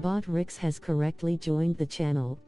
Bot Rix has correctly joined the channel.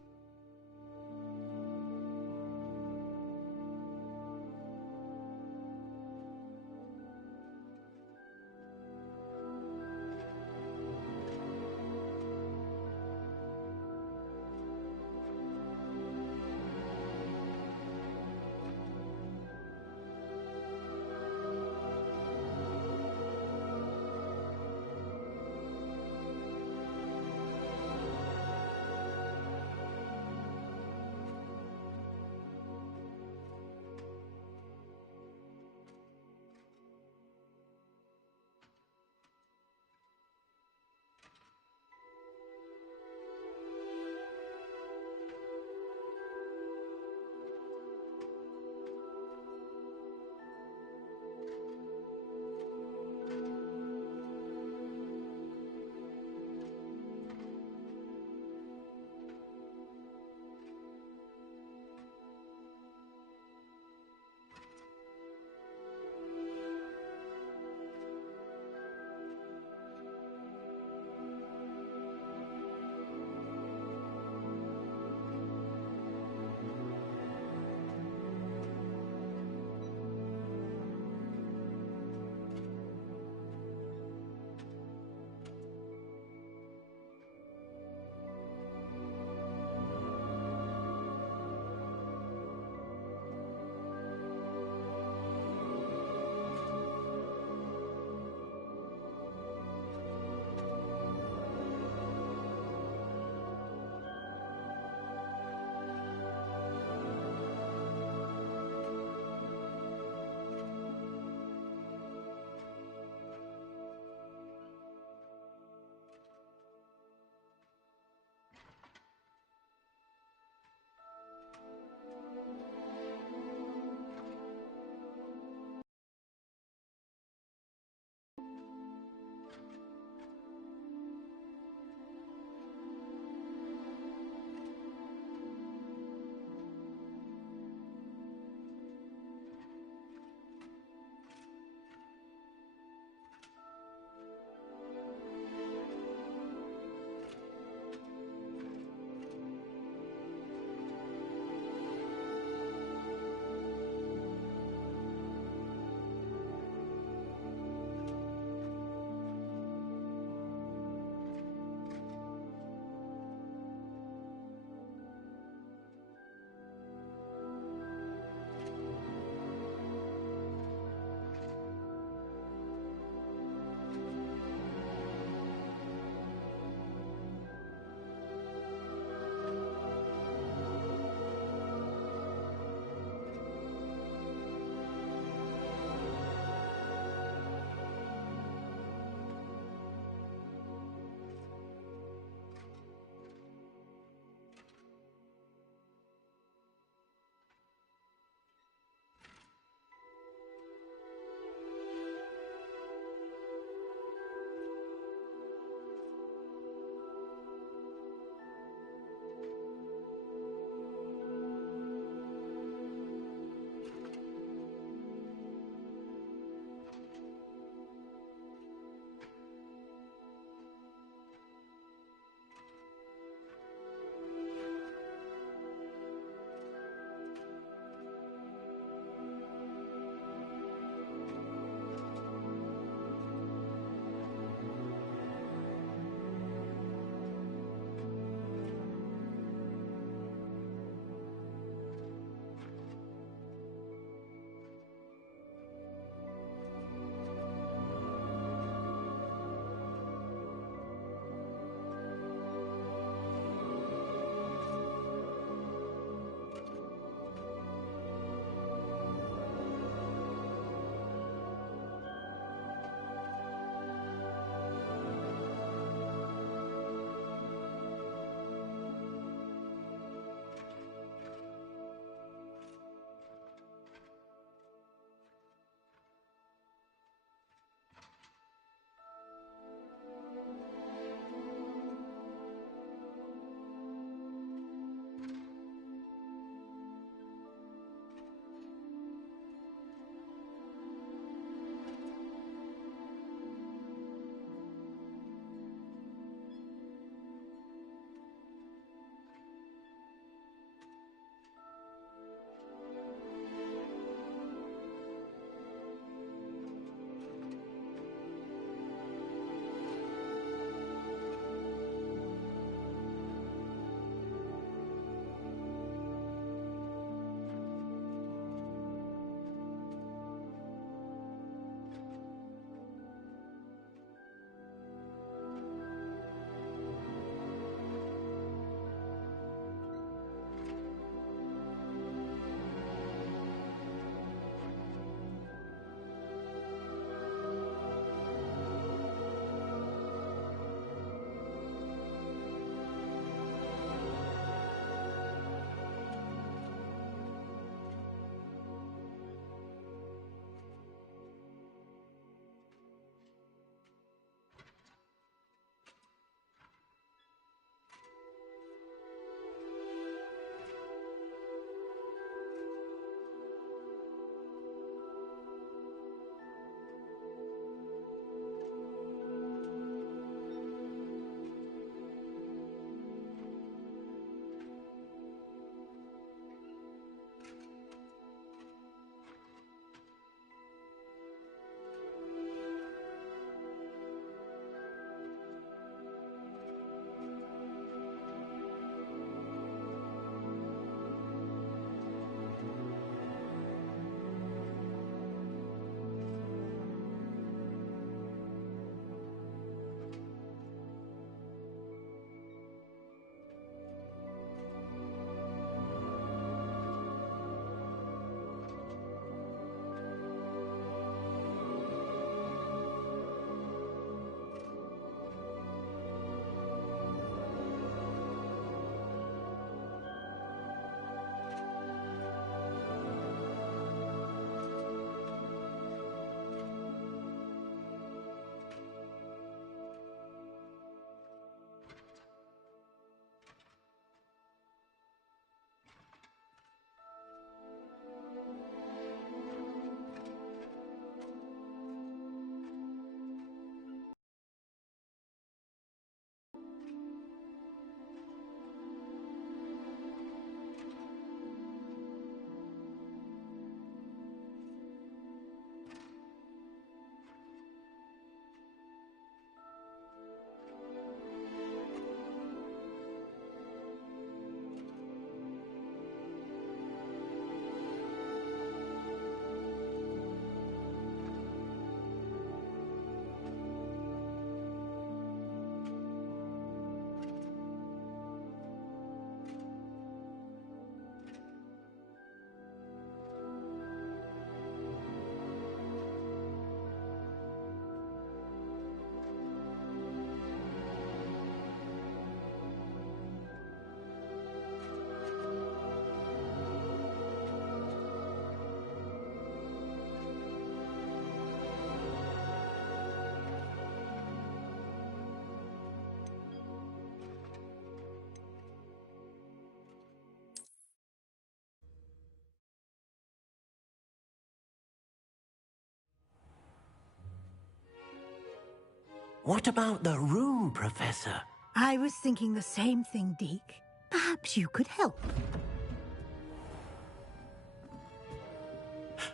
What about the room, Professor? I was thinking the same thing, Deke. Perhaps you could help.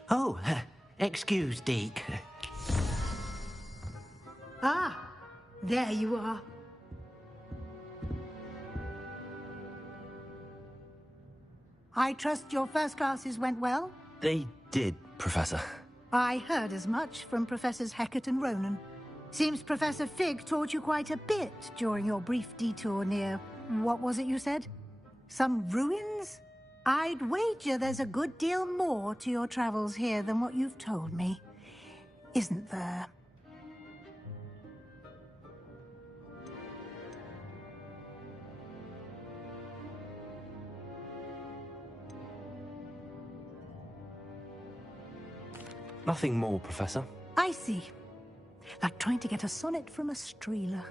Oh, excuse, Deke. Ah, there you are. I trust your first classes went well? They did, Professor. I heard as much from Professors Hecat and Ronan. Seems Professor Fig taught you quite a bit during your brief detour near... what was it you said? Some ruins? I'd wager there's a good deal more to your travels here than what you've told me. Isn't there? Nothing more, Professor. I see. Like trying to get a sonnet from a streeler.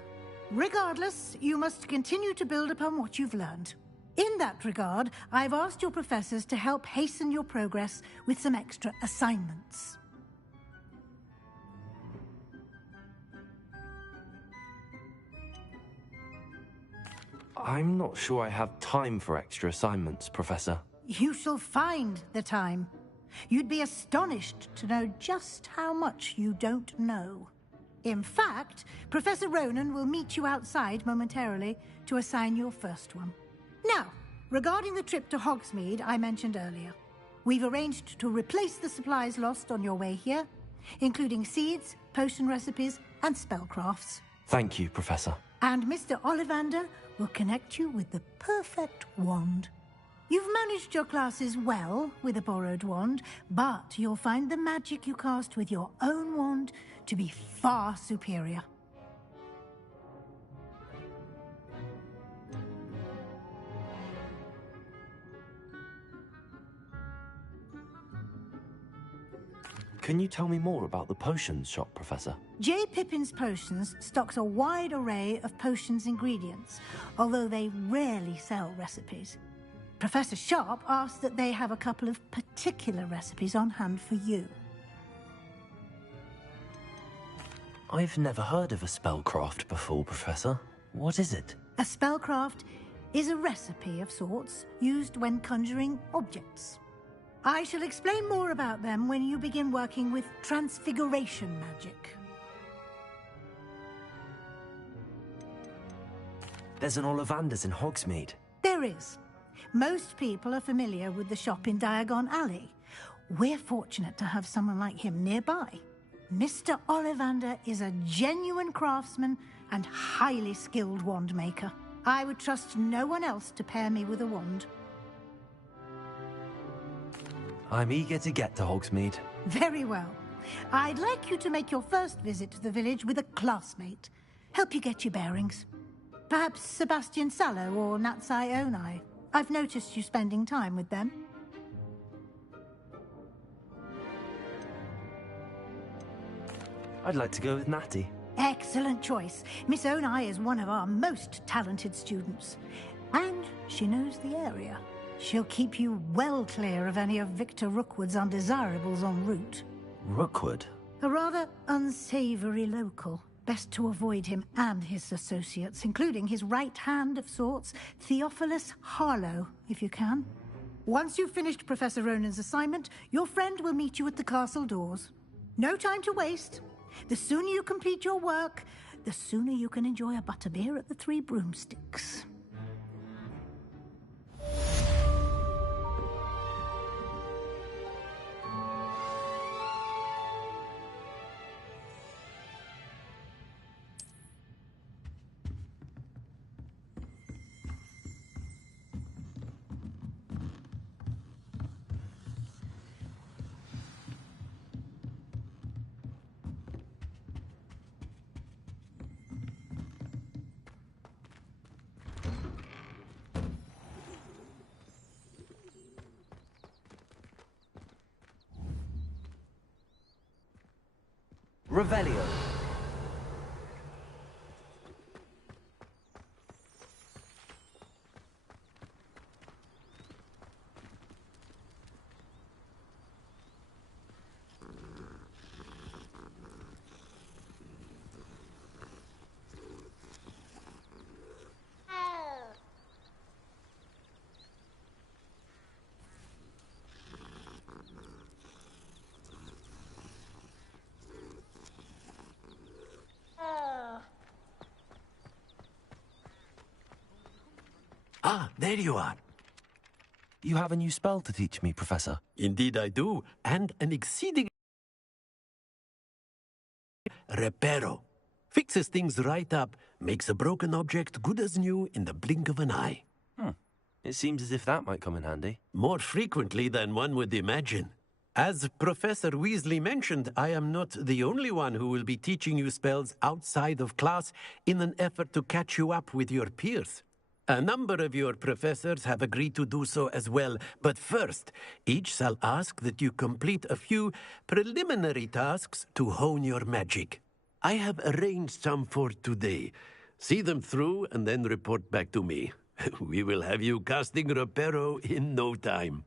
Regardless, you must continue to build upon what you've learned. In that regard, I've asked your professors to help hasten your progress with some extra assignments. I'm not sure I have time for extra assignments, Professor. You shall find the time. You'd be astonished to know just how much you don't know. In fact, Professor Ronan will meet you outside momentarily to assign your first one. Now, regarding the trip to Hogsmeade I mentioned earlier, we've arranged to replace the supplies lost on your way here, including seeds, potion recipes, and spellcrafts. Thank you, Professor. And Mr. Ollivander will connect you with the perfect wand. You've managed your classes well with a borrowed wand, but you'll find the magic you cast with your own wand to be far superior. Can you tell me more about the potions shop, Professor? J. Pippin's Potions stocks a wide array of potions ingredients, although they rarely sell recipes. Professor Sharp asked that they have a couple of particular recipes on hand for you. I've never heard of a spellcraft before, Professor. What is it? A spellcraft is a recipe of sorts used when conjuring objects. I shall explain more about them when you begin working with transfiguration magic. There's an Ollivander's in Hogsmeade. There is. Most people are familiar with the shop in Diagon Alley. We're fortunate to have someone like him nearby. Mr. Ollivander is a genuine craftsman and highly skilled wand maker. I would trust no one else to pair me with a wand. I'm eager to get to Hogsmeade. Very well. I'd like you to make your first visit to the village with a classmate. Help you get your bearings. Perhaps Sebastian Sallow or Natsai Onai. I've noticed you spending time with them. I'd like to go with Natty. Excellent choice. Miss Onai is one of our most talented students. And she knows the area. She'll keep you well clear of any of Victor Rookwood's undesirables en route. Rookwood? A rather unsavory local. Best to avoid him and his associates, including his right hand of sorts, Theophilus Harlow, if you can. Once you've finished Professor Ronan's assignment, your friend will meet you at the castle doors. No time to waste. The sooner you complete your work, the sooner you can enjoy a butterbeer at the Three Broomsticks. Revelio. Ah, there you are. You have a new spell to teach me, Professor. Indeed I do, and an exceeding reparo. Fixes things right up, makes a broken object good as new in the blink of an eye. It seems as if that might come in handy. More frequently than one would imagine. As Professor Weasley mentioned, I am not the only one who will be teaching you spells outside of class in an effort to catch you up with your peers. A number of your professors have agreed to do so as well, but first, each shall ask that you complete a few preliminary tasks to hone your magic. I have arranged some for today. See them through and then report back to me. We will have you casting Reparo in no time.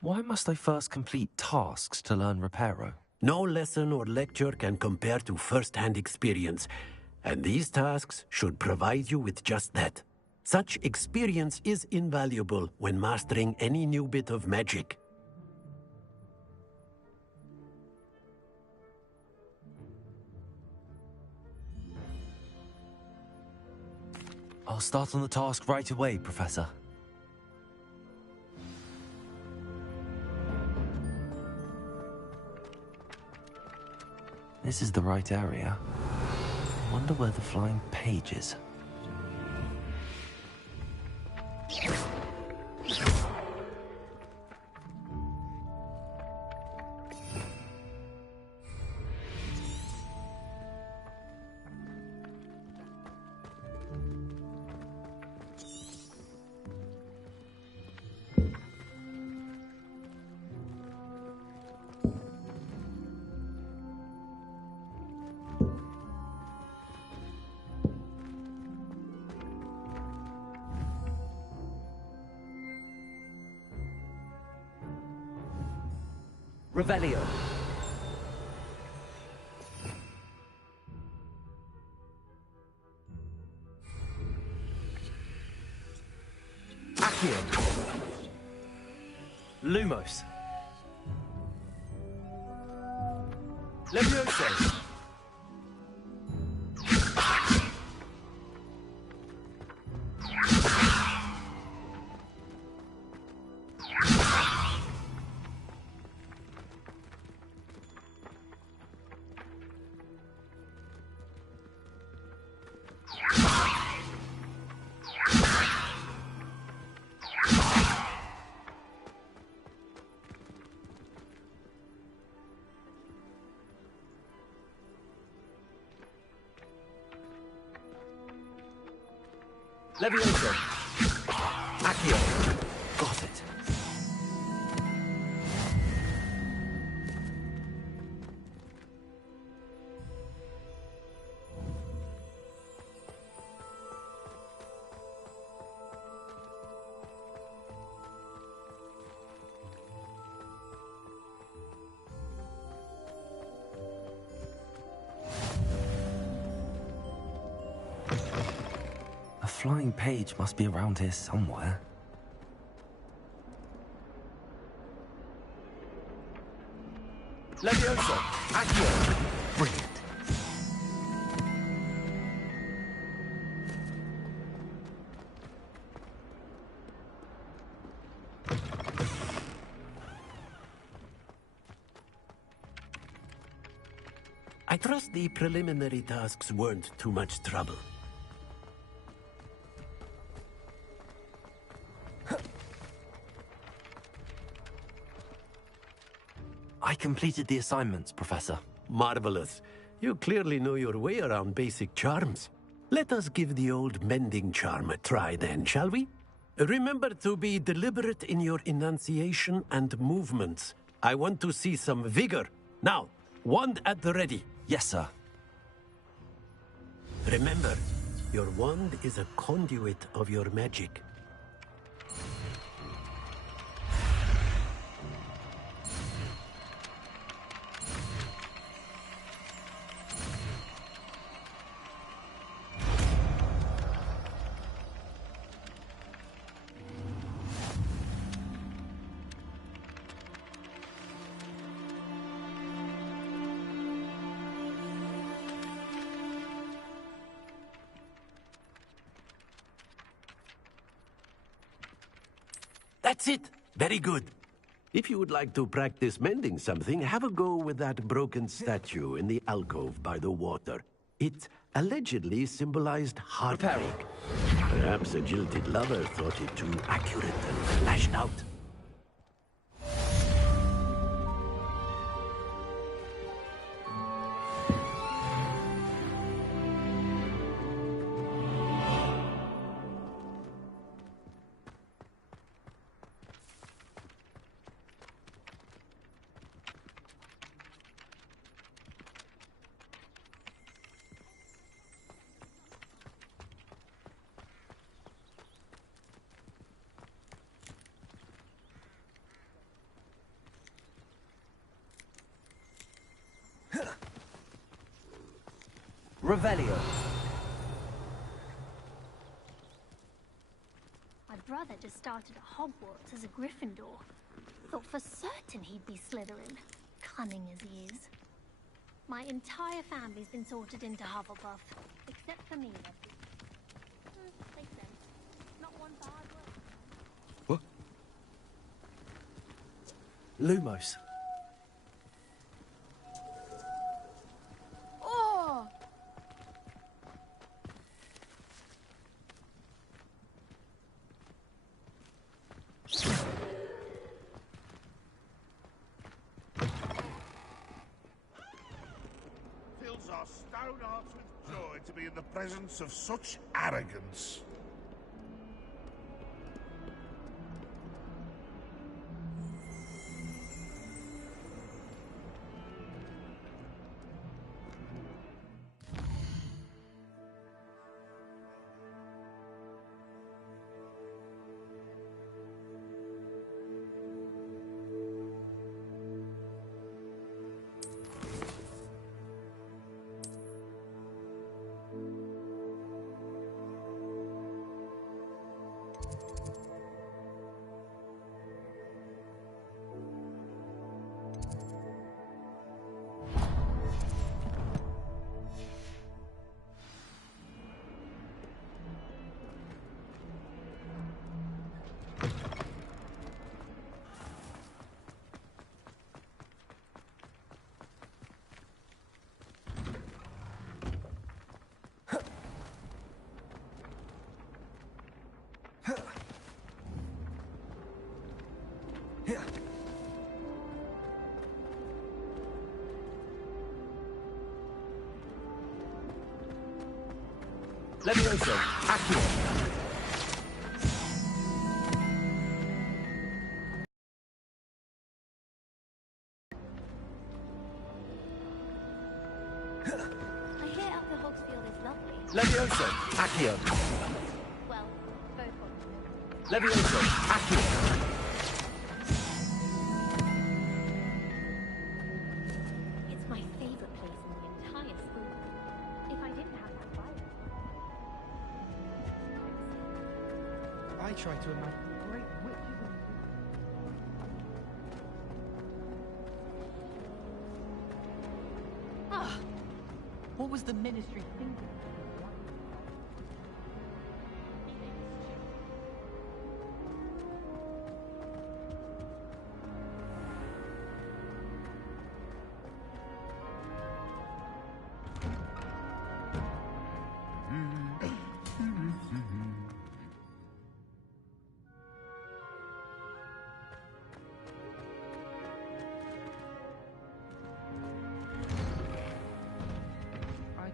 Why must I first complete tasks to learn Reparo? No lesson or lecture can compare to first-hand experience, and these tasks should provide you with just that. Such experience is invaluable when mastering any new bit of magic. I'll start on the task right away, Professor. This is the right area. I wonder where the flying page is. Revelio. Accio. Lumos. Levioso. Levioso. Accio. Got it. A flying page must be around here somewhere. Levioso. Accio. Brilliant. I trust the preliminary tasks weren't too much trouble. I completed the assignments, Professor. Marvelous. You clearly know your way around basic charms. Let us give the old mending charm a try then, shall we? Remember to be deliberate in your enunciation and movements. I want to see some vigor. Now, wand at the ready. Yes, sir. Remember, your wand is a conduit of your magic. That's it. Very good. If you would like to practice mending something, have a go with that broken statue in the alcove by the water. It allegedly symbolized heartbreak. Perhaps a jilted lover thought it too accurate and lashed out. Revelio. My brother just started at Hogwarts as a Gryffindor. Thought for certain he'd be Slytherin, cunning as he is. My entire family's been sorted into Hufflepuff, except for me. Makes sense. Not one for hard work. What? Lumos. Oh! Fills our stone hearts with joy to be in the presence of such arrogance. Levioso. Accio. I hear up the Hogsfield is lovely. Levioso. Accio. Well, both of them. Levioso. Accio. It's my favorite place in the entire school. If I didn't have my Bible. I try to imagine great witches and... Ah! What was the Ministry thinking?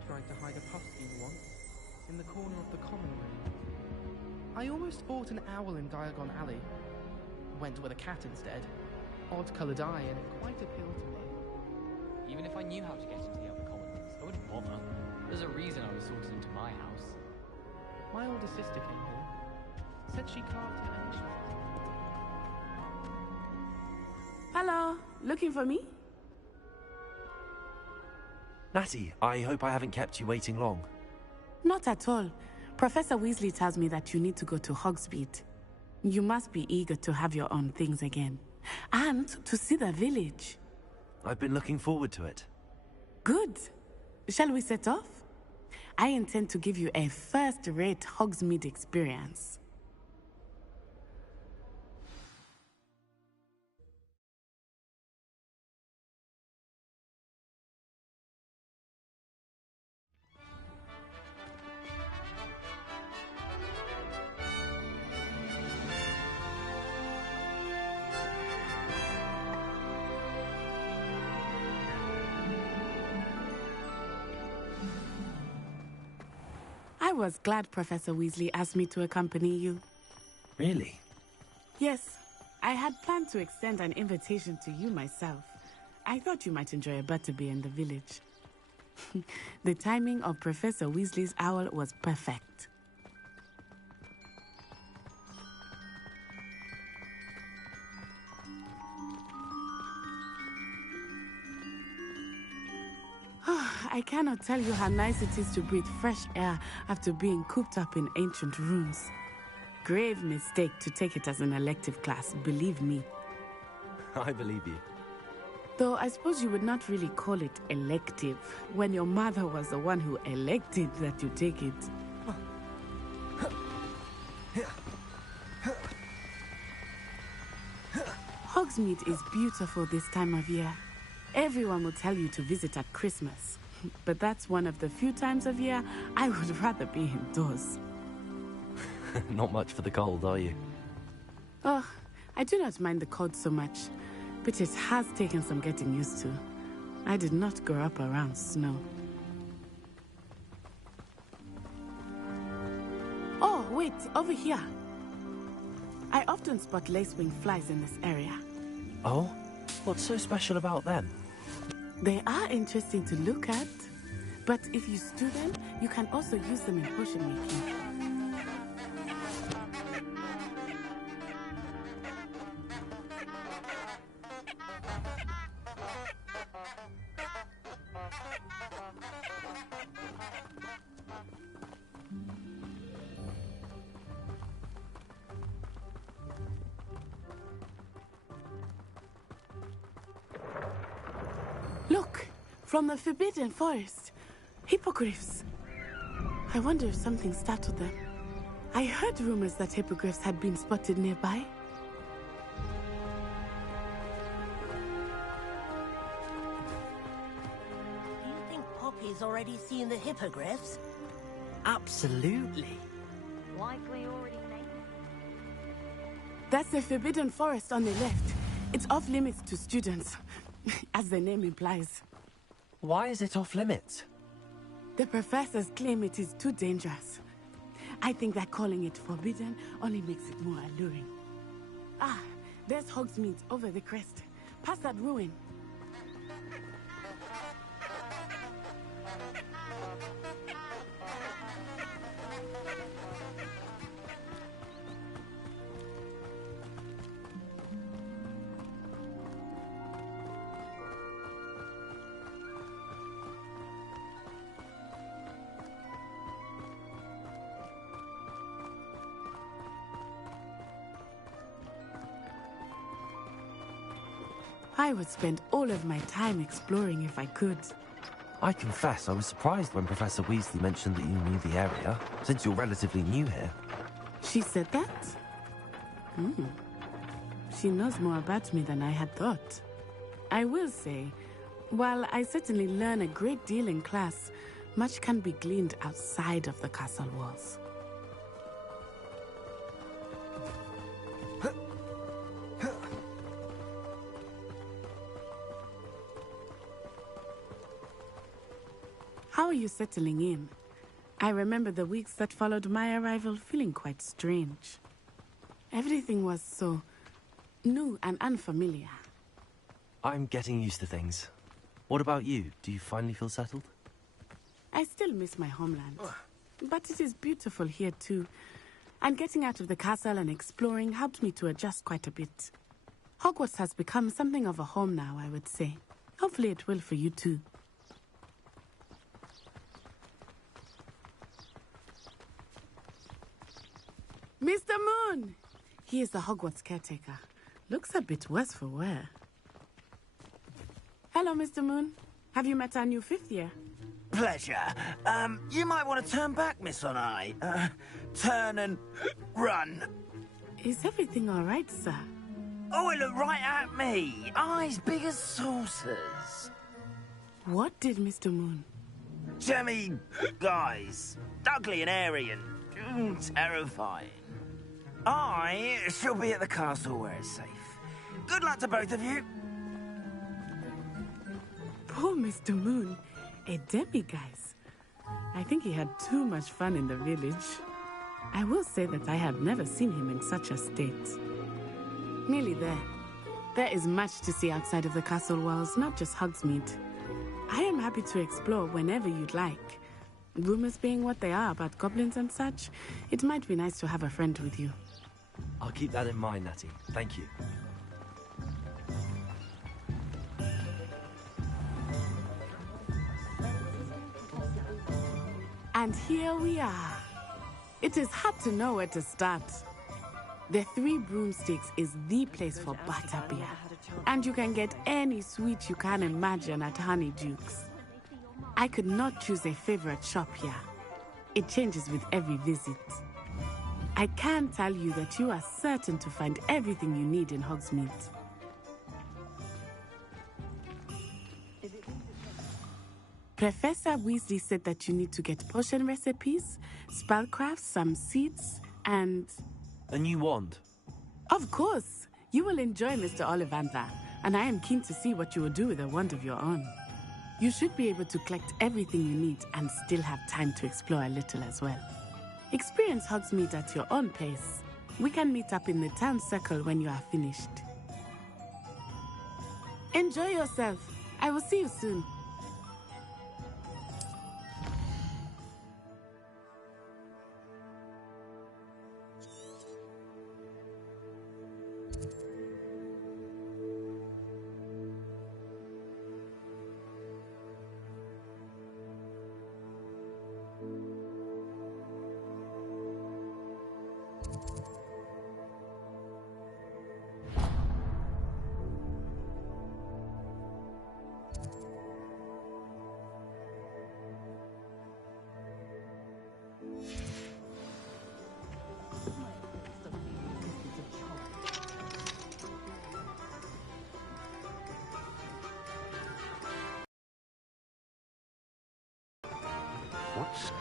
Tried to hide a puffskein once, in the corner of the common room. I almost fought an owl in Diagon Alley. Went with a cat instead. Odd-coloured eye, and it quite appealed to me. Even if I knew how to get into the other commons, I wouldn't bother. There's a reason I was sorted into my house. My older sister came here. Said she carved her initials. Hello, looking for me? Natty, I hope I haven't kept you waiting long. Not at all. Professor Weasley tells me that you need to go to Hogsmeade. You must be eager to have your own things again. And to see the village. I've been looking forward to it. Good. Shall we set off? I intend to give you a first-rate Hogsmeade experience. was glad Professor Weasley asked me to accompany you. Really? Yes, I had planned to extend an invitation to you myself. I thought you might enjoy a butterbeer in the village. The timing of Professor Weasley's owl was perfect. I cannot tell you how nice it is to breathe fresh air after being cooped up in ancient rooms. Grave mistake to take it as an elective class, believe me. I believe you. Though I suppose you would not really call it elective when your mother was the one who elected that you take it. Hogsmeade is beautiful this time of year. Everyone will tell you to visit at Christmas. But that's one of the few times of year I would rather be indoors. Not much for the cold, are you? Oh, I do not mind the cold so much, but it has taken some getting used to. I did not grow up around snow. Oh, wait, over here. I often spot lacewing flies in this area. Oh? What's so special about them? They are interesting to look at, but if you stew them, you can also use them in potion making. Look, from the Forbidden Forest. Hippogriffs. I wonder if something startled them. I heard rumors that hippogriffs had been spotted nearby. Do you think Poppy's already seen the hippogriffs? Absolutely. Likely already made. That's the Forbidden Forest on the left. It's off limits to students, as the name implies. Why is it off limits? The professors claim it is too dangerous. I think that calling it forbidden only makes it more alluring. Ah, there's Hogsmeade over the crest. Past that ruin. I would spend all of my time exploring if I could. I confess I was surprised when Professor Weasley mentioned that you knew the area, since you're relatively new here. She said that? She knows more about me than I had thought. I will say, while I certainly learn a great deal in class, much can be gleaned outside of the castle walls. How are you settling in? I remember the weeks that followed my arrival feeling quite strange. Everything was so new and unfamiliar. I'm getting used to things. What about you? Do you finally feel settled? I still miss my homeland, but it is beautiful here too. And getting out of the castle and exploring helped me to adjust quite a bit. Hogwarts has become something of a home now, I would say. Hopefully it will for you too. Mr. Moon! He is the Hogwarts caretaker. Looks a bit worse for wear. Hello, Mr. Moon. Have you met our new fifth year? Pleasure. You might want to turn back, Miss Onai. Turn and run. Is everything all right, sir? Oh, it looked right at me. Eyes big as saucers. What did Mr. Moon? Jemmy guys. Ugly and airy and terrifying. I shall be at the castle where it's safe. Good luck to both of you. Poor Mr. Moon. A demiguise. I think he had too much fun in the village. I will say that I have never seen him in such a state. Nearly there. There is much to see outside of the castle walls, not just Hogsmeade. I am happy to explore whenever you'd like. Rumors being what they are about goblins and such, it might be nice to have a friend with you. I'll keep that in mind, Natty. Thank you. And here we are. It is hard to know where to start. The Three Broomsticks is the place for butterbeer. And you can get any sweet you can imagine at Honeydukes. I could not choose a favorite shop here. It changes with every visit. I can tell you that you are certain to find everything you need in Hogsmeade. Professor Weasley said that you need to get potion recipes, spellcrafts, some seeds, and... A new wand? Of course! You will enjoy Mr. Ollivander, and I am keen to see what you will do with a wand of your own. You should be able to collect everything you need and still have time to explore a little as well. Experience Hogsmeade at your own pace. We can meet up in the town circle when you are finished. Enjoy yourself. I will see you soon. What's...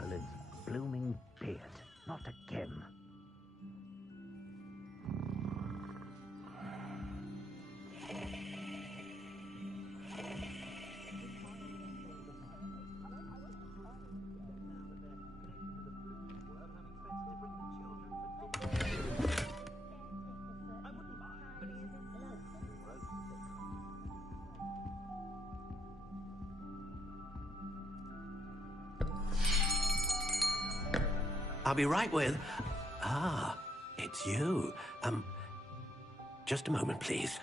Merlin's blooming beard. Not again. I'll be right with... Ah, it's you. Just a moment, please.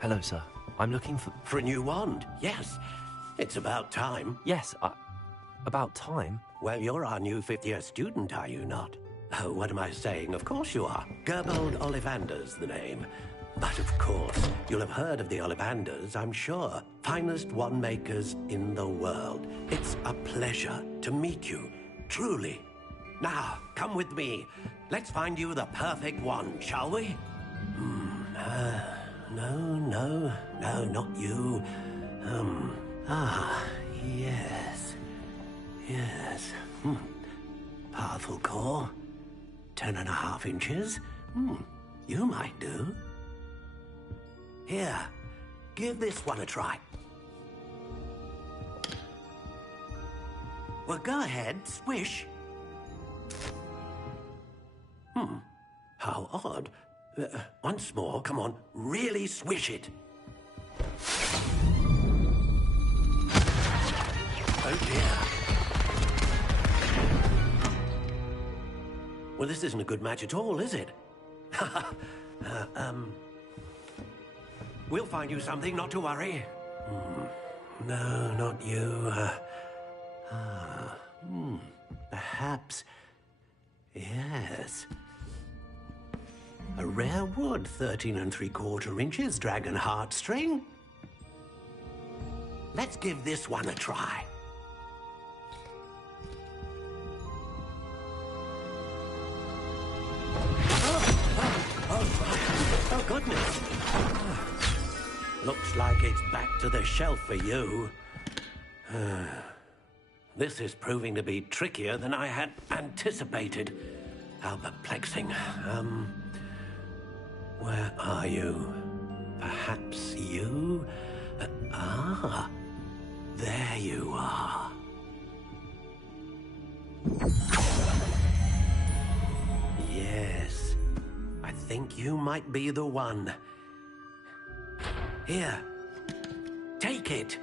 Hello, sir. I'm looking for... For a new wand, yes. It's about time. Yes, about time? Well, you're our new fifth-year student, are you not? Oh, what am I saying? Of course you are. Gerbold Ollivander's the name. But of course, you'll have heard of the Ollivanders, I'm sure. Finest wand makers in the world. It's a pleasure to meet you, truly. Now, come with me. Let's find you the perfect wand, shall we? No, not you. Yes. Powerful core. 10.5 inches. You might do. Here, give this one a try. Well, go ahead, swish. How odd. Once more, come on, really swish it. Oh dear. Well, this isn't a good match at all, is it? We'll find you something, not to worry. No, not you. Perhaps... Yes. A rare wood, 13 3/4 inches, dragon heartstring. Let's give this one a try. Oh, goodness. Looks like it's back to the shelf for you. This is proving to be trickier than I had anticipated. How perplexing. Where are you? Perhaps you? There you are. Yes, I think you might be the one. Here, take it.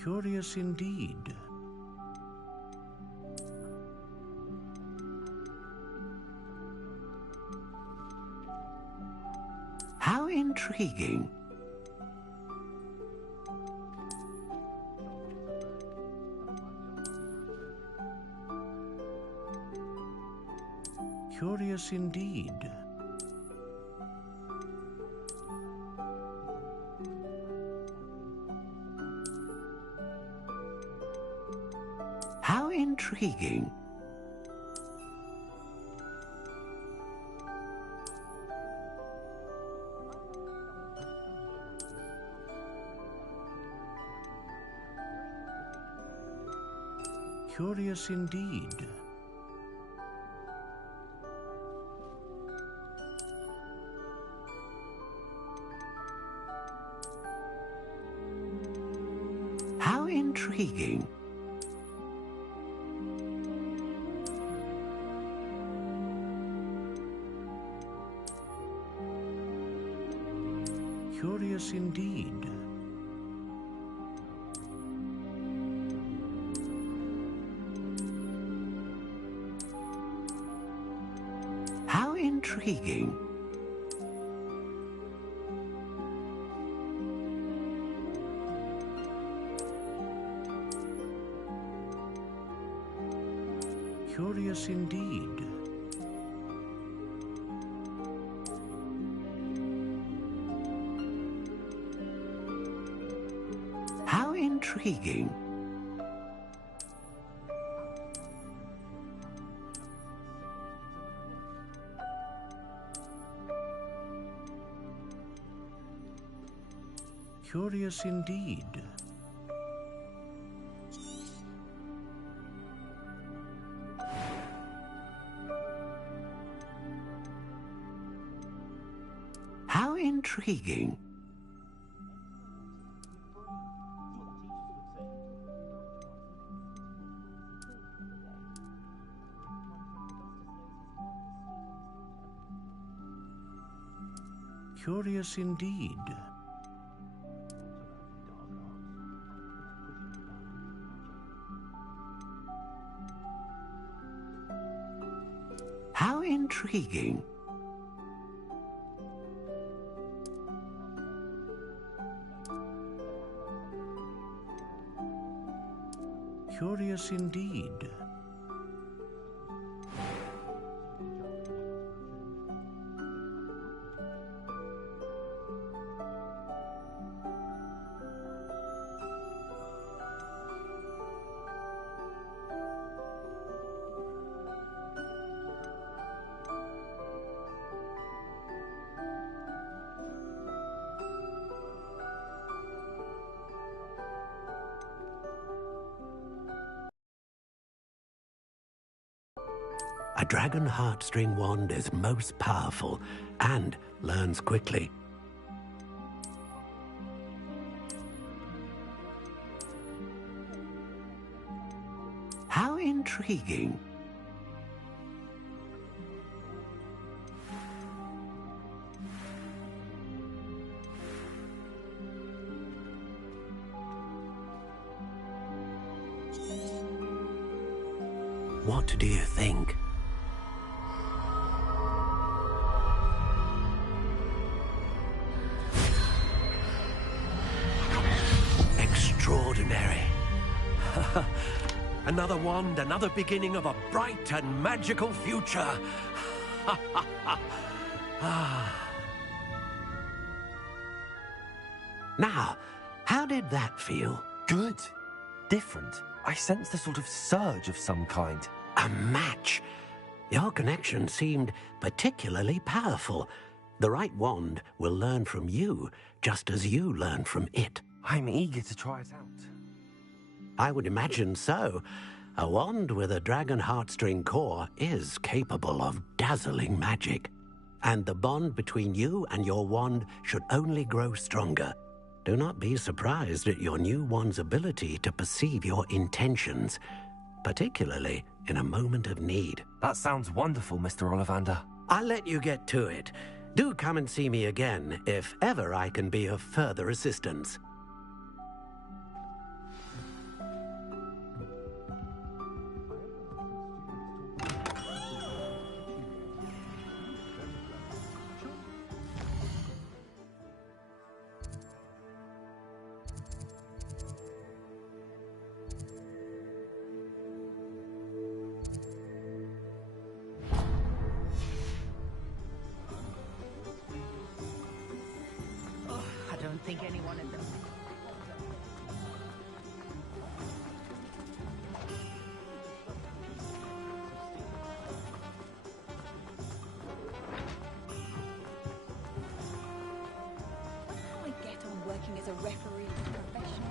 Curious indeed. How intriguing. Curious indeed. How intriguing. Curious indeed. How intriguing. Curious indeed. How intriguing. Curious indeed. How intriguing. Curious indeed. How intriguing. Curious indeed. How intriguing. Curious indeed. A dragon heartstring wand is most powerful and learns quickly. How intriguing. What do you think? Extraordinary. Another wand, another beginning of a bright and magical future. Now, how did that feel? Good. Different. I sensed a sort of surge of some kind. A match. Your connection seemed particularly powerful. The right wand will learn from you, just as you learn from it. I'm eager to try it out. I would imagine so. A wand with a dragon heartstring core is capable of dazzling magic. And the bond between you and your wand should only grow stronger. Do not be surprised at your new wand's ability to perceive your intentions, particularly in a moment of need. That sounds wonderful, Mr. Ollivander. I'll let you get to it. Do come and see me again if ever I can be of further assistance. I don't think anyone in the... I get on working as a referee professional.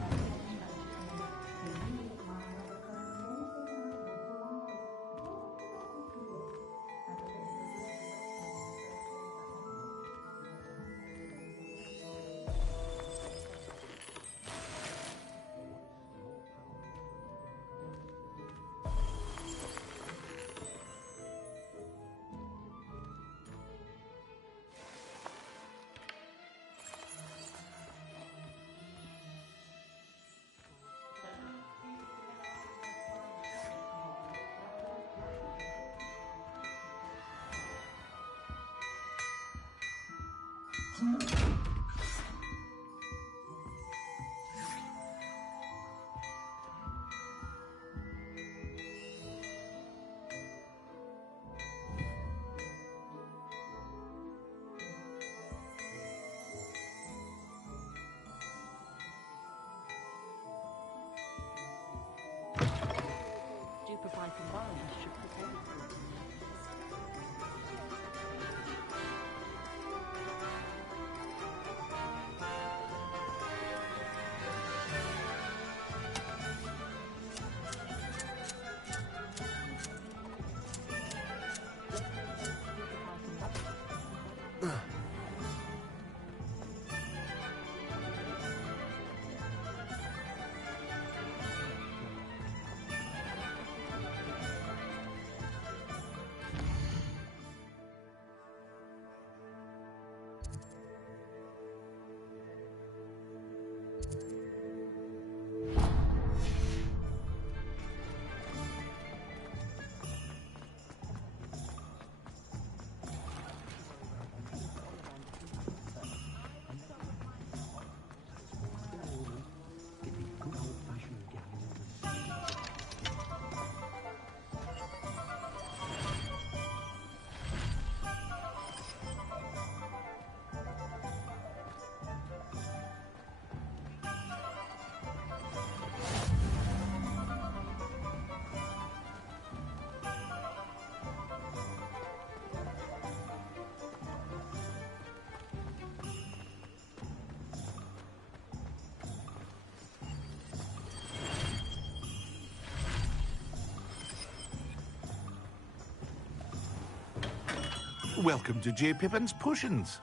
life environment should prepare for it. Welcome to J. Pippin's Potions.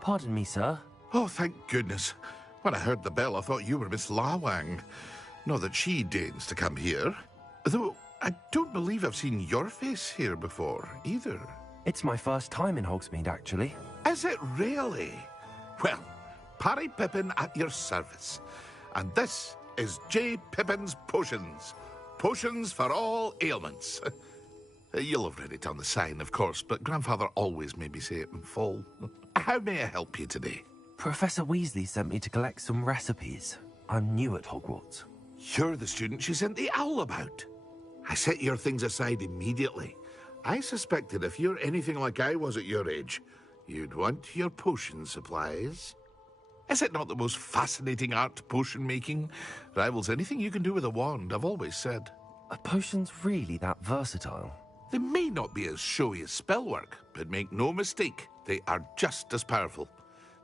Pardon me, sir. Oh, thank goodness. When I heard the bell, I thought you were Miss Lawang. Not that she deigns to come here. Though, I don't believe I've seen your face here before, either. It's my first time in Hogsmeade, actually. Is it really? Well, Parry Pippin at your service. And this is J. Pippin's Potions. Potions for all ailments. You'll have read it on the sign, of course, but Grandfather always made me say it in full. How may I help you today? Professor Weasley sent me to collect some recipes. I'm new at Hogwarts. You're the student she sent the owl about. I set your things aside immediately. I suspected if you're anything like I was at your age, you'd want your potion supplies. Is it not the most fascinating art, potion making? Rivals anything you can do with a wand, I've always said. Are potions really that versatile? They may not be as showy as spellwork, but make no mistake, they are just as powerful.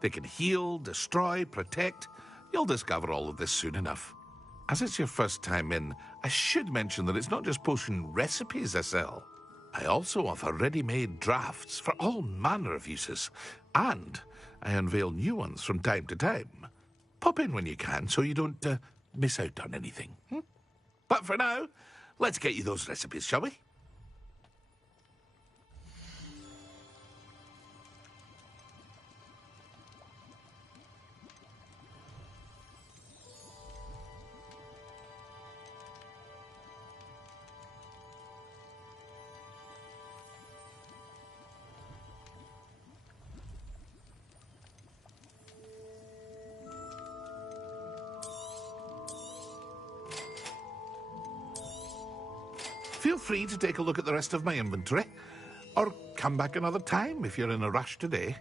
They can heal, destroy, protect. You'll discover all of this soon enough. As it's your first time in, I should mention that it's not just potion recipes I sell. I also offer ready-made drafts for all manner of uses, and I unveil new ones from time to time. Pop in when you can so you don't miss out on anything. But for now, let's get you those recipes, shall we? Feel free to take a look at the rest of my inventory, or come back another time if you're in a rush today.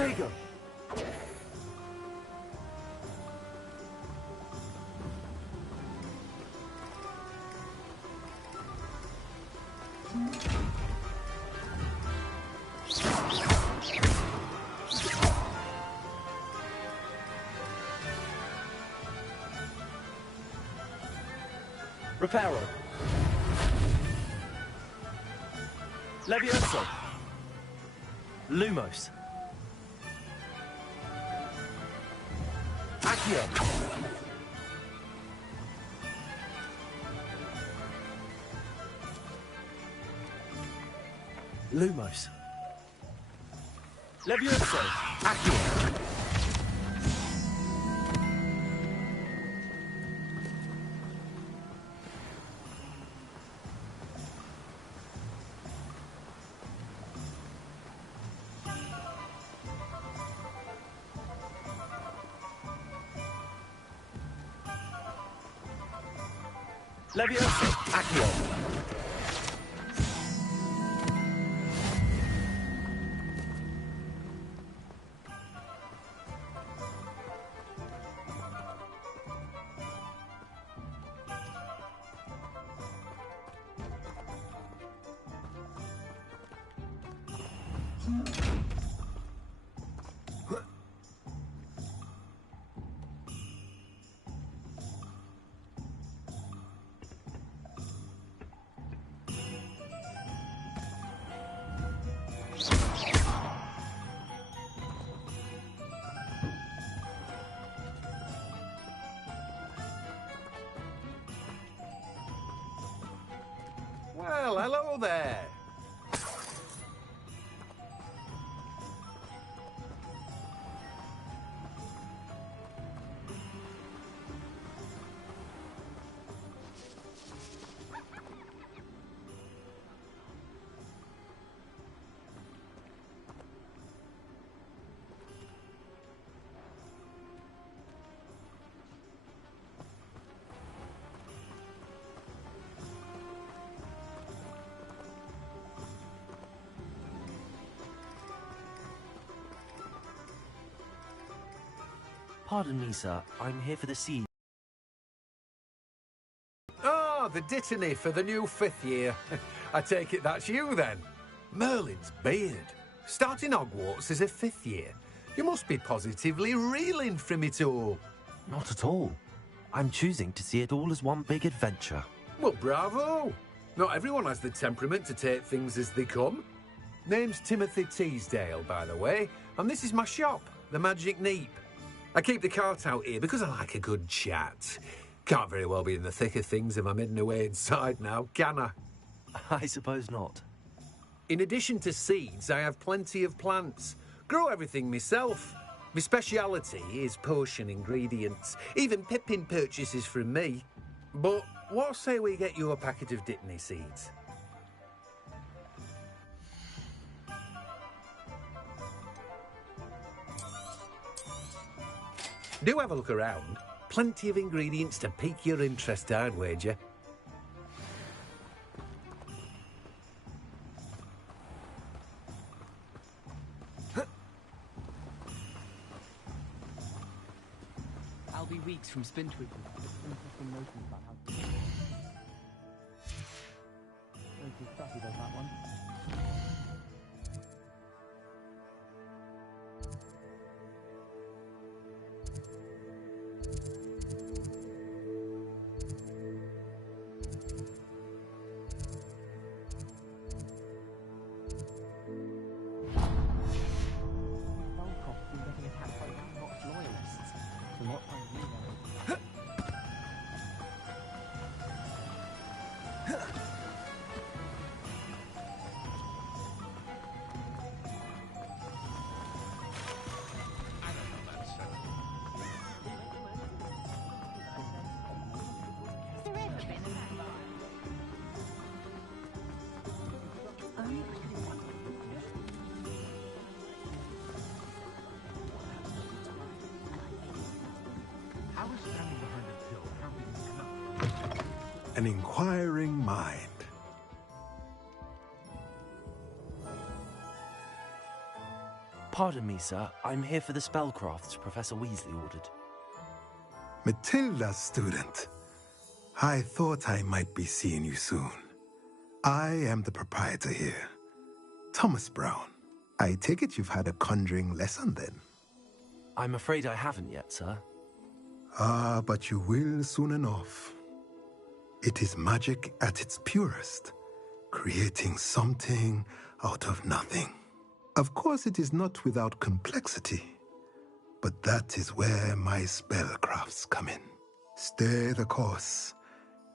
Take him. Reparo. Levioso. Lumos. Accio. Lumos. Levioso. Accio. Levioso. Accio. Well, hello there. Pardon me, sir. I'm here for the siege. Oh, the dittany for the new 5th year. I take it that's you, then. Merlin's beard. Starting Hogwarts as a 5th year. You must be positively reeling from it all. Not at all. I'm choosing to see it all as one big adventure. Well, bravo. Not everyone has the temperament to take things as they come. Name's Timothy Teasdale, by the way, and this is my shop, the Magic Neep. I keep the cart out here because I like a good chat. Can't very well be in the thick of things if I'm hidden away inside now, can I? I suppose not. In addition to seeds, I have plenty of plants. Grow everything myself. My speciality is potion ingredients. Even Pippin purchases from me. But what say we get you a packet of Dittany seeds? Do have a look around. Plenty of ingredients to pique your interest, I'd wager. I'll be weeks from Spintwig. Interesting notions about how... Stuffy does that one. An inquiring mind. Pardon me, sir. I'm here for the spellcrafts Professor Weasley ordered. Matilda's student. I thought I might be seeing you soon. I am the proprietor here, Thomas Brown. I take it you've had a conjuring lesson then? I'm afraid I haven't yet, sir. Ah, but you will soon enough. It is magic at its purest, creating something out of nothing. Of course, it is not without complexity, but that is where my spellcrafts come in. Stay the course,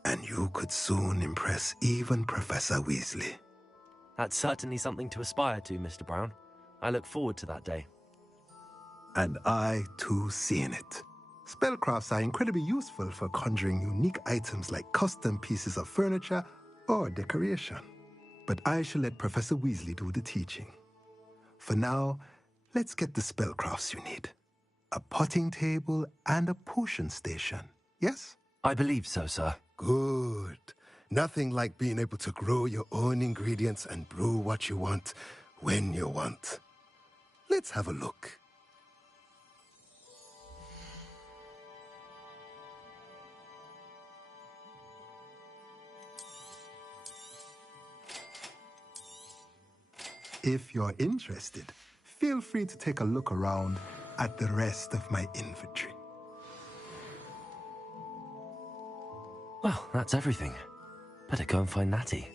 and you could soon impress even Professor Weasley. That's certainly something to aspire to, Mr. Brown. I look forward to that day. And I, too, seeing it. Spellcrafts are incredibly useful for conjuring unique items like custom pieces of furniture or decoration. But I shall let Professor Weasley do the teaching. For now, let's get the spellcrafts you need. A potting table and a potion station, yes? I believe so, sir. Good. Nothing like being able to grow your own ingredients and brew what you want when you want. Let's have a look. If you're interested, feel free to take a look around at the rest of my inventory. Well, that's everything. Better go and find Natty.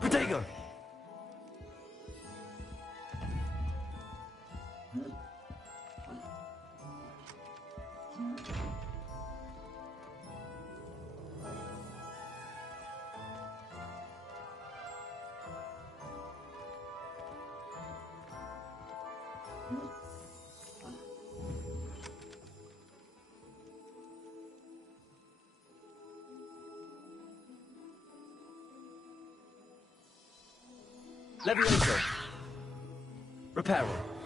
Protego! Levioso. Reparo.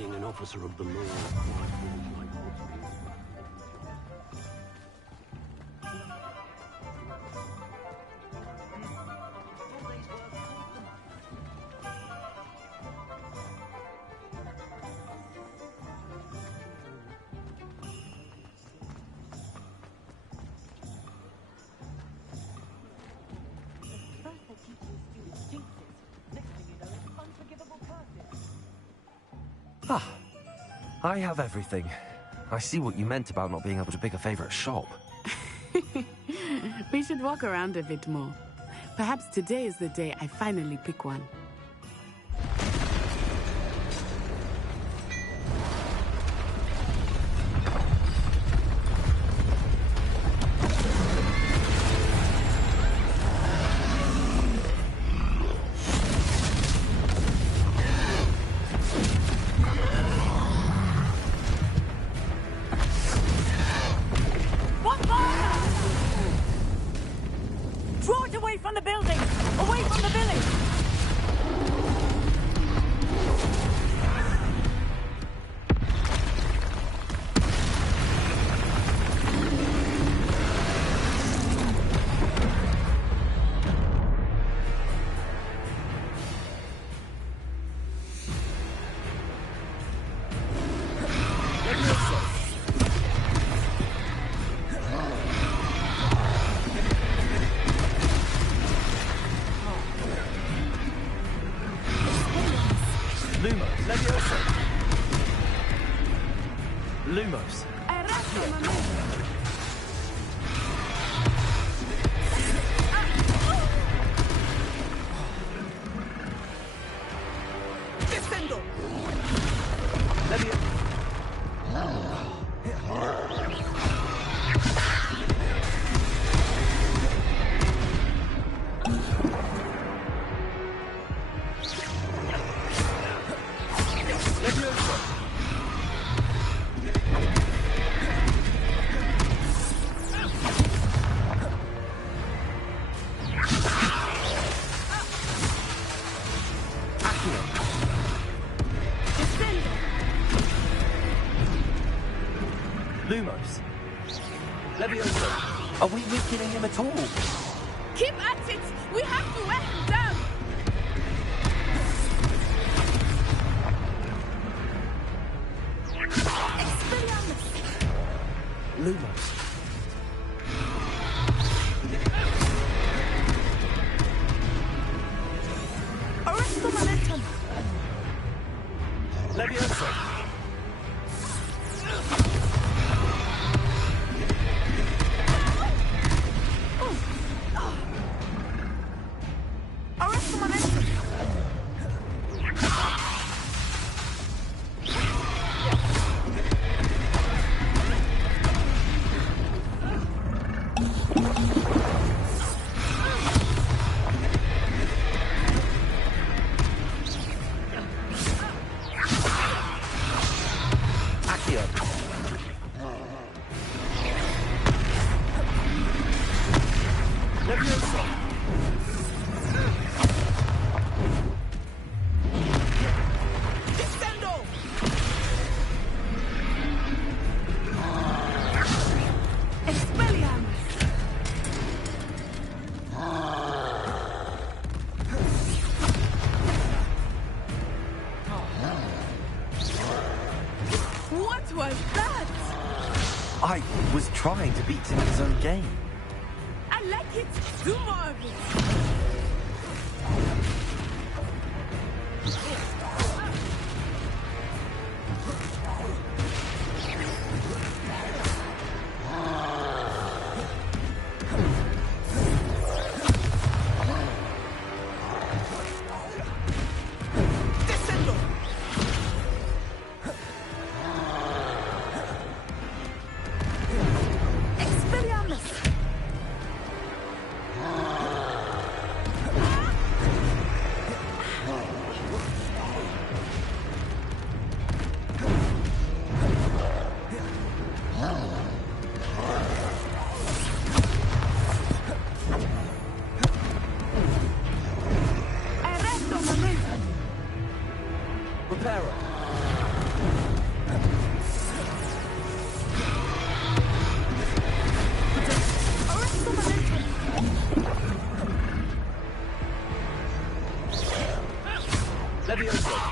being an officer of the law quite warms my heart. Ah, I have everything. I see what you meant about not being able to pick a favorite shop. We should walk around a bit more. Perhaps today is the day I finally pick one. Draw it away from the building! Away from the village! Lumos. Descendo! Lumos. Levioso. Are we weakening him at all? Keep at it! We have to wear him down! Lumos. Arresto momentum! Levioso. Arresto momentum! What was that? I was trying to beat him in his own game. I like it. Do more of it. Levioso.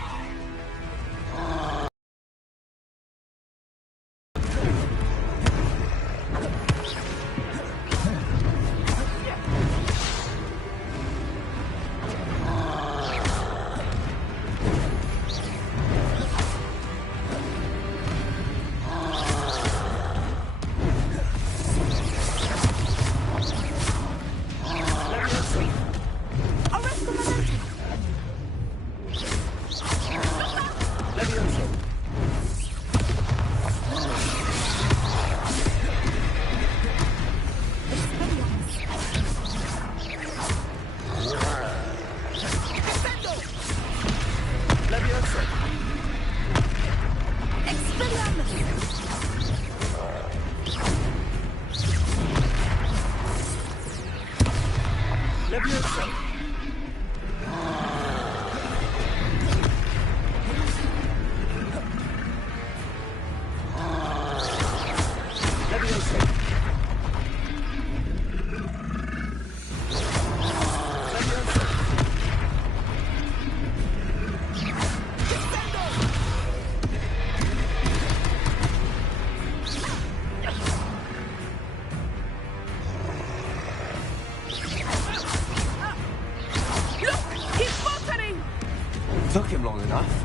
Took him long enough.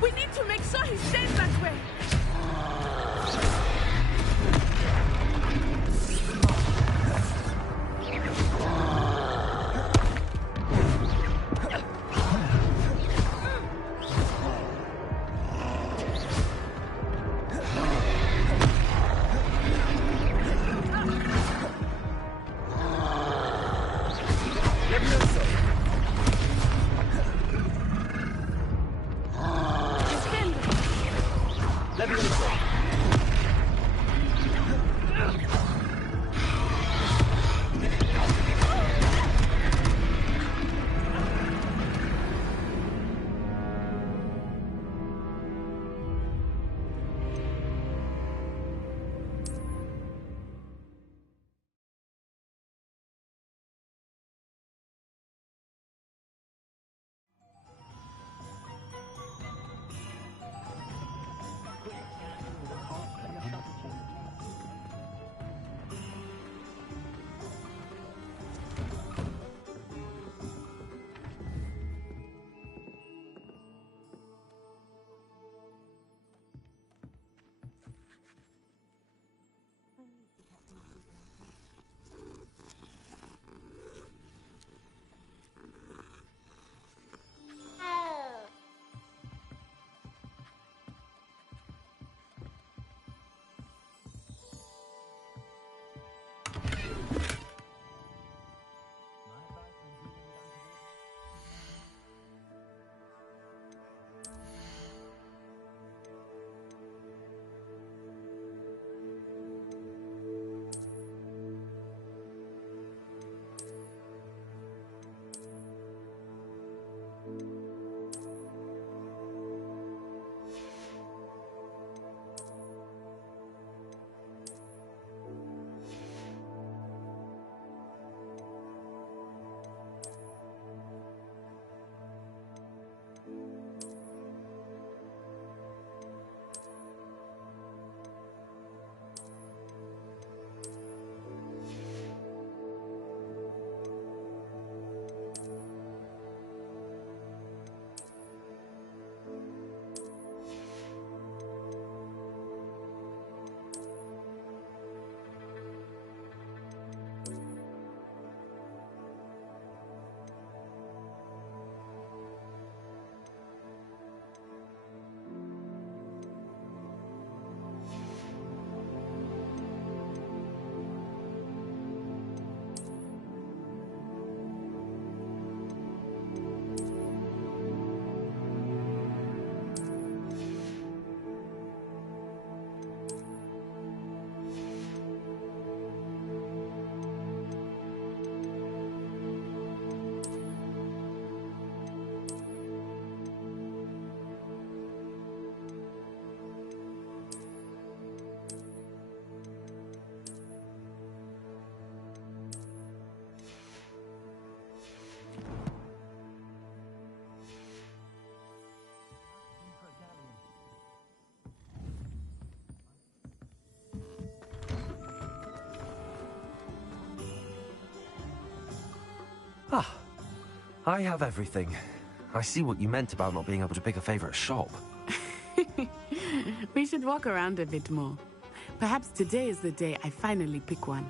We need to make sure he stays that way. Ah, I have everything. I see what you meant about not being able to pick a favorite shop. We should walk around a bit more. Perhaps today is the day I finally pick one.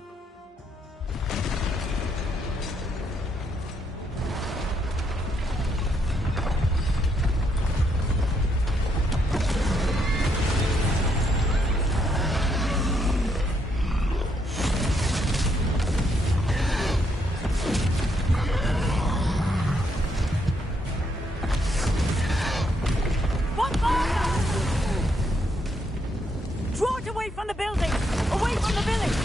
Draw it away from the building! Away from the village!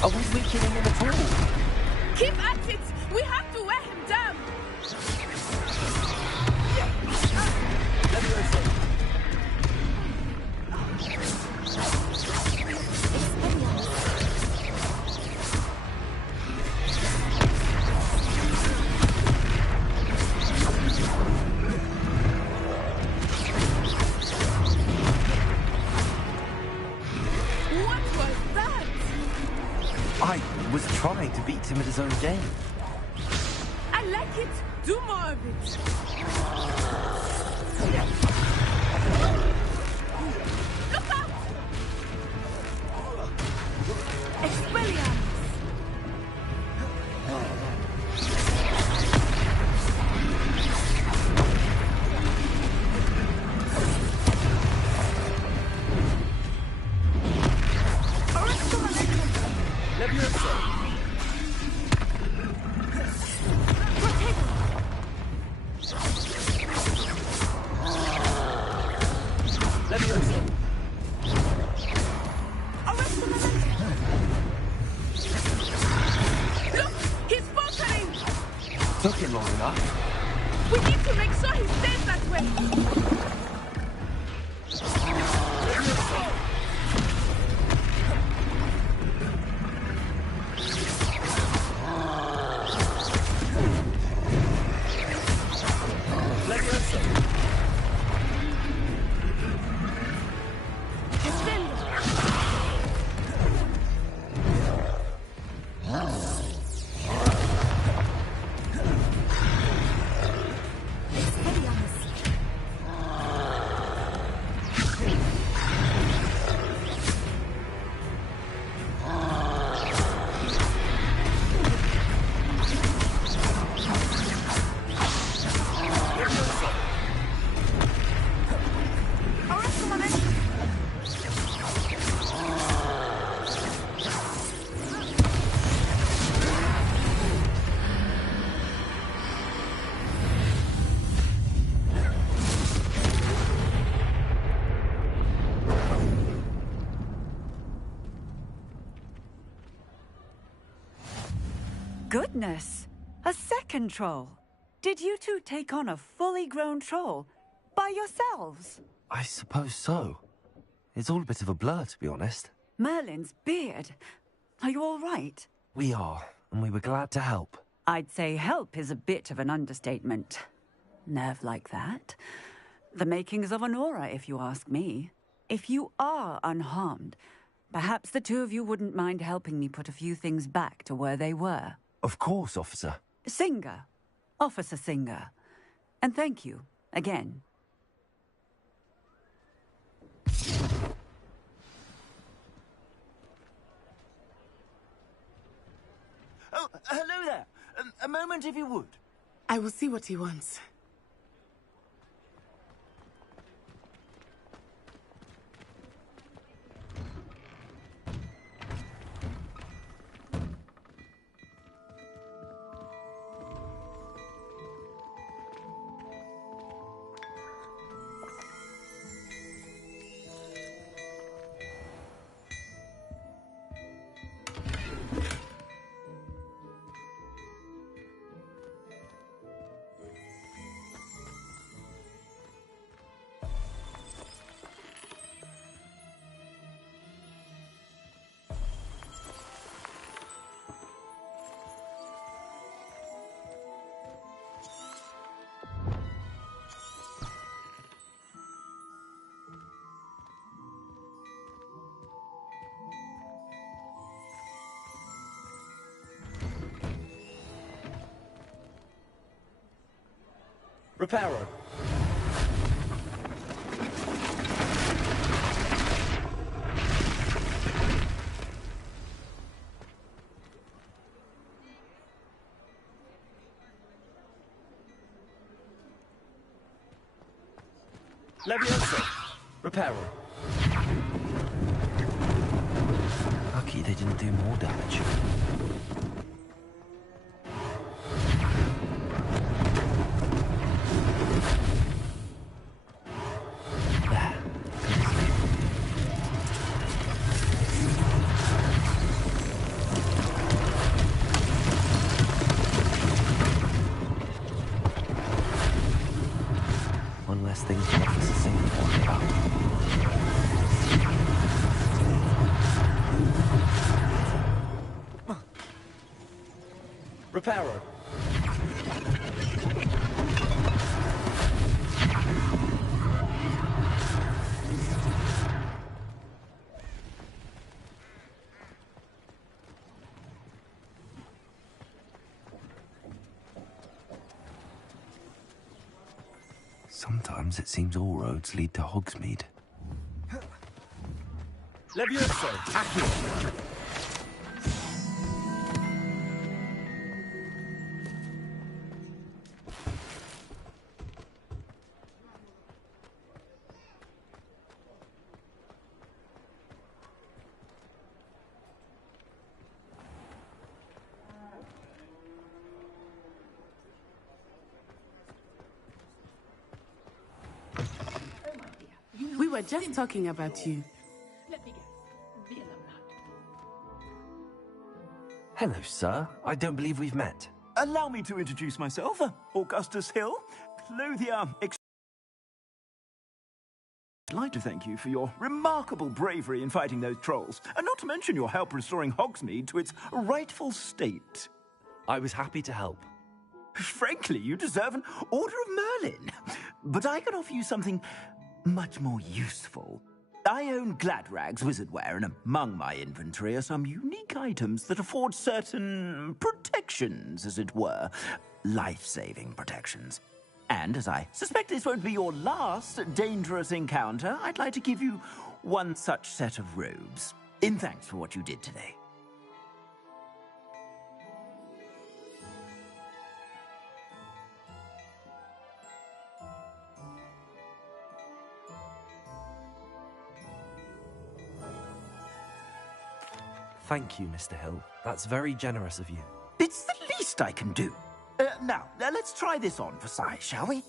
Are we weakening him at all? Keep at it! We have to wear him down! What was that? I was trying to beat him at his own game. I like it. Do more of it. Look out! Expelliarmus! Look! He's faltering! Took him long enough. We need to make sure he stays that way! Goodness! A second troll! Did you two take on a fully grown troll? By yourselves? I suppose so. It's all a bit of a blur, to be honest. Merlin's beard. Are you all right? We are, and we were glad to help. I'd say help is a bit of an understatement. Nerve like that. The makings of an aura, if you ask me. If you are unharmed, perhaps the two of you wouldn't mind helping me put a few things back to where they were. Of course, officer. Singer. Officer Singer. And thank you, again. Oh, hello there. A moment if you would. I will see what he wants. Reparo. Levioso. Reparo. Lucky they didn't do more damage. One less thing for Officer Singh to worry about. Reparo. Sometimes it seems all roads lead to Hogsmeade. Levioso. Accio. We were just talking about you. Let me guess. Villa Hello, sir. I don't believe we've met. Allow me to introduce myself, Augustus Hill, clothier. I'd like to thank you for your remarkable bravery in fighting those trolls, and not to mention your help restoring Hogsmeade to its rightful state. I was happy to help. Frankly, you deserve an Order of Merlin. But I can offer you something much more useful. I own Gladrag's wizardware, and among my inventory are some unique items that afford certain protections, as it were. Life-saving protections. And as I suspect this won't be your last dangerous encounter, I'd like to give you one such set of robes, in thanks for what you did today. Thank you, Mr. Hill. That's very generous of you. It's the least I can do. Now, let's try this on for size, shall we?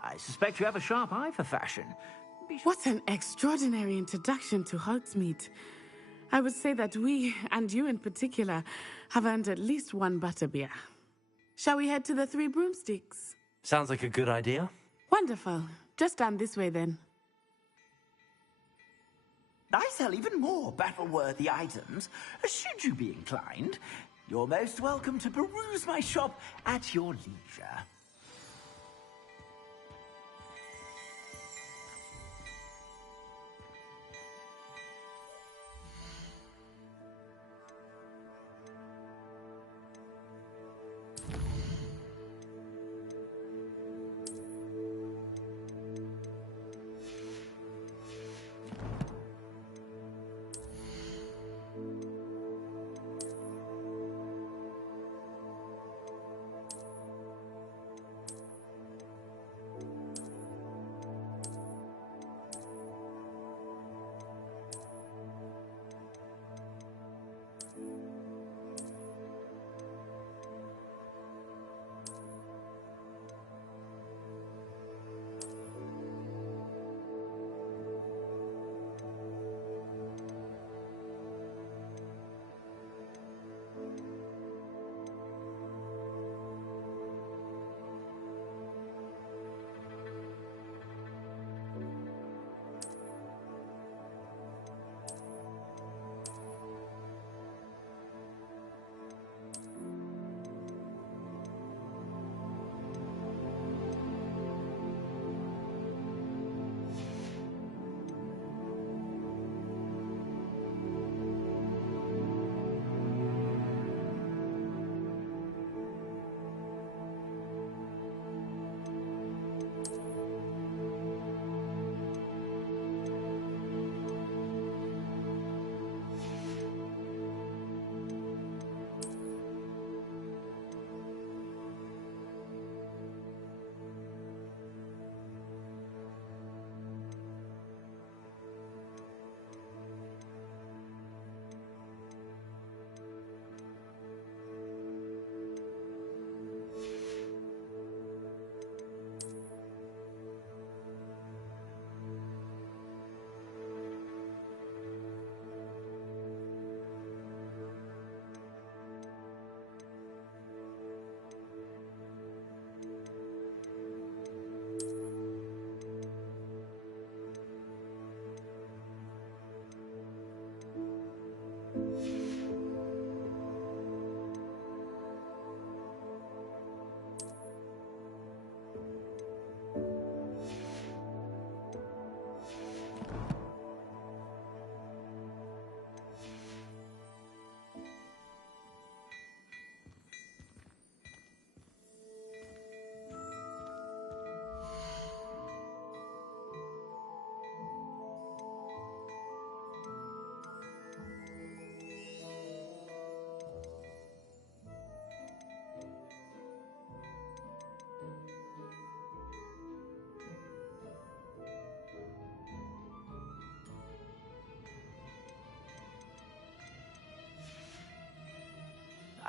I suspect you have a sharp eye for fashion. What an extraordinary introduction to Hogsmeade. I would say that we, and you in particular, have earned at least one butterbeer. Shall we head to the Three Broomsticks? Sounds like a good idea. Wonderful. Just down this way then. I sell even more battle-worthy items. Should you be inclined, you're most welcome to peruse my shop at your leisure.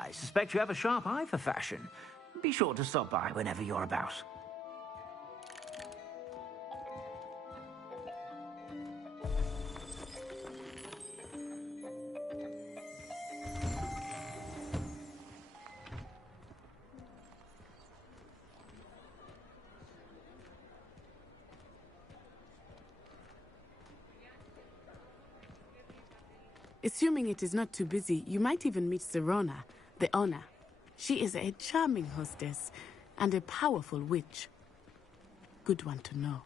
I suspect you have a sharp eye for fashion. Be sure to stop by whenever you're about. Assuming it is not too busy, you might even meet Serona, the owner. She is a charming hostess and a powerful witch. Good one to know.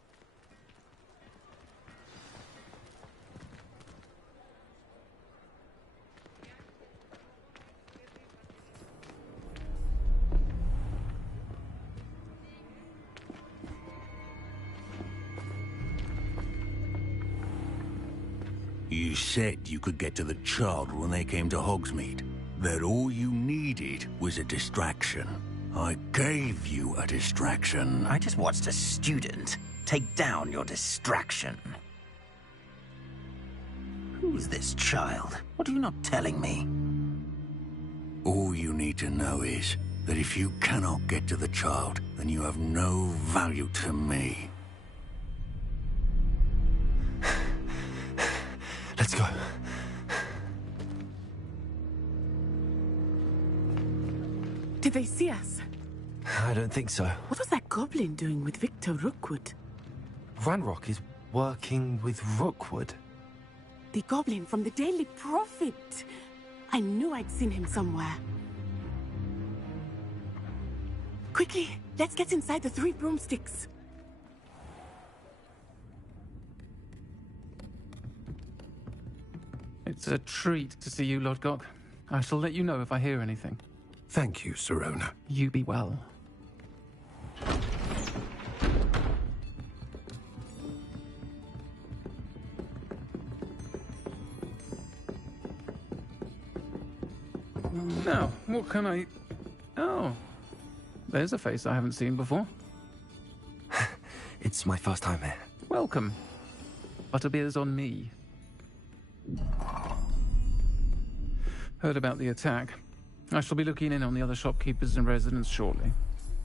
You said you could get to the child when they came to Hogsmeade. That all you needed was a distraction. I gave you a distraction. I just watched a student take down your distraction. Who's this child? What are you not telling me? All you need to know is that if you cannot get to the child, then you have no value to me. Let's go. Did they see us? I don't think so. What was that goblin doing with Victor Rookwood? Ranrock is working with Rookwood. The goblin from the Daily Prophet. I knew I'd seen him somewhere. Quickly, let's get inside the 3 broomsticks. It's a treat to see you, Lodgok. I shall let you know if I hear anything. Thank you, Serona. You be well. Now, what can I... Oh, there's a face I haven't seen before. It's my first time here. Welcome. Butterbeer's on me. Heard about the attack. I shall be looking in on the other shopkeepers and residents shortly.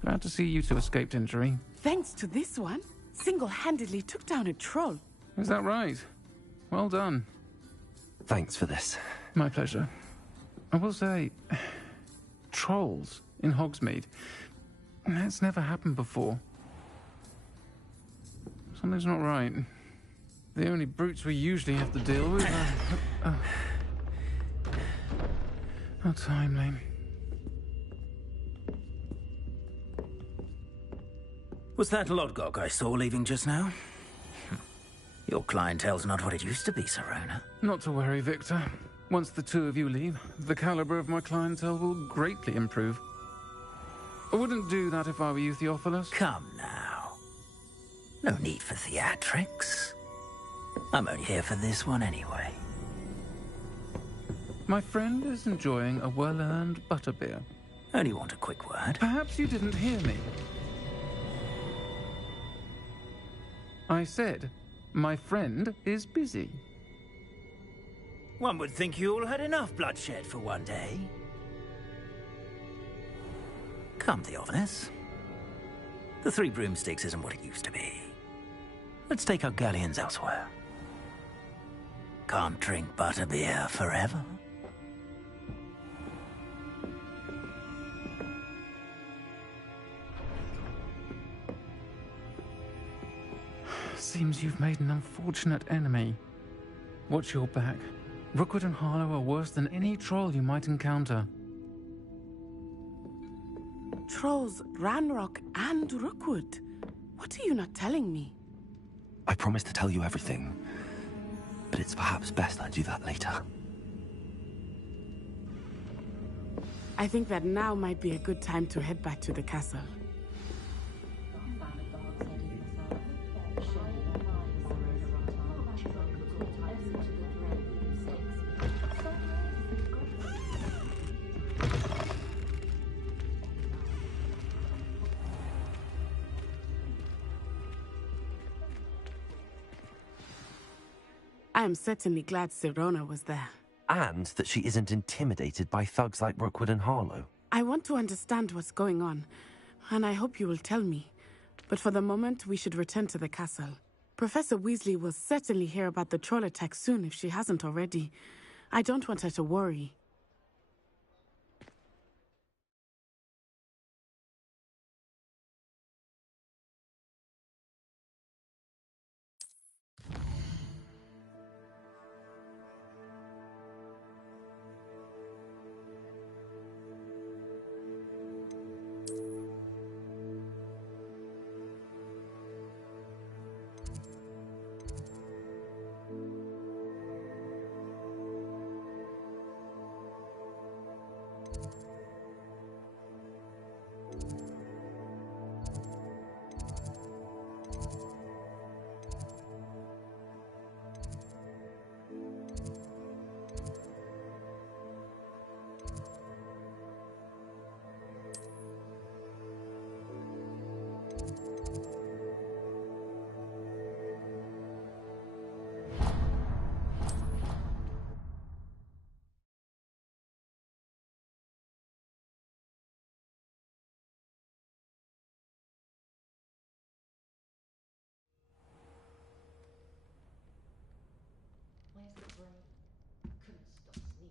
Glad to see you two escaped injury. Thanks to this one, single-handedly took down a troll. Is that right? Well done. Thanks for this. My pleasure. I will say, trolls in Hogsmeade. That's never happened before. Something's not right. The only brutes we usually have to deal with are... How timely. Was that Lodgok I saw leaving just now? Your clientele's not what it used to be, Serona. Not to worry, Victor. Once the two of you leave, the caliber of my clientele will greatly improve. I wouldn't do that if I were you, Theophilus. Come now. No need for theatrics. I'm only here for this one anyway. My friend is enjoying a well-earned butterbeer. Only want a quick word. Perhaps you didn't hear me. I said, my friend is busy. One would think you all had enough bloodshed for one day. Come, Theophilus. The 3 broomsticks isn't what it used to be. Let's take our galleons elsewhere. Can't drink butterbeer forever. Seems you've made an unfortunate enemy. Watch your back. Rookwood and Harlow are worse than any troll you might encounter. Trolls, Ranrock, and Rookwood. What are you not telling me? I promised to tell you everything, but it's perhaps best I do that later. I think that now might be a good time to head back to the castle. I am certainly glad Serona was there. and that she isn't intimidated by thugs like Rookwood and Harlow. I want to understand what's going on, and I hope you will tell me. But for the moment, we should return to the castle. Professor Weasley will certainly hear about the troll attack soon if she hasn't already. I don't want her to worry. Where's the brain? Couldn't stop sneezing.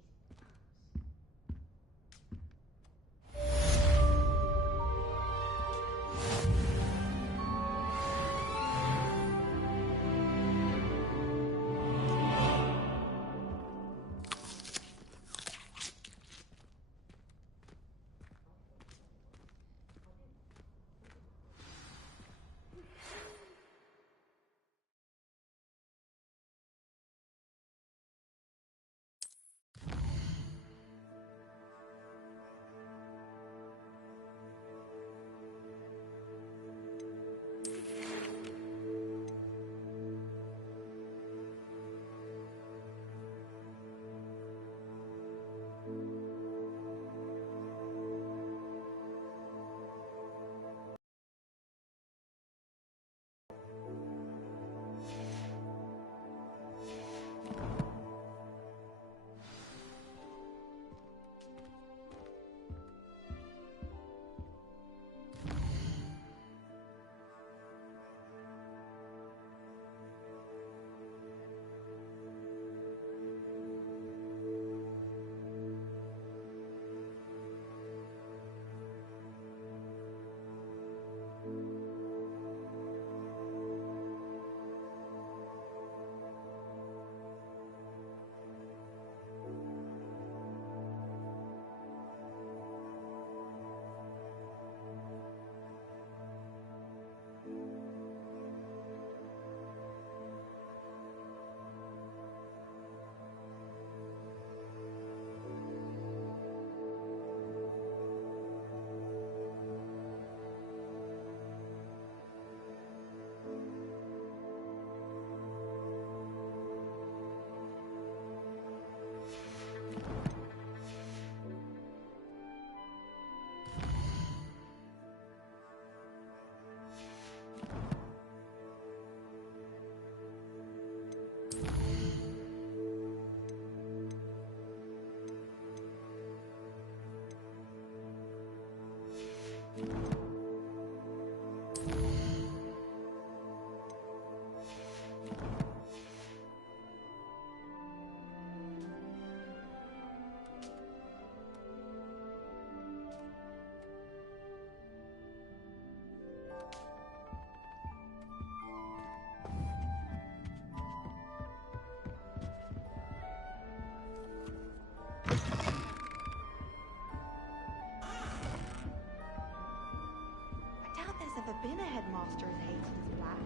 Ever been a headmaster as hated as Black?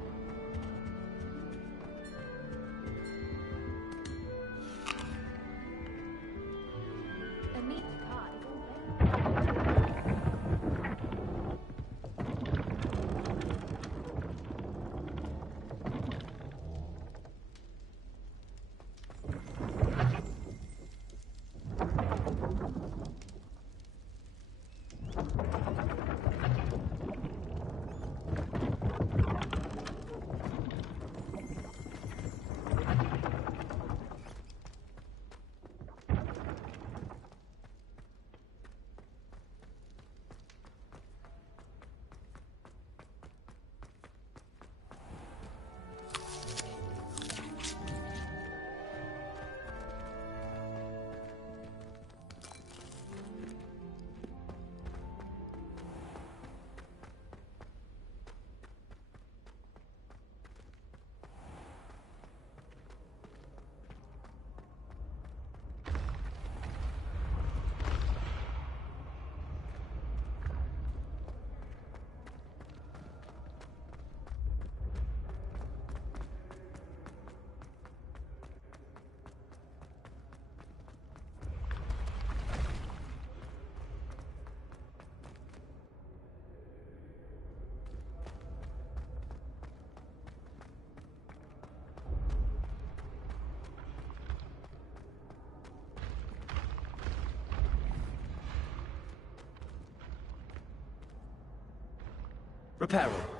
A meat card is all Reparo.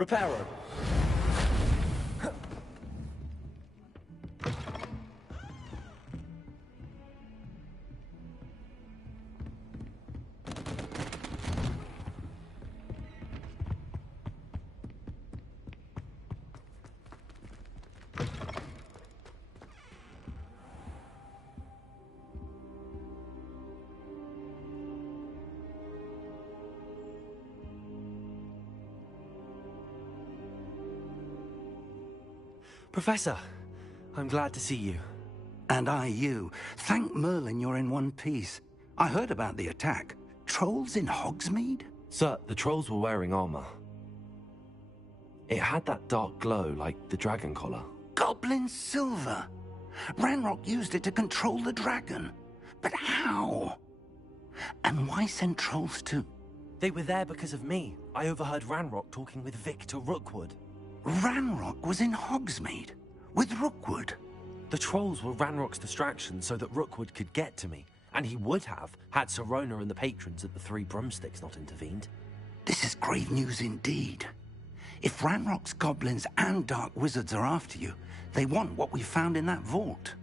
Reparo. Professor, I'm glad to see you. And I you. Thank Merlin you're in one piece. I heard about the attack. Trolls in Hogsmeade? Sir, the trolls were wearing armor. It had that dark glow like the dragon collar. Goblin silver! Ranrock used it to control the dragon. But how? And why send trolls to... They were there because of me. I overheard Ranrock talking with Victor Rookwood. Ranrock was in Hogsmeade? With Rookwood? The trolls were Ranrock's distraction so that Rookwood could get to me. And he would have, had Sirona and the patrons at the Three Broomsticks not intervened. This is grave news indeed. If Ranrock's goblins and dark wizards are after you, they want what we found in that vault.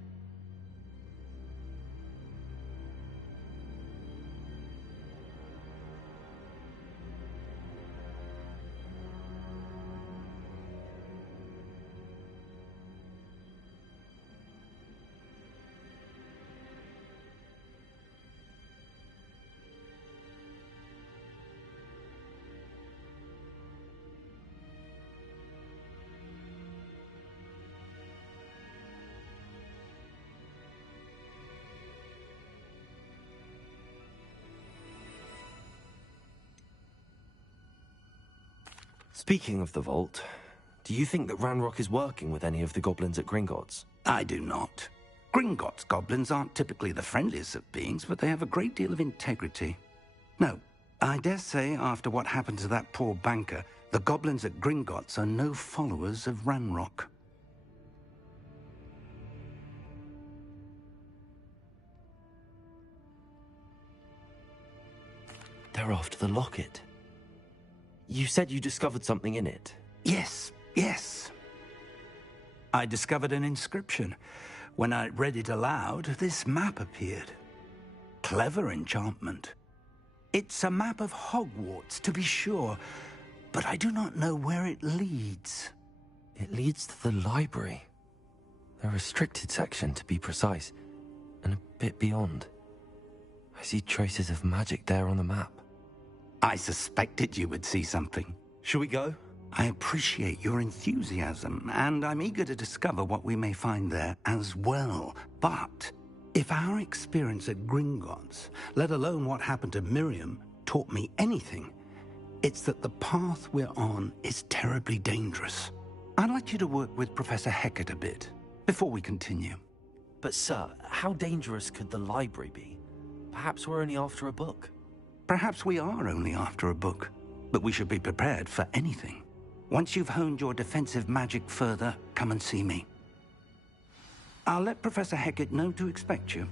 Speaking of the vault, do you think that Ranrock is working with any of the goblins at Gringotts? I do not. Gringotts goblins aren't typically the friendliest of beings, but they have a great deal of integrity. No, I dare say after what happened to that poor banker, the goblins at Gringotts are no followers of Ranrock. They're after the locket. You said you discovered something in it. Yes, yes. I discovered an inscription. When I read it aloud, this map appeared. Clever enchantment. It's a map of Hogwarts, to be sure, but I do not know where it leads. It leads to the library. The restricted section, to be precise, and a bit beyond. I see traces of magic there on the map. I suspected you would see something. Shall we go? I appreciate your enthusiasm, and I'm eager to discover what we may find there as well. But if our experience at Gringotts, let alone what happened to Miriam, taught me anything, it's that the path we're on is terribly dangerous. I'd like you to work with Professor Hecat a bit before we continue. But sir, how dangerous could the library be? Perhaps we're only after a book. Perhaps we are only after a book, but we should be prepared for anything. Once you've honed your defensive magic further, come and see me. I'll let Professor Hecat know to expect you.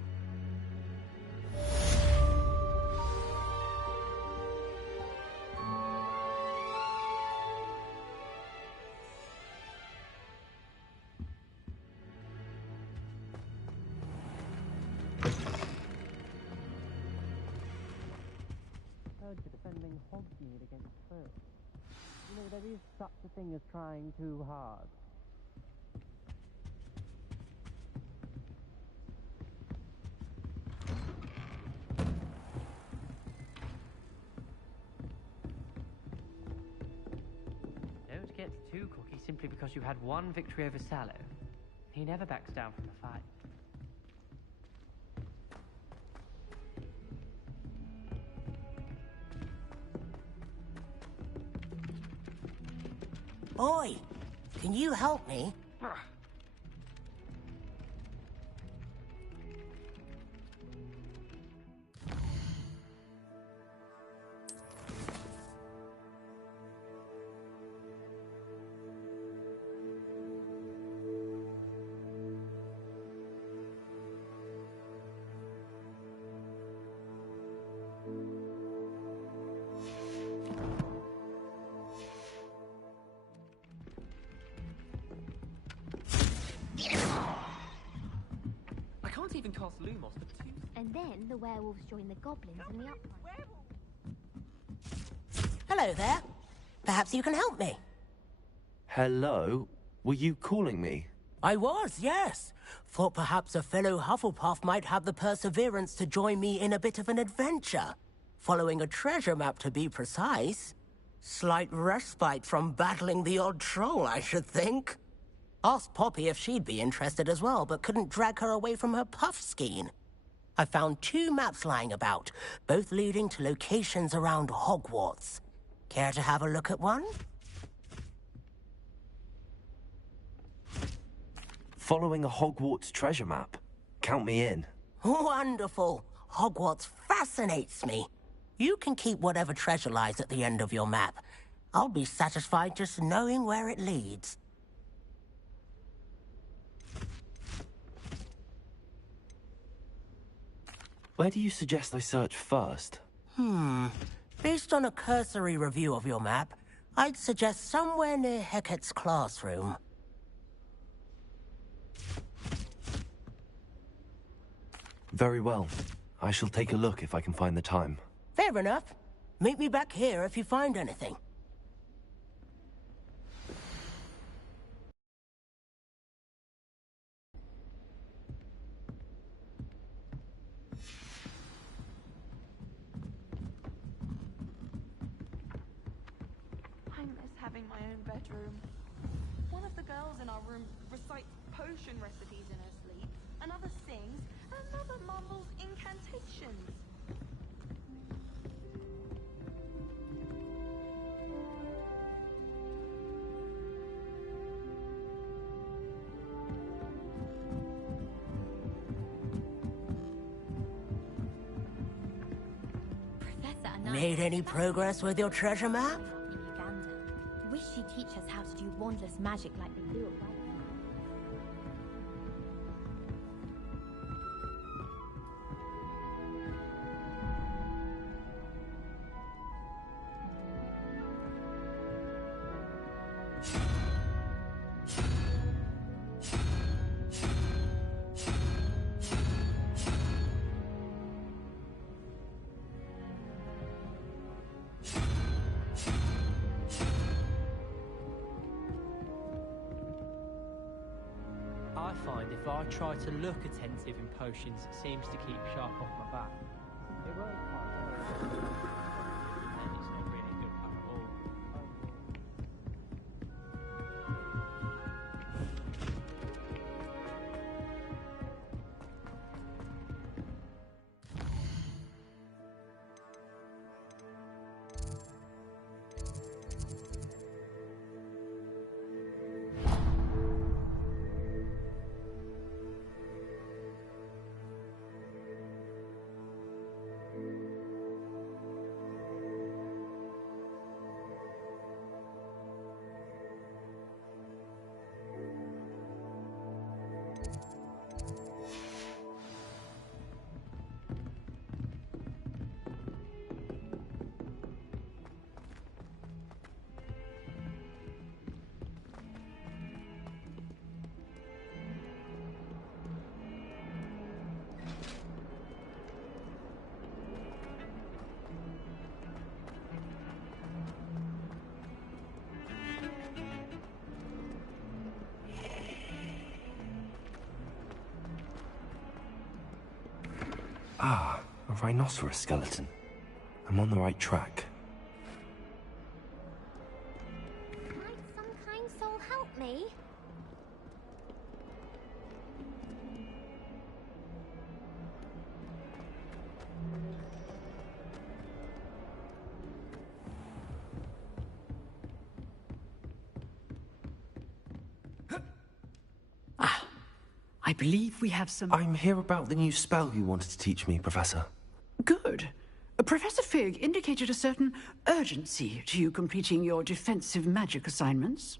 Defending Hogsmeade against foes. You know, there is such a thing as trying too hard. Don't get too cocky simply because you had one victory over Sallow. He never backs down from a fight. Boy, can you help me? I can't even cast Lumos for 2. And then the werewolves join the goblins in the uprising. Hello there. Perhaps you can help me. Hello? Were you calling me? I was, yes. Thought perhaps a fellow Hufflepuff might have the perseverance to join me in a bit of an adventure. Following a treasure map, to be precise. Slight respite from battling the odd troll, I should think. Asked Poppy if she'd be interested as well, but couldn't drag her away from her puff skein. I found 2 maps lying about, both leading to locations around Hogwarts. Care to have a look at one? Following a Hogwarts treasure map. Count me in. Wonderful. Hogwarts fascinates me. You can keep whatever treasure lies at the end of your map. I'll be satisfied just knowing where it leads. Where do you suggest I search first? Based on a cursory review of your map, I'd suggest somewhere near Hecat's classroom. Very well. I shall take a look if I can find the time. Fair enough. Meet me back here if you find anything. I miss having my own bedroom. One of the girls in our room recites potion recipes in her sleep, another sings, and another mumbles incantations. Made any progress with your treasure map? In Uganda. Wish she'd teach us how to do wandless magic like they do at White. I find if I try to look attentive in potions, it seems to keep sharp off my back. It works quite well. And it's not really a good pack at all. Ah, a rhinoceros skeleton. I'm on the right track. Might some kind soul help me? I believe we have some... I'm here about the new spell you wanted to teach me, Professor. Good. Professor Fig indicated a certain urgency to you completing your defensive magic assignments.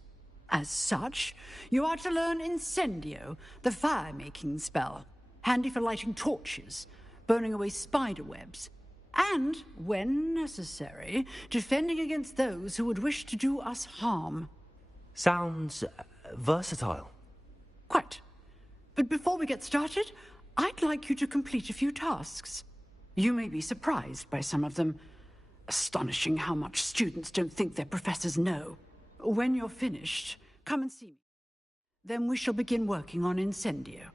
As such, you are to learn Incendio, the fire-making spell, handy for lighting torches, burning away spider webs, and, when necessary, defending against those who would wish to do us harm. Sounds versatile. Quite. But before we get started, I'd like you to complete a few tasks. You may be surprised by some of them. Astonishing how much students don't think their professors know. When you're finished, come and see me. Then we shall begin working on Incendio.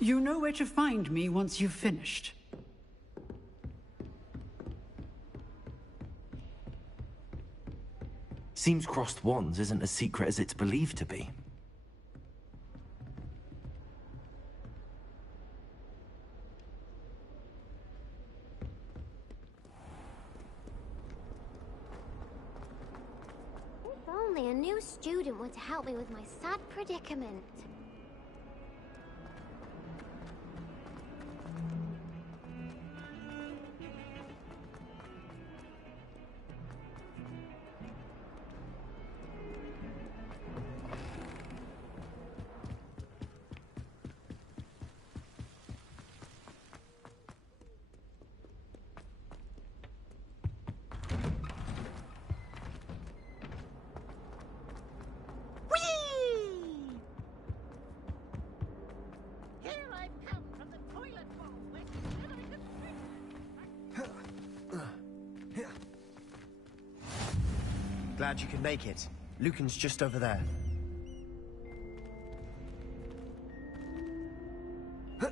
You know where to find me once you've finished. Seems crossed wands isn't as secret as it's believed to be. If only a new student were to help me with my sad predicament. Glad you could make it. Lucan's just over there. Can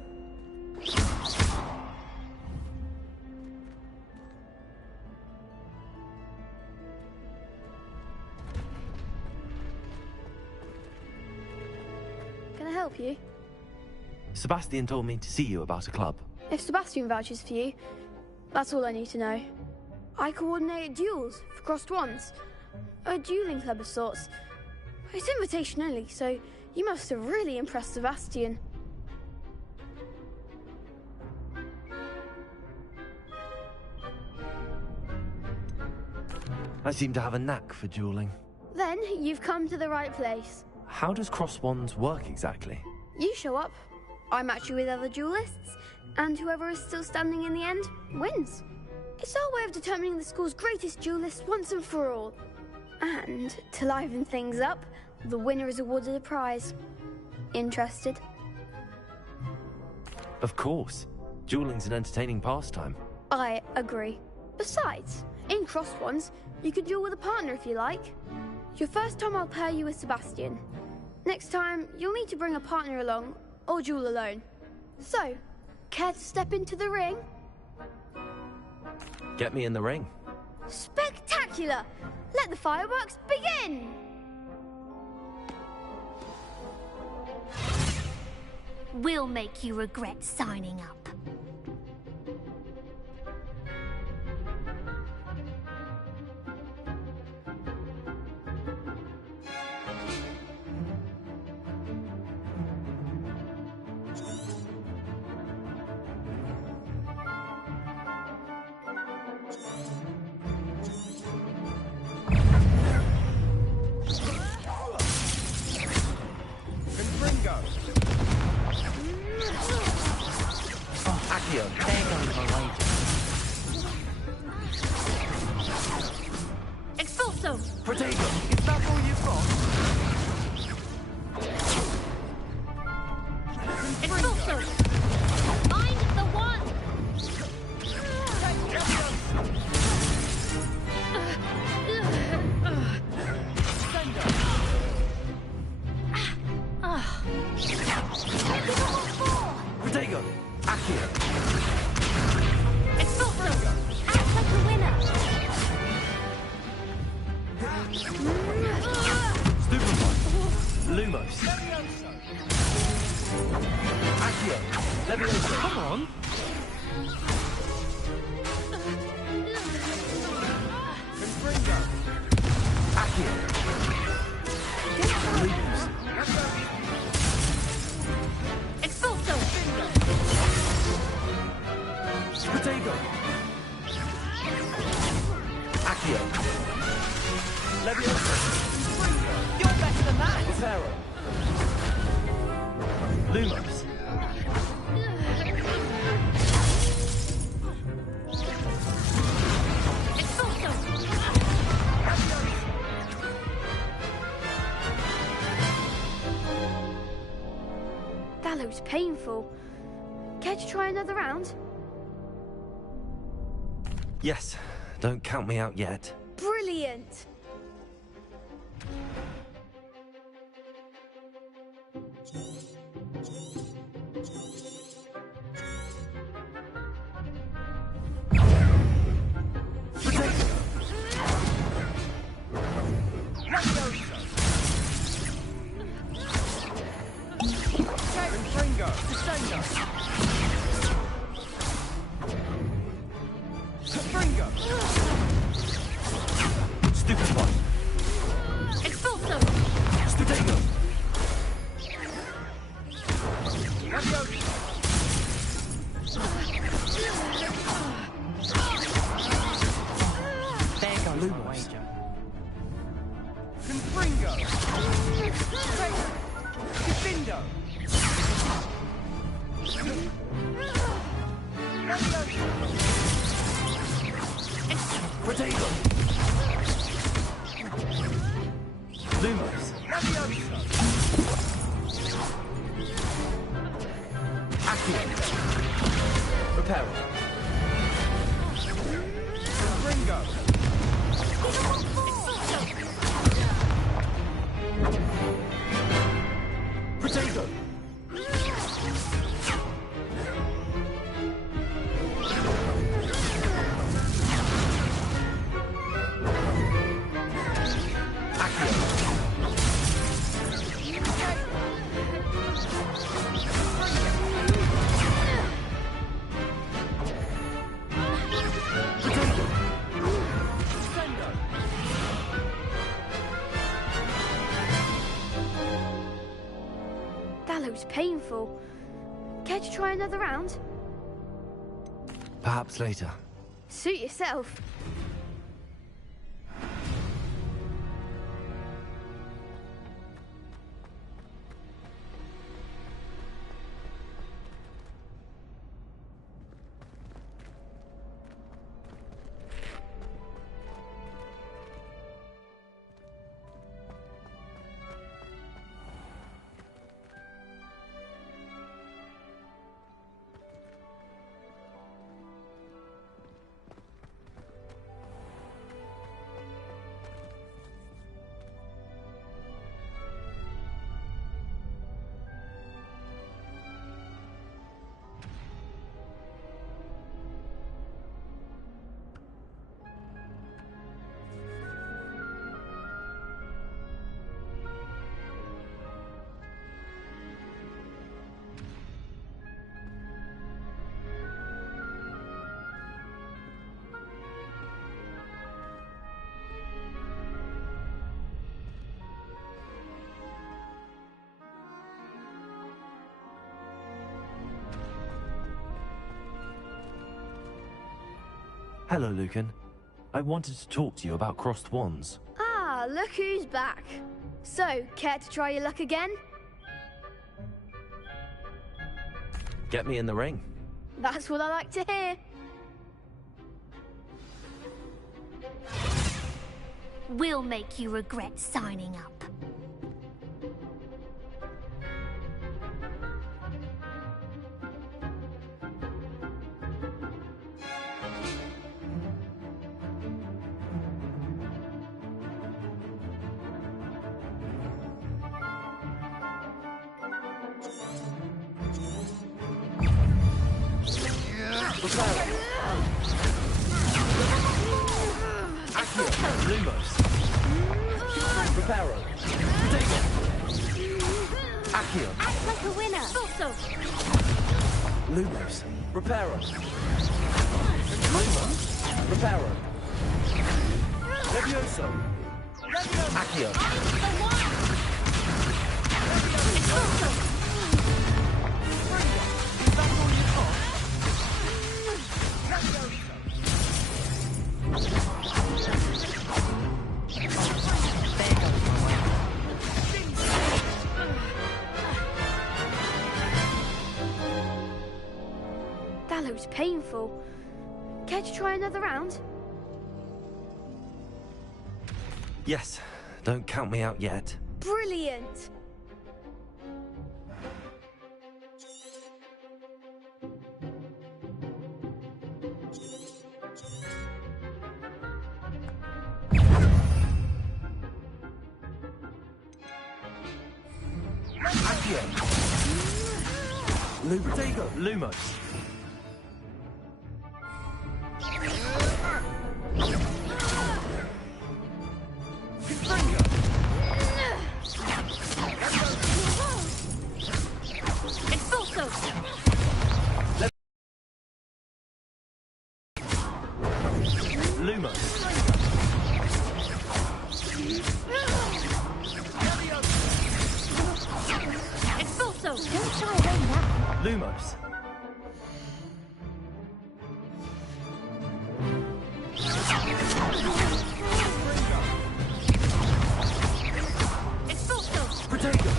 I help you? Sebastian told me to see you about a club. If Sebastian vouches for you, that's all I need to know. I coordinate duels for crossed wands. A dueling club of sorts. It's invitation only, so you must have really impressed Sebastian. I seem to have a knack for dueling. Then you've come to the right place. How does cross wands work exactly? You show up, I match you with other duelists, and whoever is still standing in the end wins. It's our way of determining the school's greatest duelist once and for all. And to liven things up, the winner is awarded a prize. Interested? Of course. Dueling's an entertaining pastime. I agree. Besides, in cross wands, you can duel with a partner if you like. Your first time I'll pair you with Sebastian. Next time, you'll need to bring a partner along, or duel alone. So, care to step into the ring? Get me in the ring. Spectacular! Let the fireworks begin! We'll make you regret signing up. Expulso! Protego, is that all you've got? Expulso! Find the one! Protego, Accio. Expulso! Act like a winner! Stupefy. Lumos. Accio. Levioso. Come on! Confringo. Accio. Lumos. Expulso! Protego. Accio. Levioso. You're better than that! Zero. Lumos. Expulso! That looks painful. Care to try another round? Yes, don't count me out yet. Brilliant! Confringo. Descendo. Confringo. Stupefy. Expulso! Stutego. Levioso. There goes the wager. Confringo. Defindo. Protego. Lumos. Levioso. Accio. Reparo. Confringo. Protego. That looks painful. Care to try another round? Perhaps later. Suit yourself. Hello, Lucan. I wanted to talk to you about crossed wands. Ah, look who's back. So, care to try your luck again? Get me in the ring. That's what I like to hear. We'll make you regret signing up. Lumos. Reparo. Potato. Accio. Act like a winner. Also. Lumos. Reparo. Lumos. Reparo. Levioso. Accio. Is that all you got? That looks painful. Care to try another round? Yes, don't count me out yet. Brilliant! Potato. Lumos. Expulso. Lumos. Expulso. Don't shy away now. Lumos. Expulso. Potato.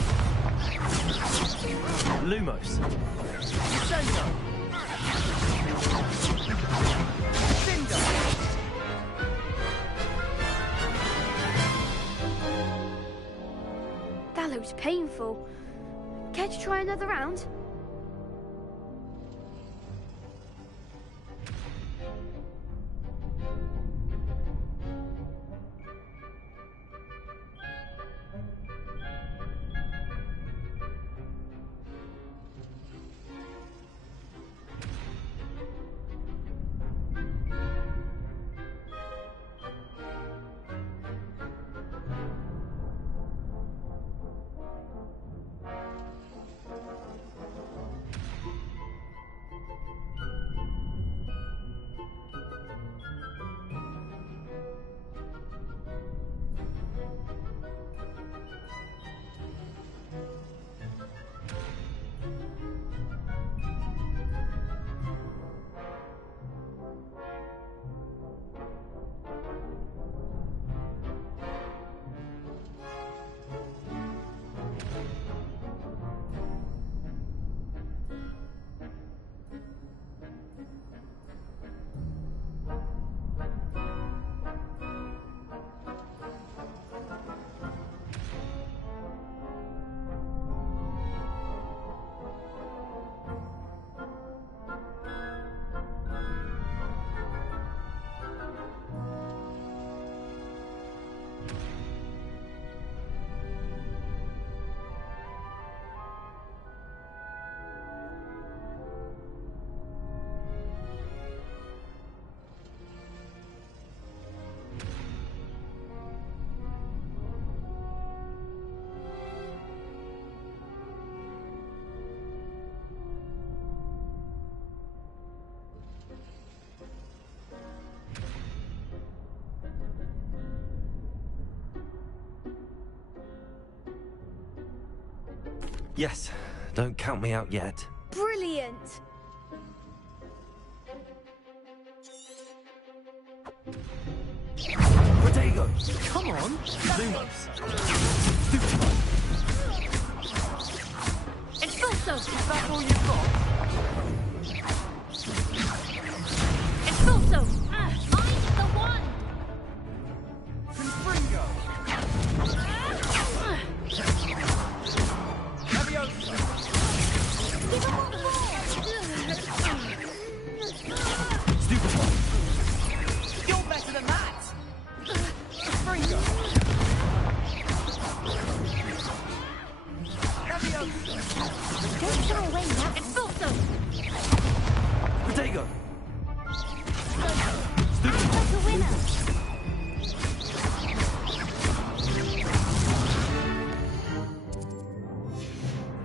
Lumos. That looks painful. Care to try another round? Yes, don't count me out yet. Brilliant! Protego! Come on! Lumos! Expulso! Is that all you've got? Expulso! Find the one! Confringo! Leviosa! Stupefy! You're better than that! Confringo! Leviosa! Don't shy away now. Expulso! Protego! Act like a winner!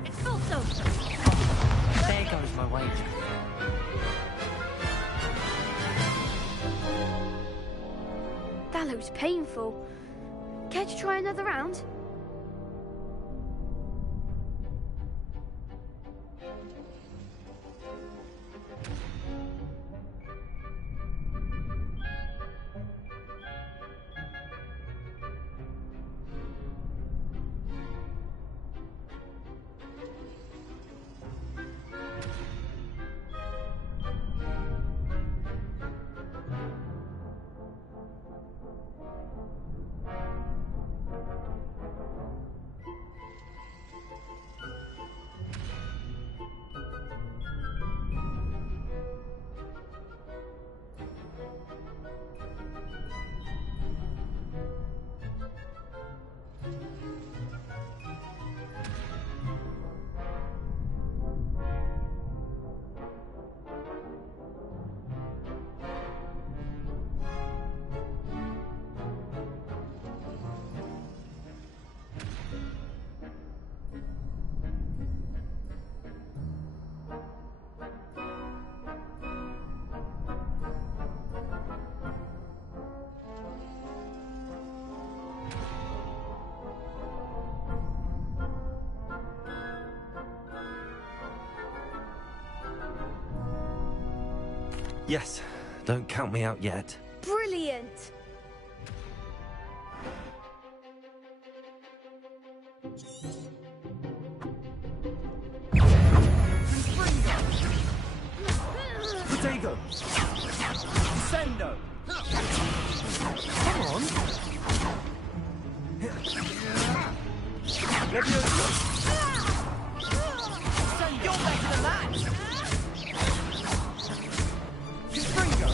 Expulso! There goes my wager. That looks painful. Care to try another round? Yes, don't count me out yet. Brilliant! Protego! Sendo! Come on! Leviosa! Send, you're better than that! Confringo!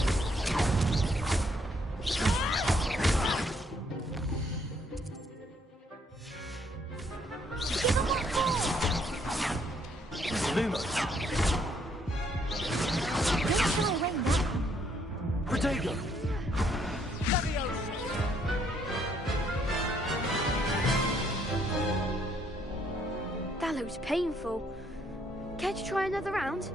Lumos! Don't shy away now. Protego! Leviosa! That looks painful. Care to try another round?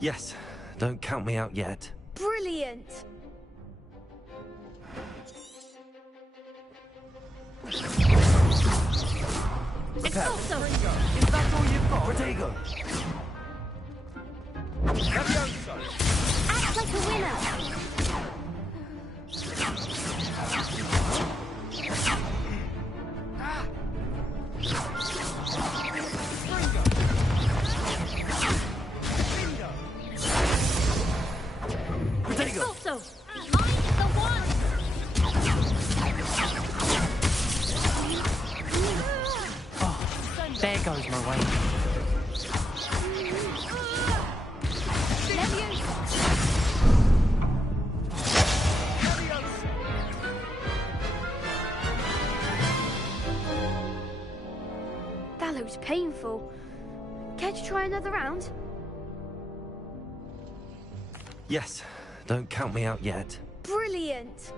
Yes, don't count me out yet. Brilliant! Expulso! Is that all you've got? Protego! Leviosa! Act like a winner! Protego! Expulso! Find the one! There goes my wager. That looks painful. Care to try another round? Yes, don't count me out yet. Brilliant!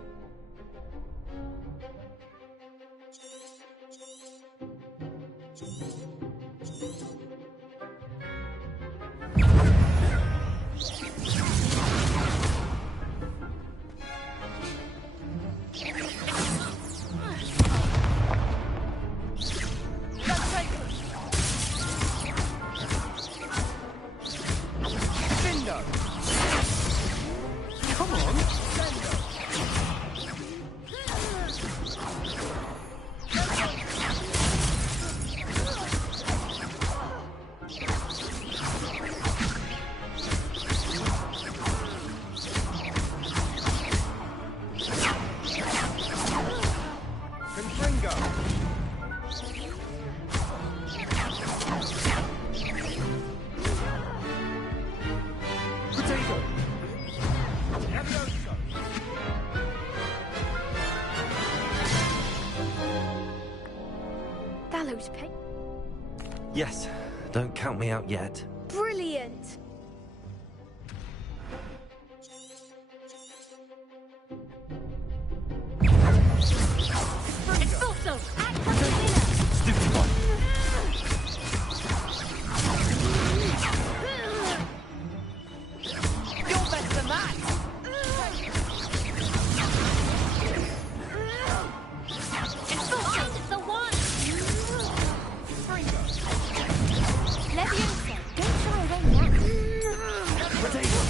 Yes, don't count me out yet. Brilliant! Expulso! Act as a winner! Stupid one. You're better than that! Expulso! The one! Leviosa! Don't shy away now! Potato!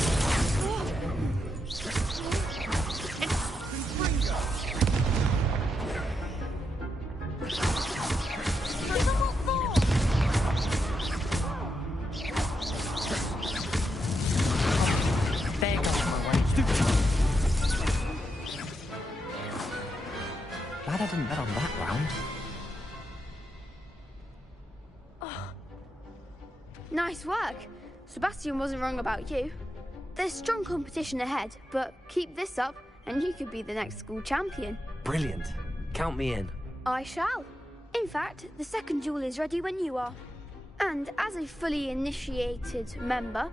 There goes my way. Glad I didn't bet on that round. Nice work. Sebastian wasn't wrong about you. There's strong competition ahead, but keep this up and you could be the next school champion. Brilliant. Count me in. I shall. In fact, the second duel is ready when you are. And as a fully initiated member,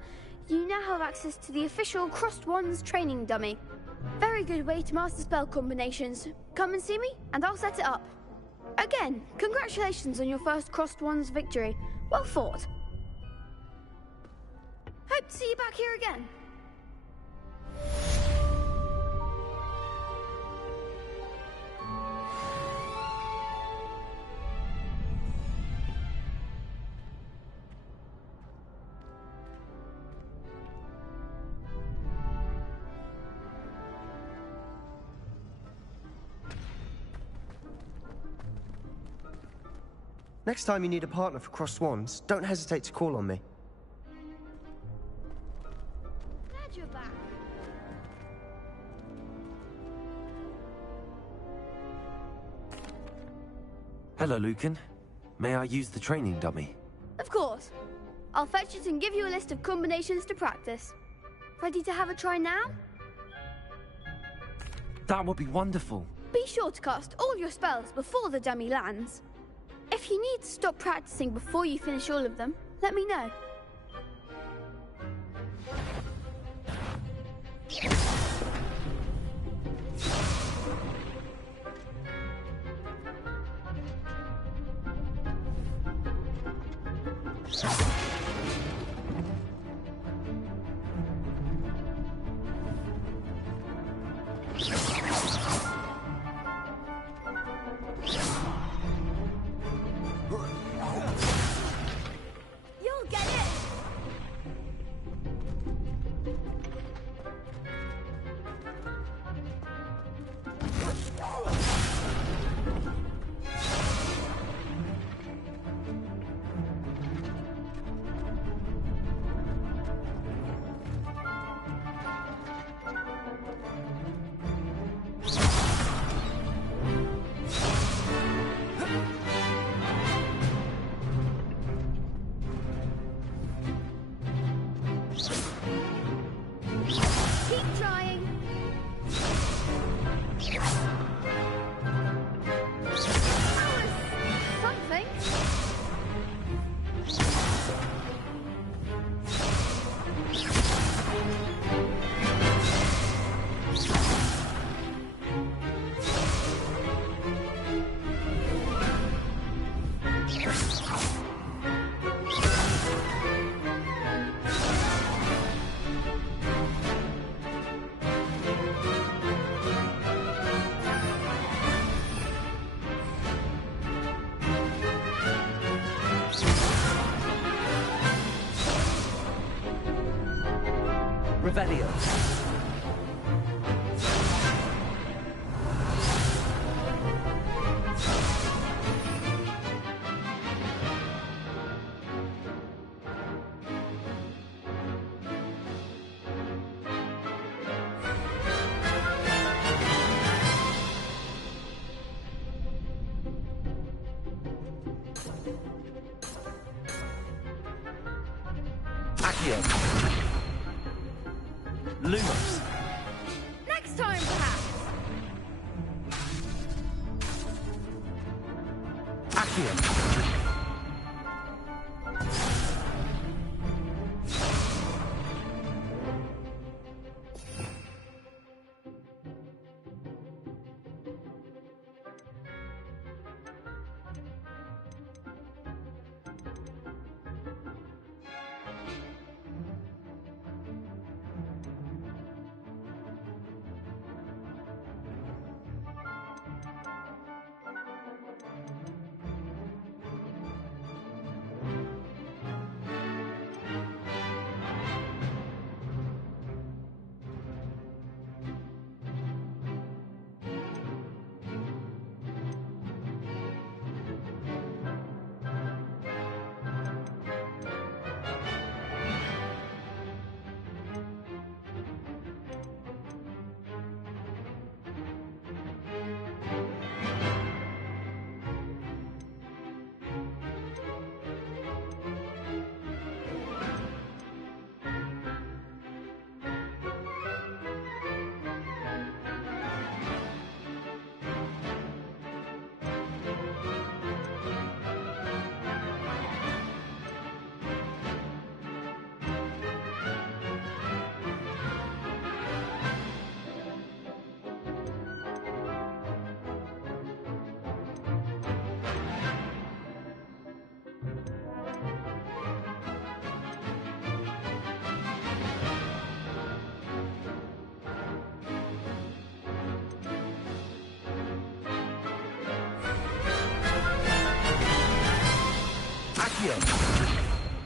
you now have access to the official Crossed Wands training dummy. Very good way to master spell combinations. Come and see me, and I'll set it up. Again, congratulations on your first Crossed Wands victory. Well fought. Hope to see you back here again. Next time you need a partner for Crossed Wands, don't hesitate to call on me. Glad you're back. Hello, Lucan. May I use the training dummy? Of course. I'll fetch it and give you a list of combinations to practice. Ready to have a try now? That would be wonderful. Be sure to cast all your spells before the dummy lands. If you need to stop practicing before you finish all of them, let me know. You'll get it! Keep trying. Something. Revelio. Accio. Lumos. Next time, perhaps. Accio.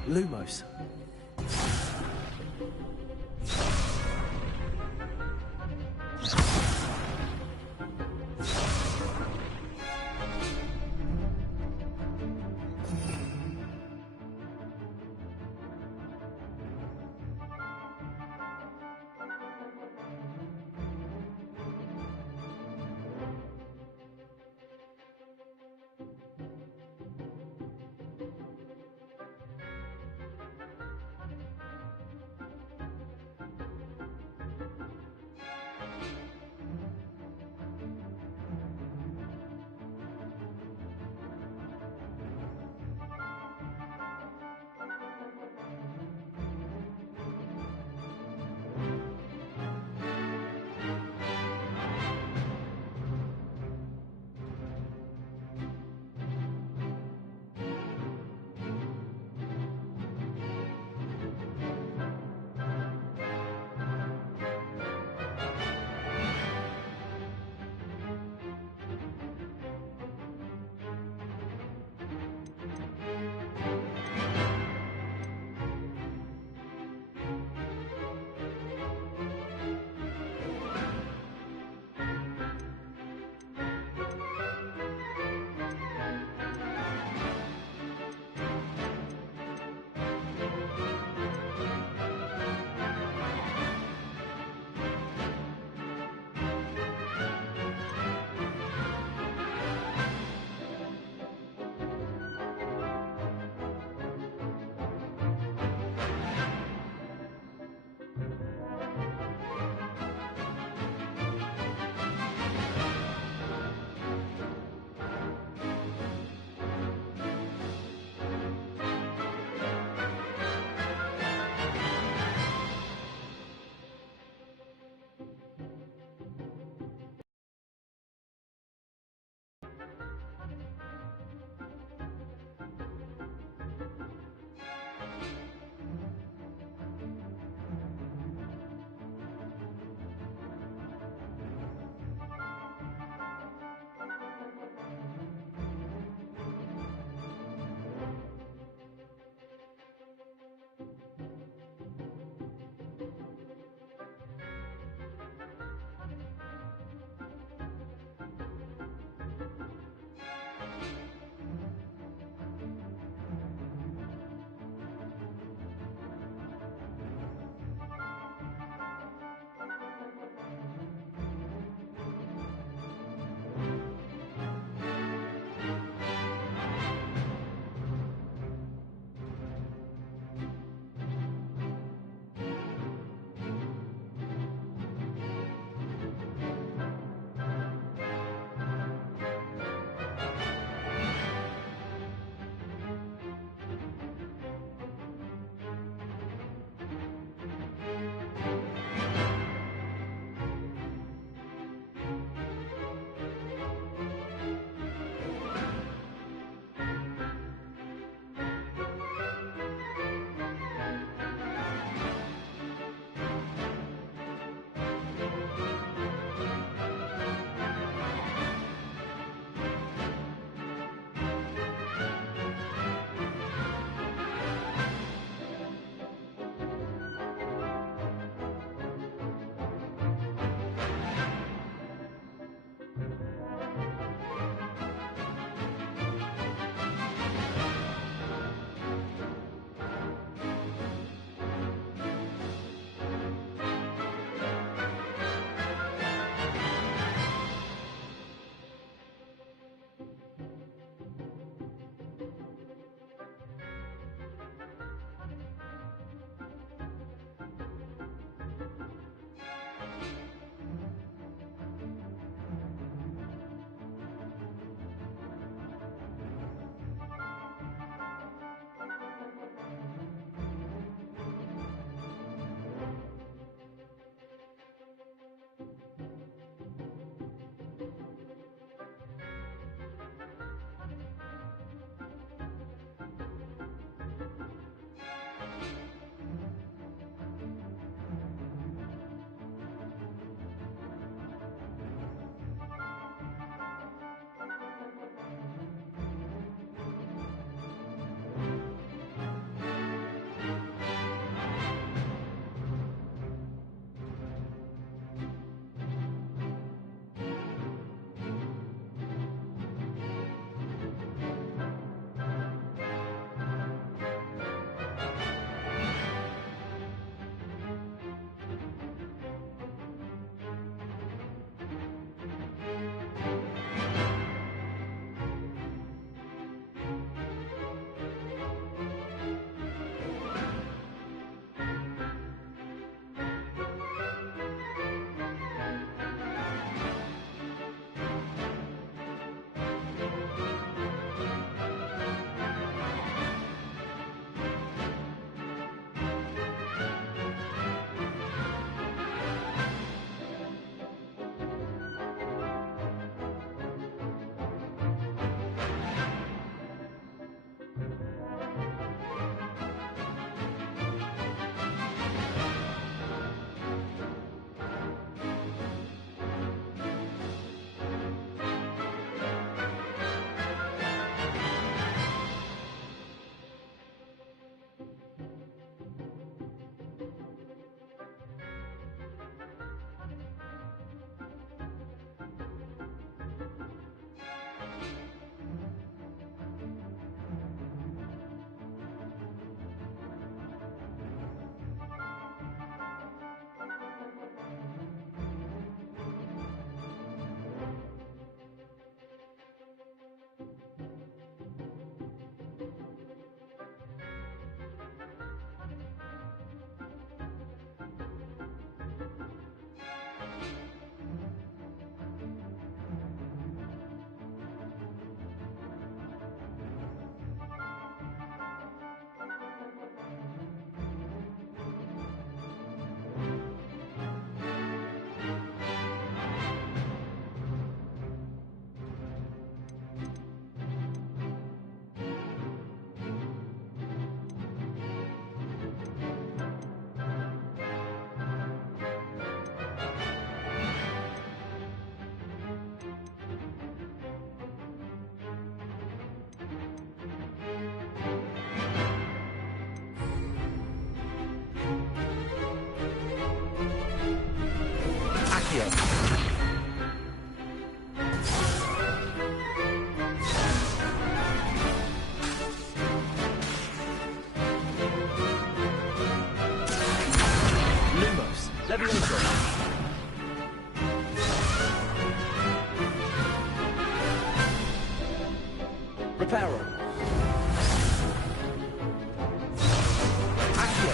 Lumos. Leviosa. Reparo. Accio.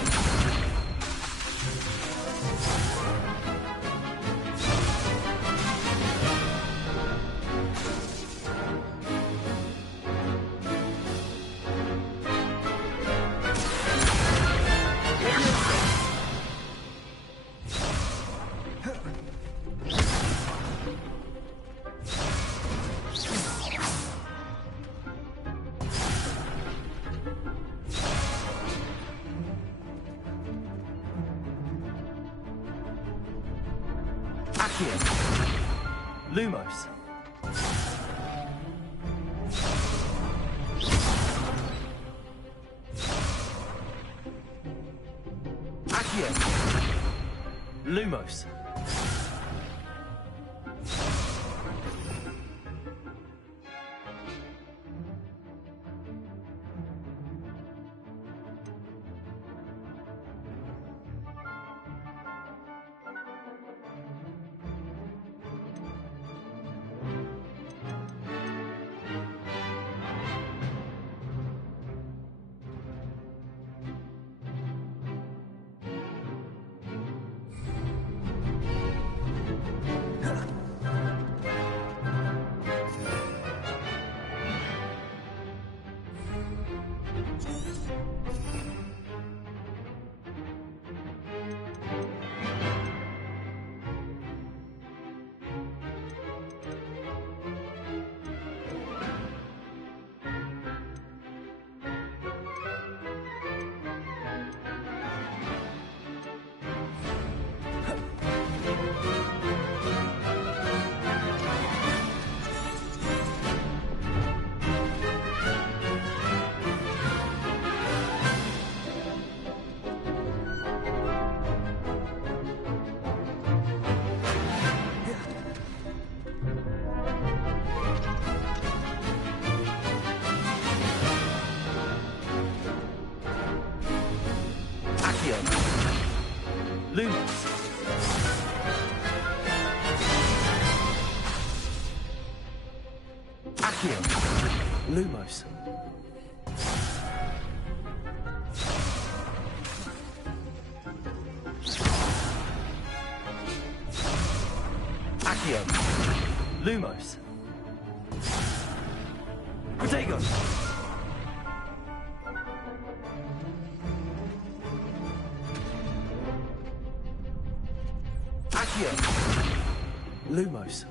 Accio. Lumos. Accio. Lumos. Accio. Lumos. Accio. Lumos. Accio. Lumos. Protego. Accio. Lumos.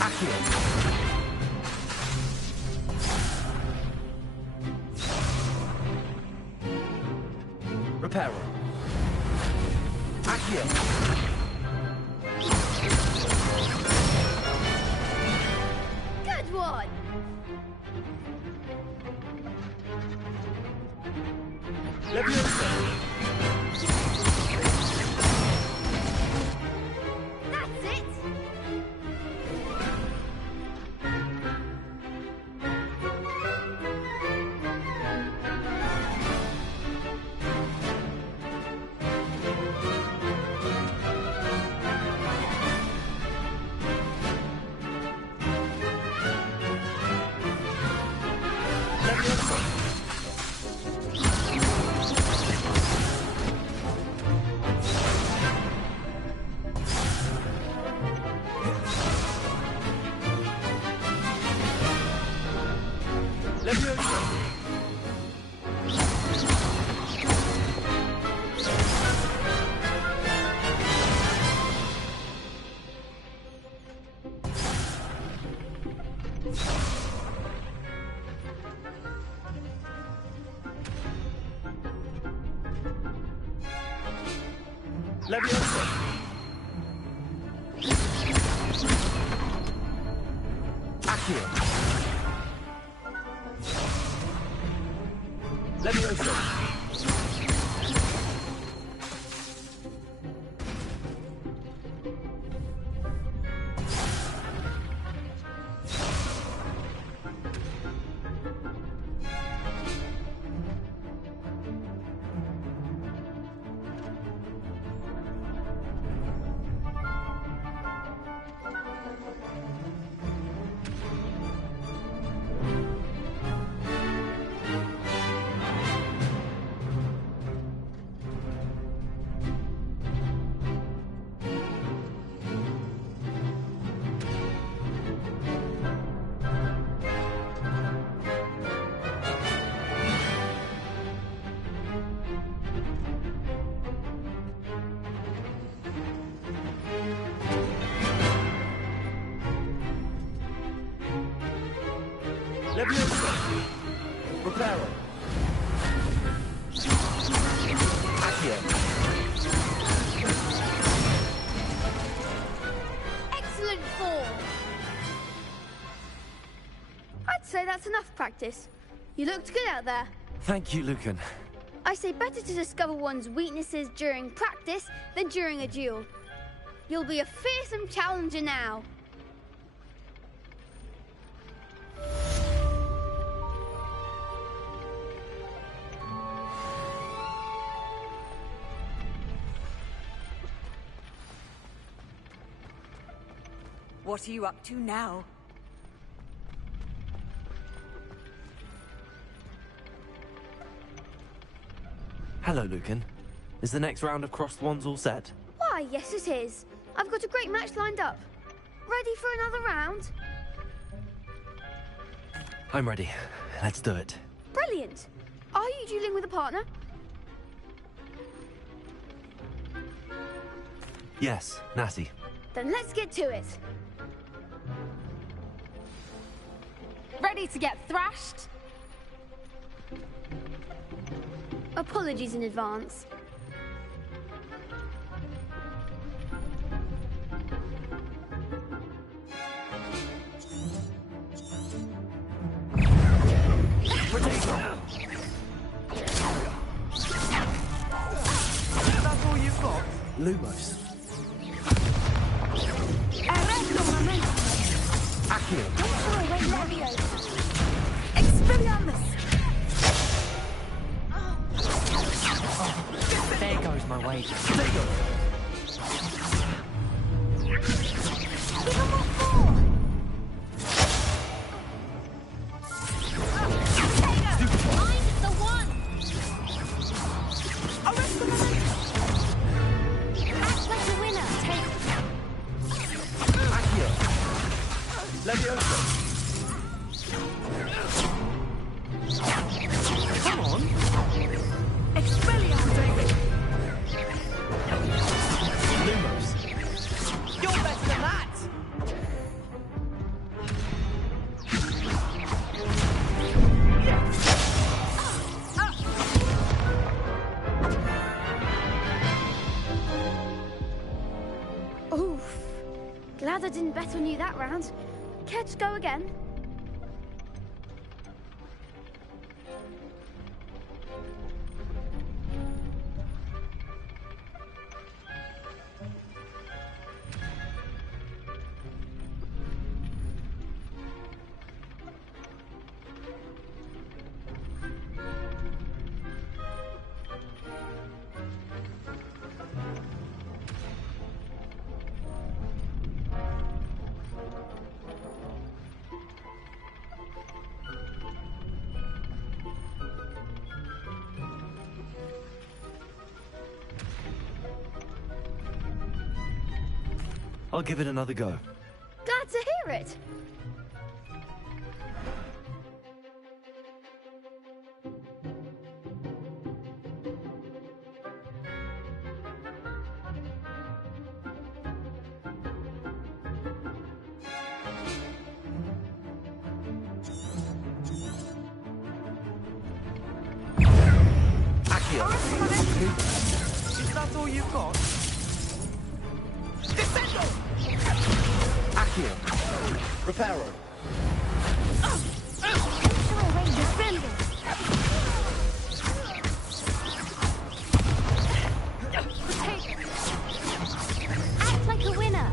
Accio. Reparo. Accio. Good one! Leviosa. That's it! Leviosa. Accio. Leviosa. Leviosa. Reparo. Accio. Excellent form! I'd say that's enough practice. You looked good out there. Thank you, Lucan. I say better to discover one's weaknesses during practice than during a duel. You'll be a fearsome challenger now. What are you up to now? Hello, Lucan. Is the next round of crossed wands all set? Why, yes it is. I've got a great match lined up. Ready for another round? I'm ready. Let's do it. Brilliant. Are you dueling with a partner? Yes, Natty. Then let's get to it. Ready to get thrashed? Apologies in advance. That's all you've got? Lumos. Accio. There goes my wager. Come on. Lumos. You're better than that! bet on you that round. Care to go again? I'll give it another go. Glad to hear it. Accio. Is that all you've got? Descendo! Accio. Reparo. Defender. Act like a winner.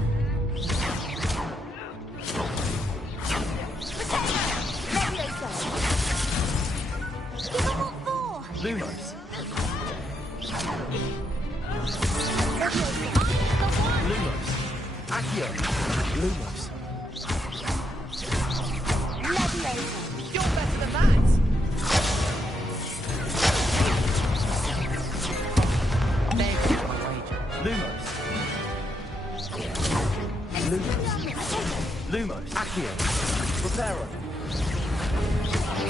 Give them all four. Lumos. Lumos. Accio. Lumos. You're better than that! Lumos. Lumos. Lumos. Accio. Reparo.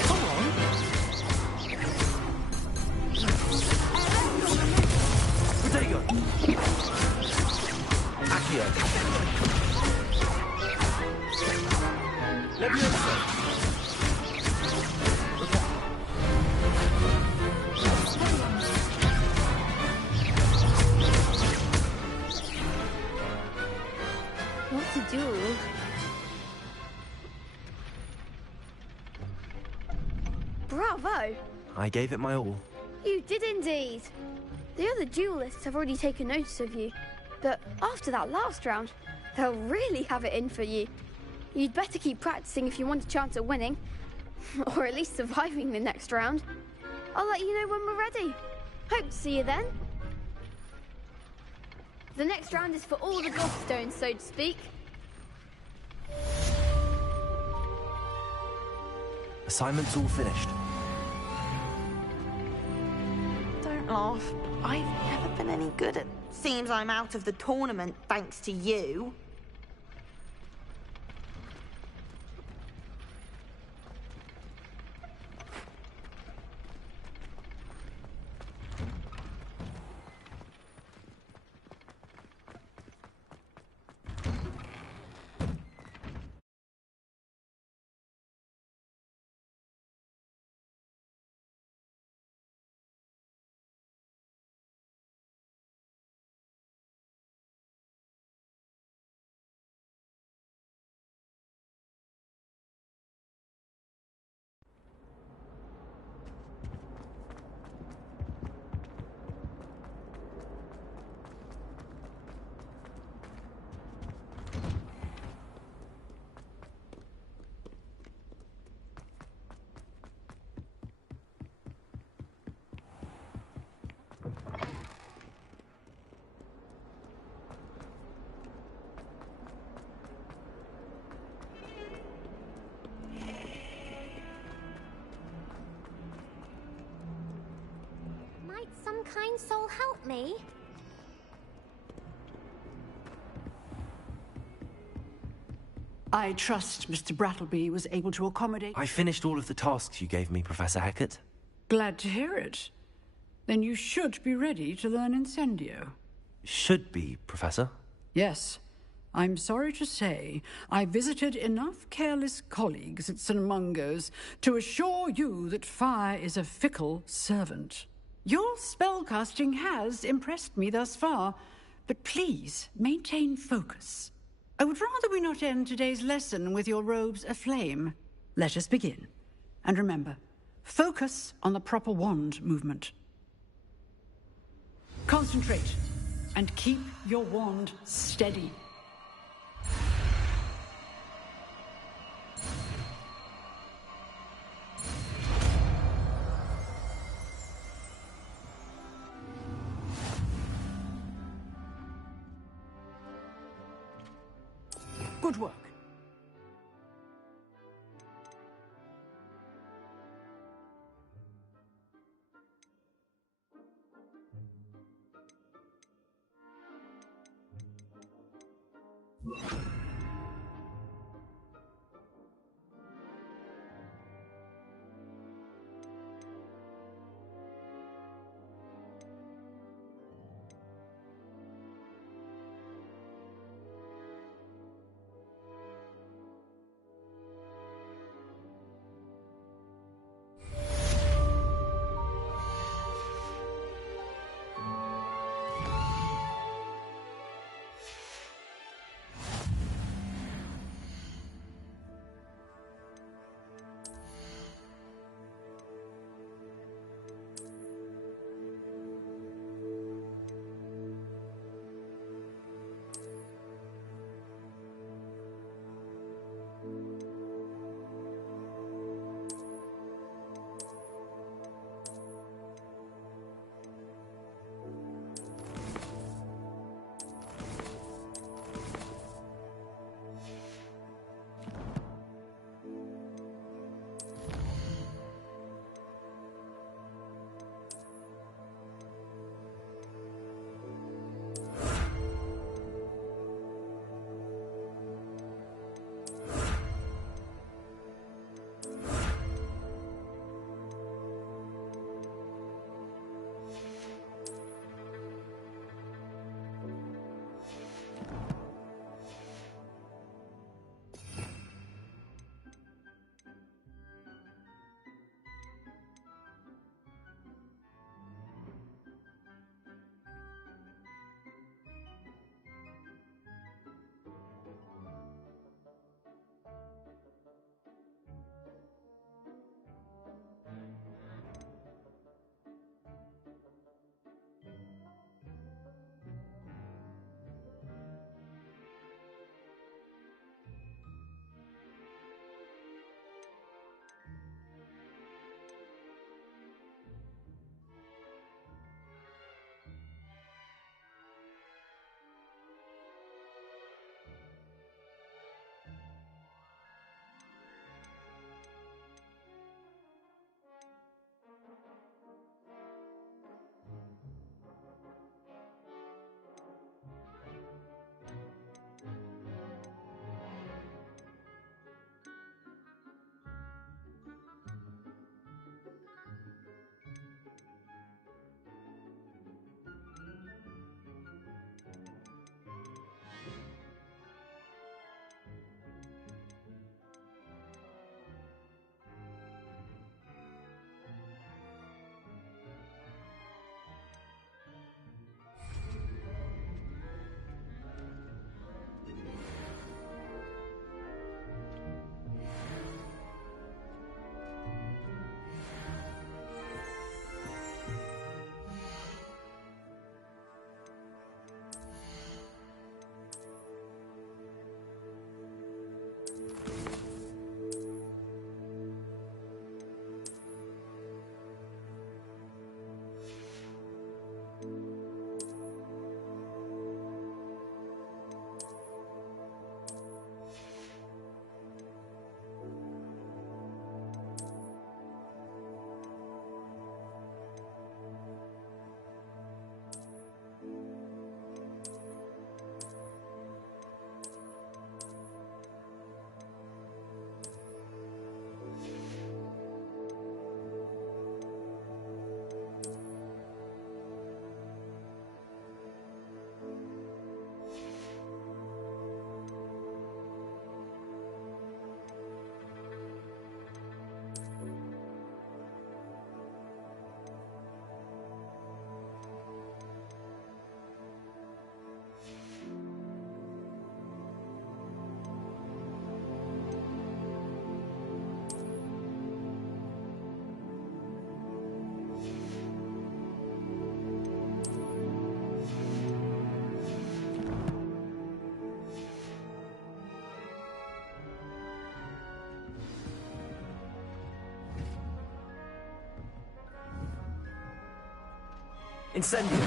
Come on. Protego. Accio. Leviosa. What's a duel? Bravo! I gave it my all. You did indeed. The other duelists have already taken notice of you, but after that last round, they'll really have it in for you. You'd better keep practicing if you want a chance at winning, or at least surviving the next round. I'll let you know when we're ready. Hope to see you then. The next round is for all the Godstones, so to speak. Assignment's all finished. Don't laugh. I've never been any good at... Seems I'm out of the tournament thanks to you. Might some kind soul help me? I trust Mr. Brattleby was able to accommodate... I finished all of the tasks you gave me, Professor Hackett. Glad to hear it. Then you should be ready to learn Incendio. Should be, Professor. Yes. I'm sorry to say, I visited enough careless colleagues at St. Mungo's to assure you that fire is a fickle servant. Your spellcasting has impressed me thus far, but please maintain focus. I would rather we not end today's lesson with your robes aflame. Let us begin. And remember, focus on the proper wand movement. Concentrate, and keep your wand steady. Good work. Incendio!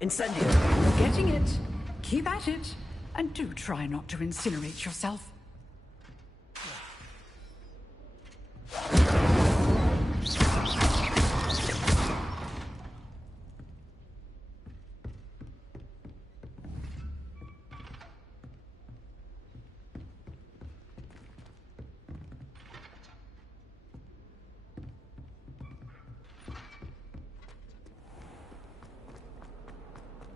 Incendio! You're getting it. Keep at it. And do try not to incinerate yourself.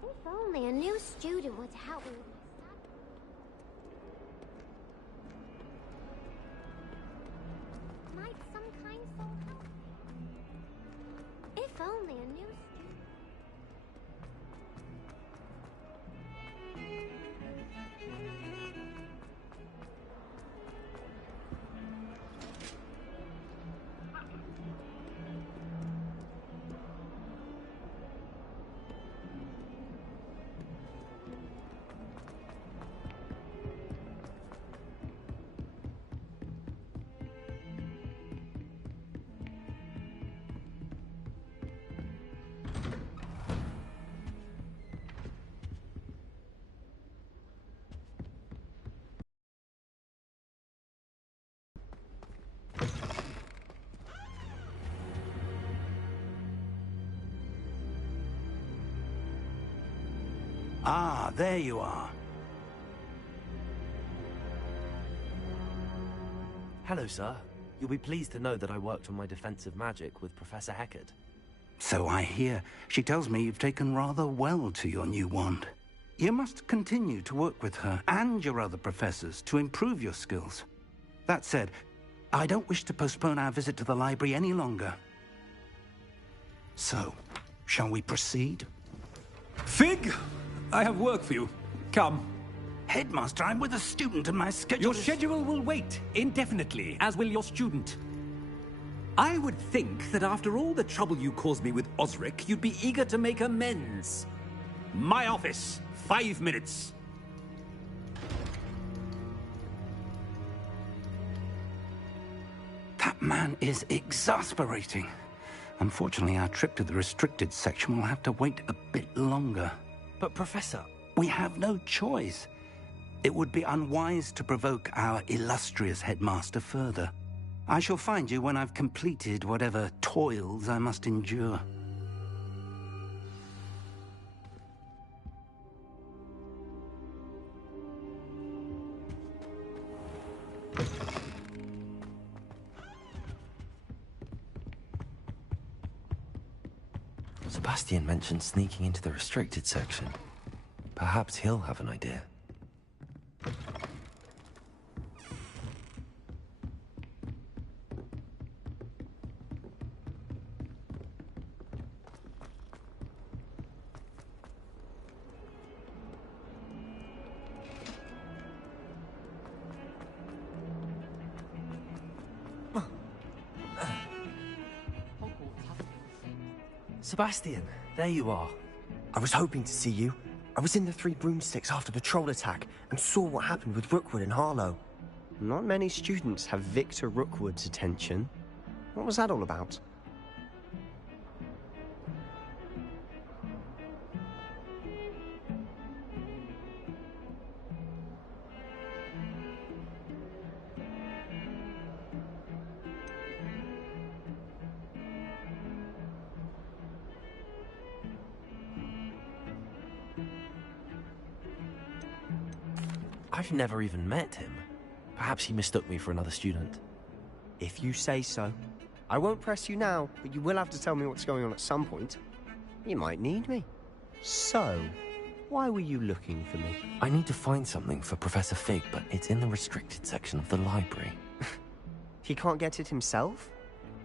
If only a new student were to help me with my studies. Might some kind soul help me? If only a new student. Ah, there you are. Hello, sir. You'll be pleased to know that I worked on my defensive magic with Professor Heckard. So I hear. She tells me you've taken rather well to your new wand. You must continue to work with her and your other professors to improve your skills. That said, I don't wish to postpone our visit to the library any longer. So, shall we proceed? Fig! I have work for you. Come. Headmaster, I'm with a student and my schedule Your schedule will wait indefinitely, as will your student. I would think that after all the trouble you caused me with Osric, you'd be eager to make amends. My office. 5 minutes. That man is exasperating. Unfortunately, our trip to the restricted section will have to wait a bit longer. But, Professor... We have no choice. It would be unwise to provoke our illustrious headmaster further. I shall find you when I've completed whatever toils I must endure. Sebastian mentioned sneaking into the restricted section. Perhaps he'll have an idea. Sebastian, there you are. I was hoping to see you. I was in the Three Broomsticks after the troll attack and saw what happened with Rookwood and Harlow. Not many students have Victor Rookwood's attention. What was that all about? I've never even met him. Perhaps he mistook me for another student. If you say so. I won't press you now, but you will have to tell me what's going on at some point. You might need me. So, why were you looking for me? I need to find something for Professor Fig, but it's in the restricted section of the library. He can't get it himself?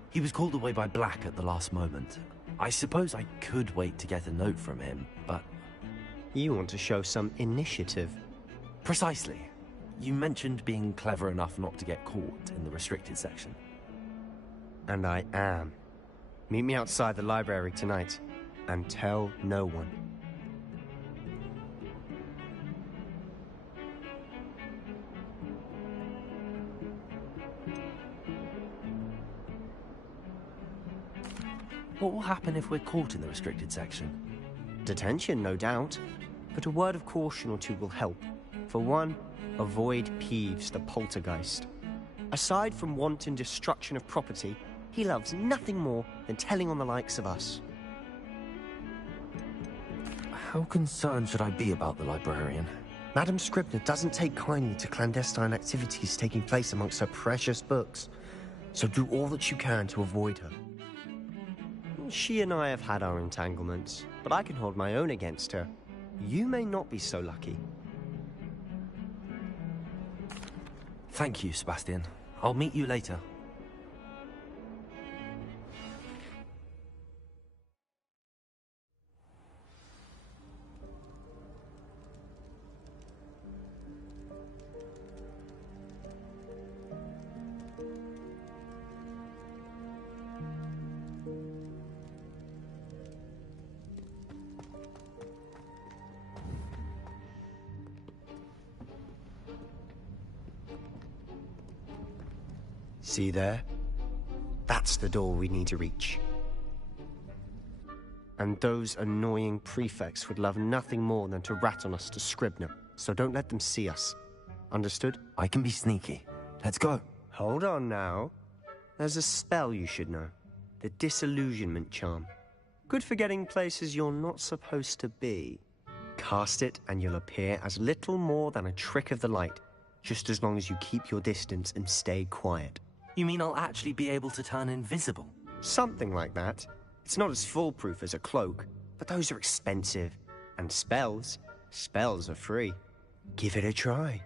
He was called away by Black at the last moment. I suppose I could wait to get a note from him, but... You want to show some initiative. Precisely. You mentioned being clever enough not to get caught in the restricted section. And I am. Meet me outside the library tonight, and tell no one. What will happen if we're caught in the restricted section? Detention, no doubt. But a word of caution or two will help. For one, avoid Peeves the poltergeist. Aside from wanton destruction of property, he loves nothing more than telling on the likes of us. How concerned should I be about the librarian? Madam Scribner doesn't take kindly to clandestine activities taking place amongst her precious books, so do all that you can to avoid her. She and I have had our entanglements, but I can hold my own against her. You may not be so lucky. Thank you, Sebastian. I'll meet you later. See there? That's the door we need to reach. And those annoying prefects would love nothing more than to rat on us to Scribner, so don't let them see us. Understood? I can be sneaky. Let's go. Hold on now. There's a spell you should know. The Disillusionment Charm. Good for getting places you're not supposed to be. Cast it and you'll appear as little more than a trick of the light, just as long as you keep your distance and stay quiet. You mean I'll actually be able to turn invisible? Something like that. It's not as foolproof as a cloak, but those are expensive. And spells are free. Give it a try.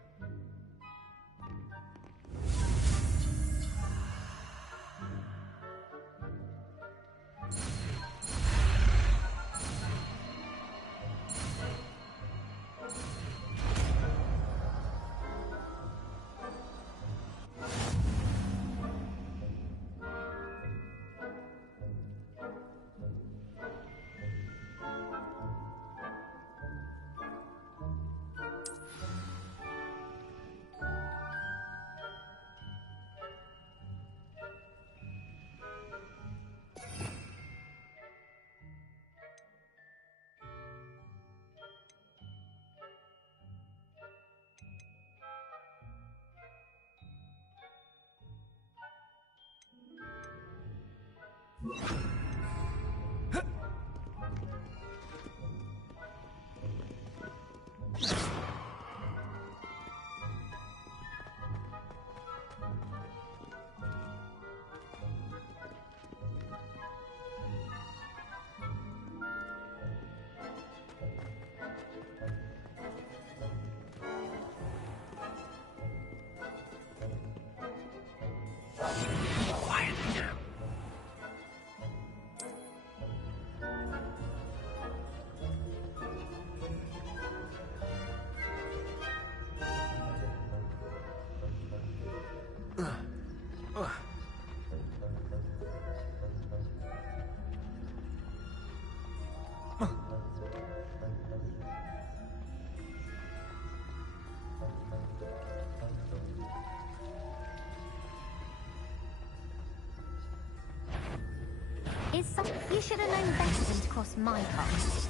You should have known better than to cross my path.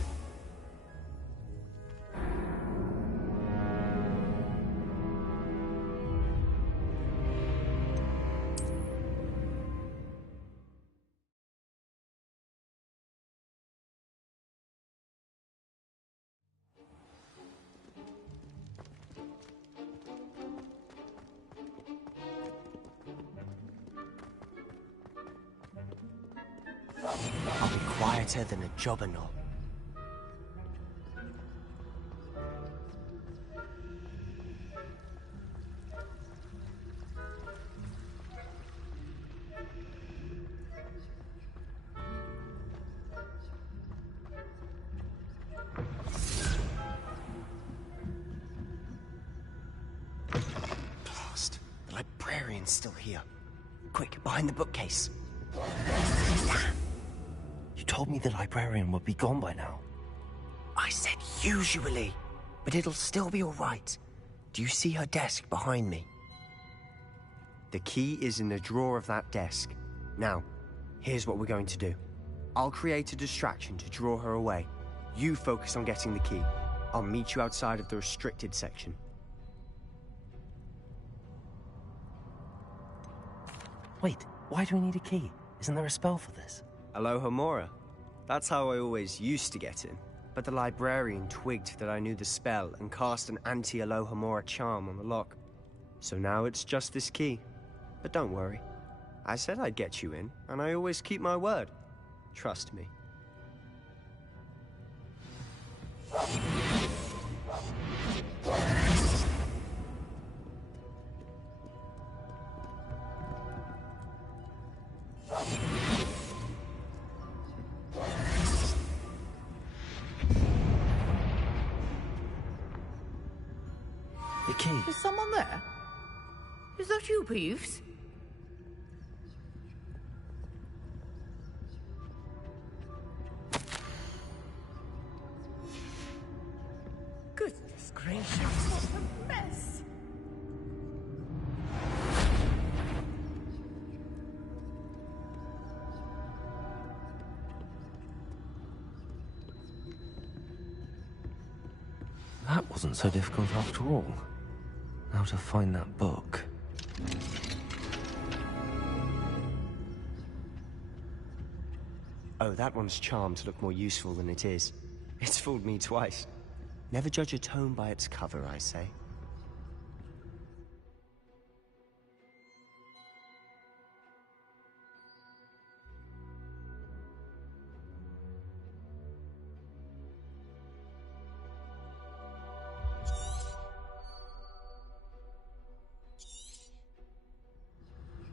I'll be quieter than a jobberknoll. Blast. The librarian's still here. Quick, behind the bookcase. You told me the librarian would be gone by now. I said usually, but it'll still be all right. Do you see her desk behind me? The key is in the drawer of that desk. Now, here's what we're going to do. I'll create a distraction to draw her away. You focus on getting the key. I'll meet you outside of the restricted section. Wait, why do we need a key? Isn't there a spell for this? Alohomora. That's how I always used to get in. But the librarian twigged that I knew the spell and cast an anti-Alohomora charm on the lock. So now it's just this key. But don't worry. I said I'd get you in, and I always keep my word. Trust me. The key. Is someone there? Is that you, Peeves? Goodness gracious, what a mess! That wasn't so difficult after all. Now to find that book. Oh, that one's charmed to look more useful than it is. It's fooled me twice. Never judge a tome by its cover, I say.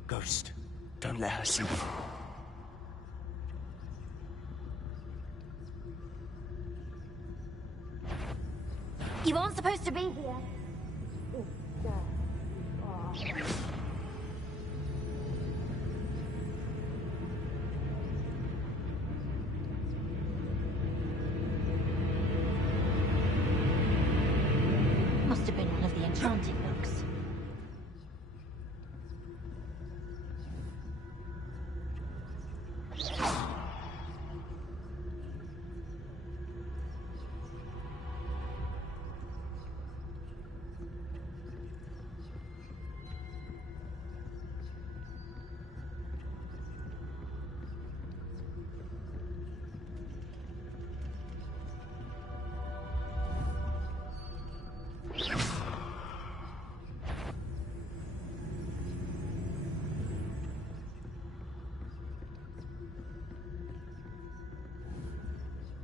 Ghost, don't let her see you. You aren't supposed to be here. Must have been one of the enchanted books.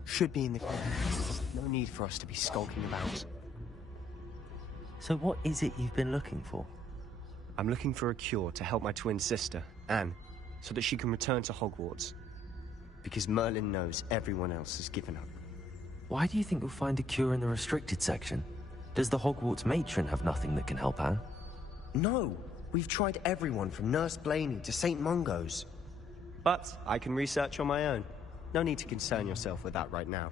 Should be in the corner. No need for us to be skulking about. So what is it you've been looking for? I'm looking for a cure to help my twin sister, Anne, so that she can return to Hogwarts. Because Merlin knows everyone else has given up. Why do you think you'll find a cure in the restricted section? Does the Hogwarts matron have nothing that can help Anne? No! We've tried everyone from Nurse Blaney to St. Mungo's. But I can research on my own. No need to concern yourself with that right now.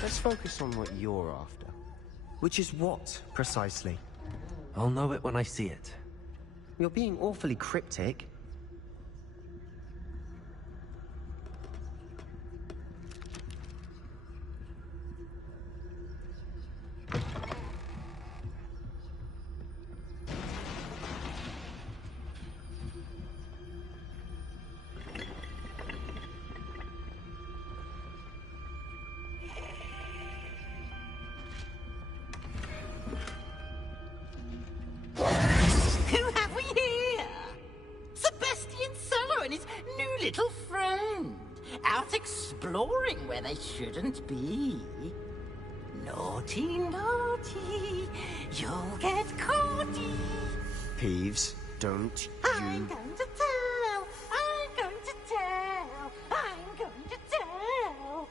Let's focus on what you're after. Which is what, precisely? I'll know it when I see it. You're being awfully cryptic. Who have we here? Sebastian Cello and his new little friend. Out exploring where they shouldn't be. Naughty, naughty. You'll get caughty. Peeves, don't I'm you... going to tell. I'm going to tell. I'm going to tell.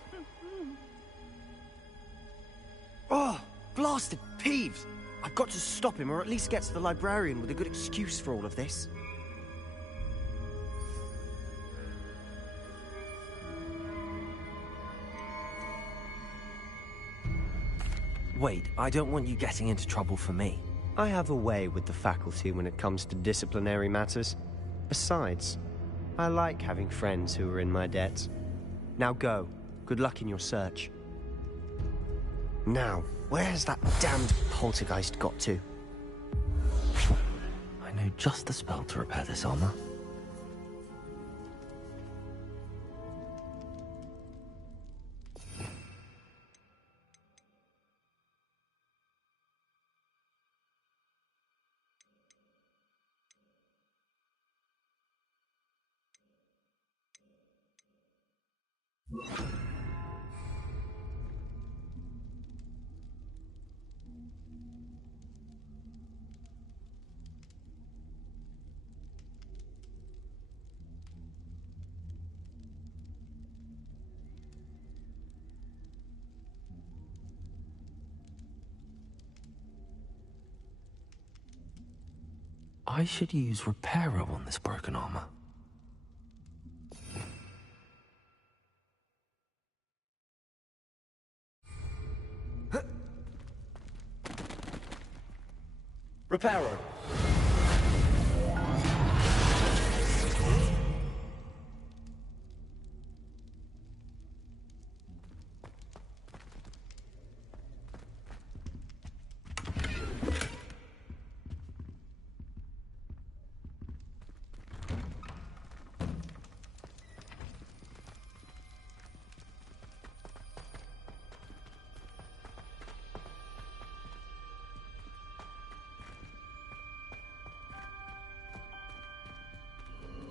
Oh, blasted Peeves! I've got to stop him, or at least get to the librarian with a good excuse for all of this. Wait, I don't want you getting into trouble for me. I have a way with the faculty when it comes to disciplinary matters. Besides, I like having friends who are in my debt. Now go. Good luck in your search. Now, where has that damned poltergeist got to? I know just the spell to repair this armor. I should use Reparo on this broken armor. Reparo.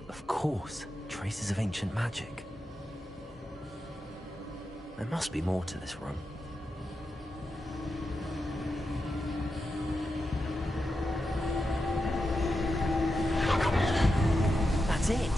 Of course, traces of ancient magic. There must be more to this room. That's it.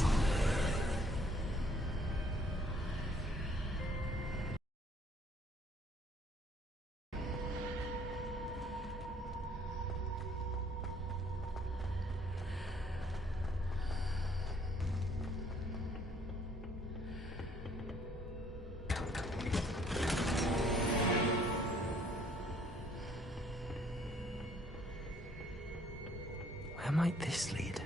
Where might this lead?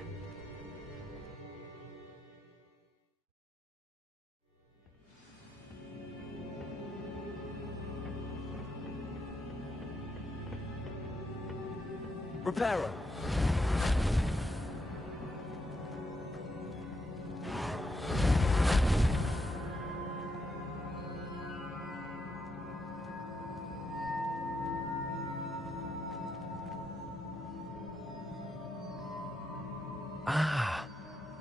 Reparo. Ah,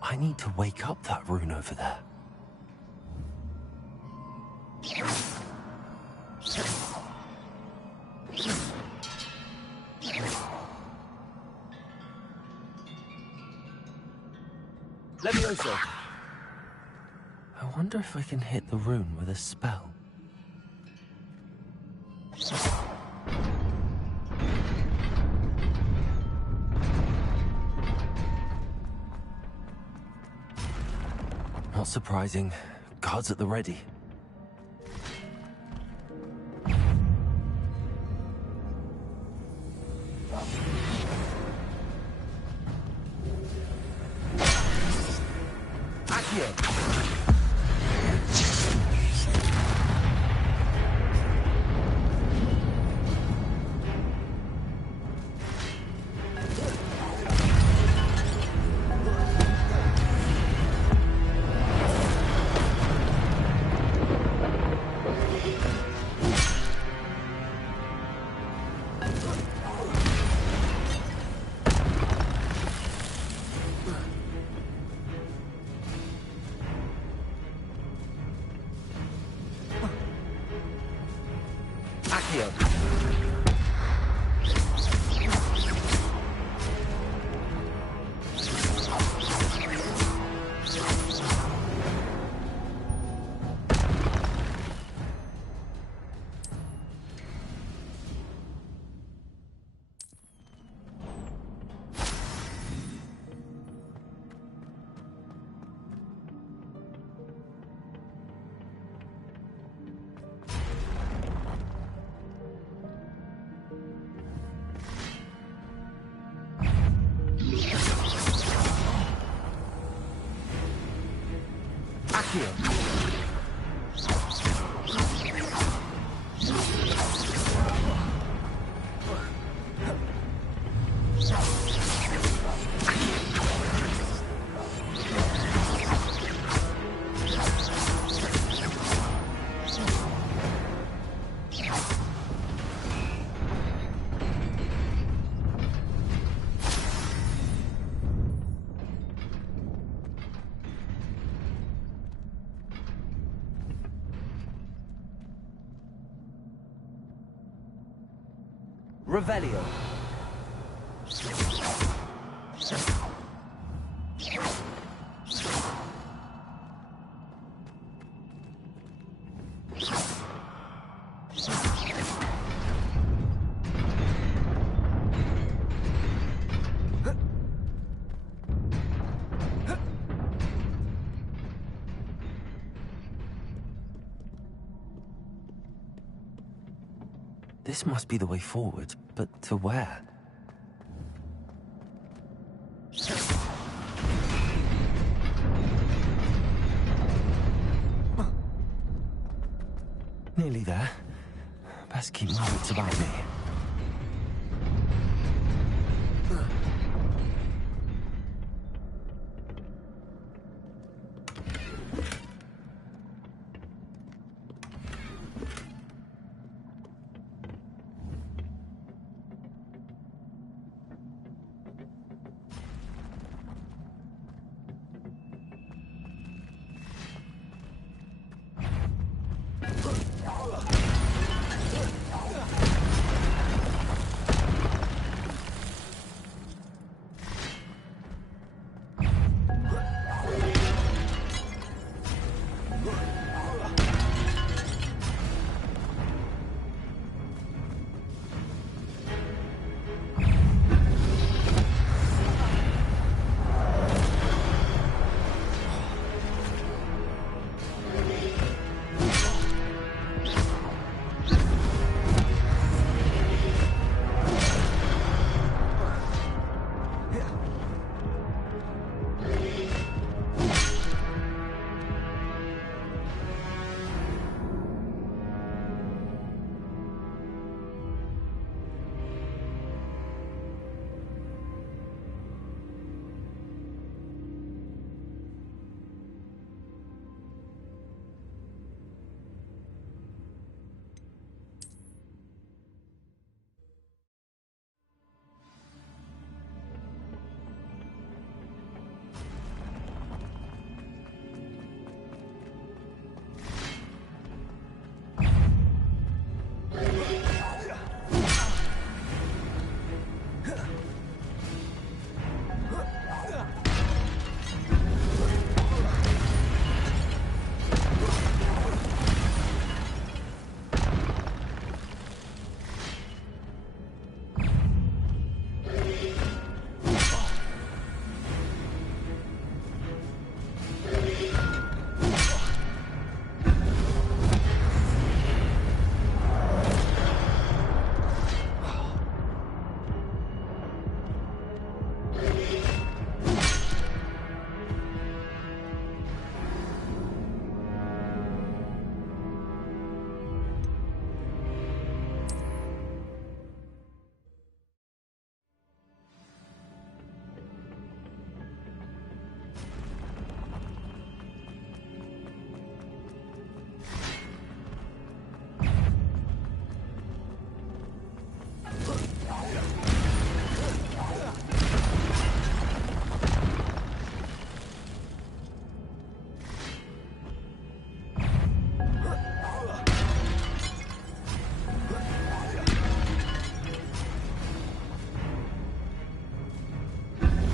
I need to wake up that rune over there. Levioso. I wonder if I can hit the rune with a spell. Not surprising. Guards at the ready. Revelio. This must be the way forward, but to where? Nearly there. Best keep my wits about me.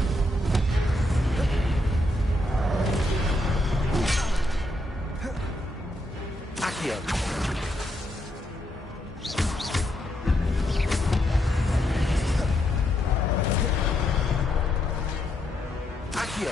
Levioso. Accio. Accio.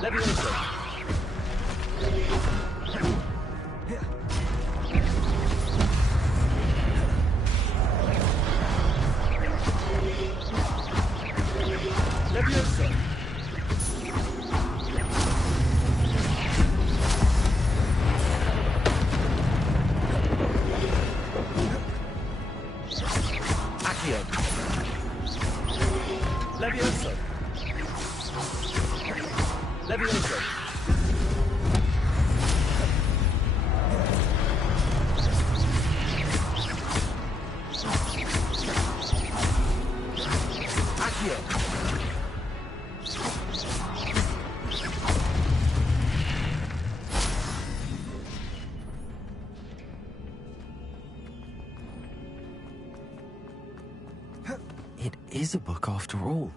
Levioso. is a book after all.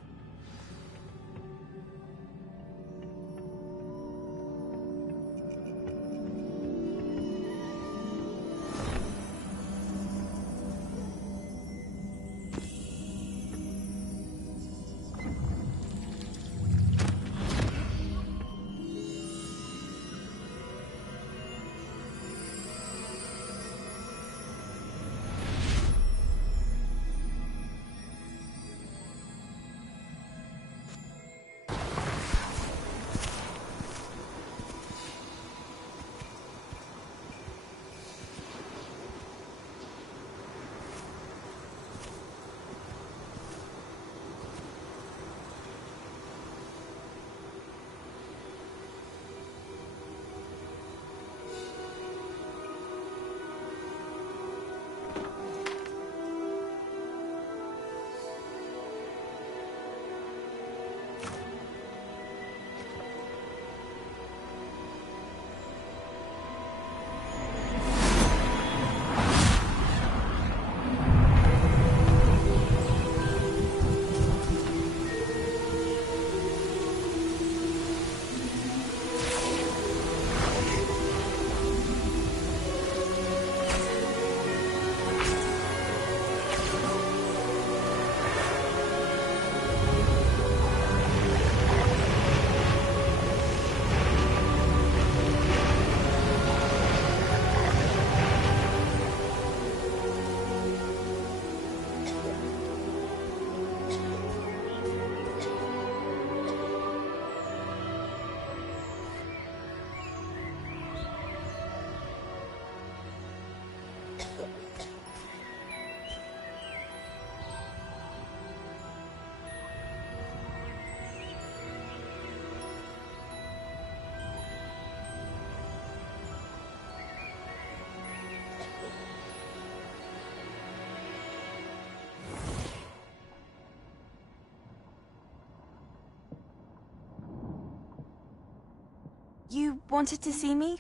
You wanted to see me?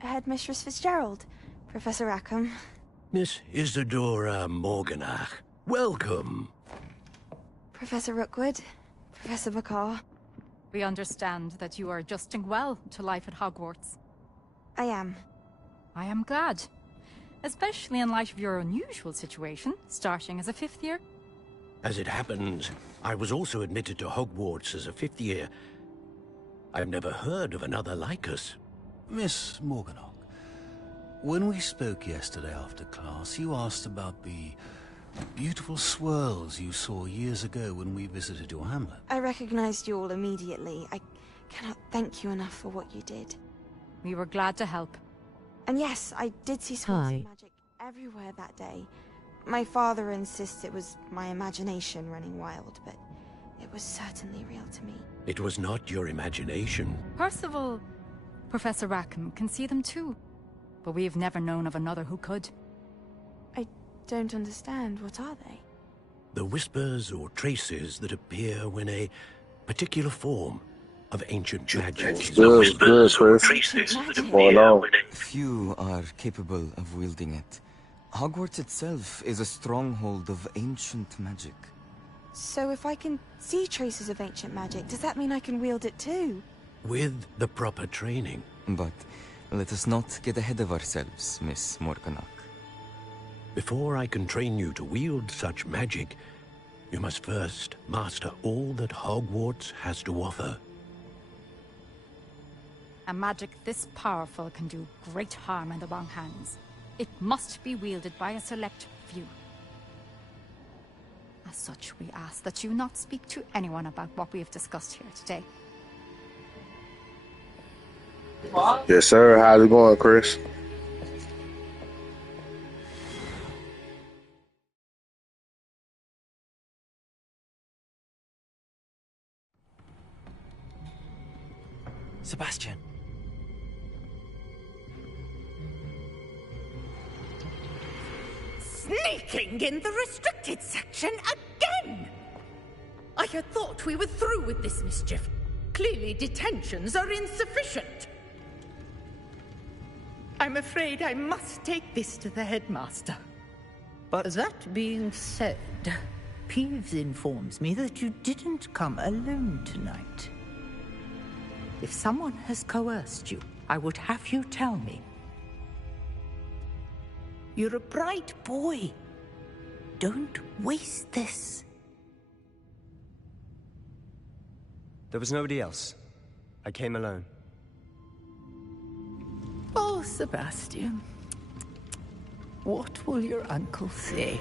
Headmistress Fitzgerald? Professor Rackham? Miss Isadora Morganach, welcome. Professor Rookwood? Professor McCaw? We understand that you are adjusting well to life at Hogwarts. I am. I am glad. Especially in light of your unusual situation, starting as a 5th year. As it happens, I was also admitted to Hogwarts as a 5th year. I've never heard of another like us. Miss Morganach, when we spoke yesterday after class, you asked about the beautiful swirls you saw years ago when we visited your hamlet. I recognized you all immediately. I cannot thank you enough for what you did. We were glad to help. And yes, I did see swirls of magic everywhere that day. My father insists it was my imagination running wild, but it was certainly real to me. It was not your imagination. Percival, Professor Rackham can see them too. But we have never known of another who could. I don't understand. What are they? The whispers or traces that appear when a particular form of ancient magic is Few are capable of wielding it. Hogwarts itself is a stronghold of ancient magic. So if I can see traces of ancient magic, does that mean I can wield it too? with the proper training. But let us not get ahead of ourselves, Miss Morganach. Before I can train you to wield such magic, you must first master all that Hogwarts has to offer. A magic this powerful can do great harm in the wrong hands. It must be wielded by a select few. As such, we ask that you not speak to anyone about what we have discussed here today. Yes, sir. How's it going, Chris? Sebastian. Sneaking in the restricted section again! I had thought we were through with this mischief. Clearly detentions are insufficient. I'm afraid I must take this to the headmaster. But that being said, Peeves informs me that you didn't come alone tonight. If someone has coerced you, I would have you tell me. You're a bright boy. Don't waste this. There was nobody else. I came alone. Oh, Sebastian. What will your uncle say?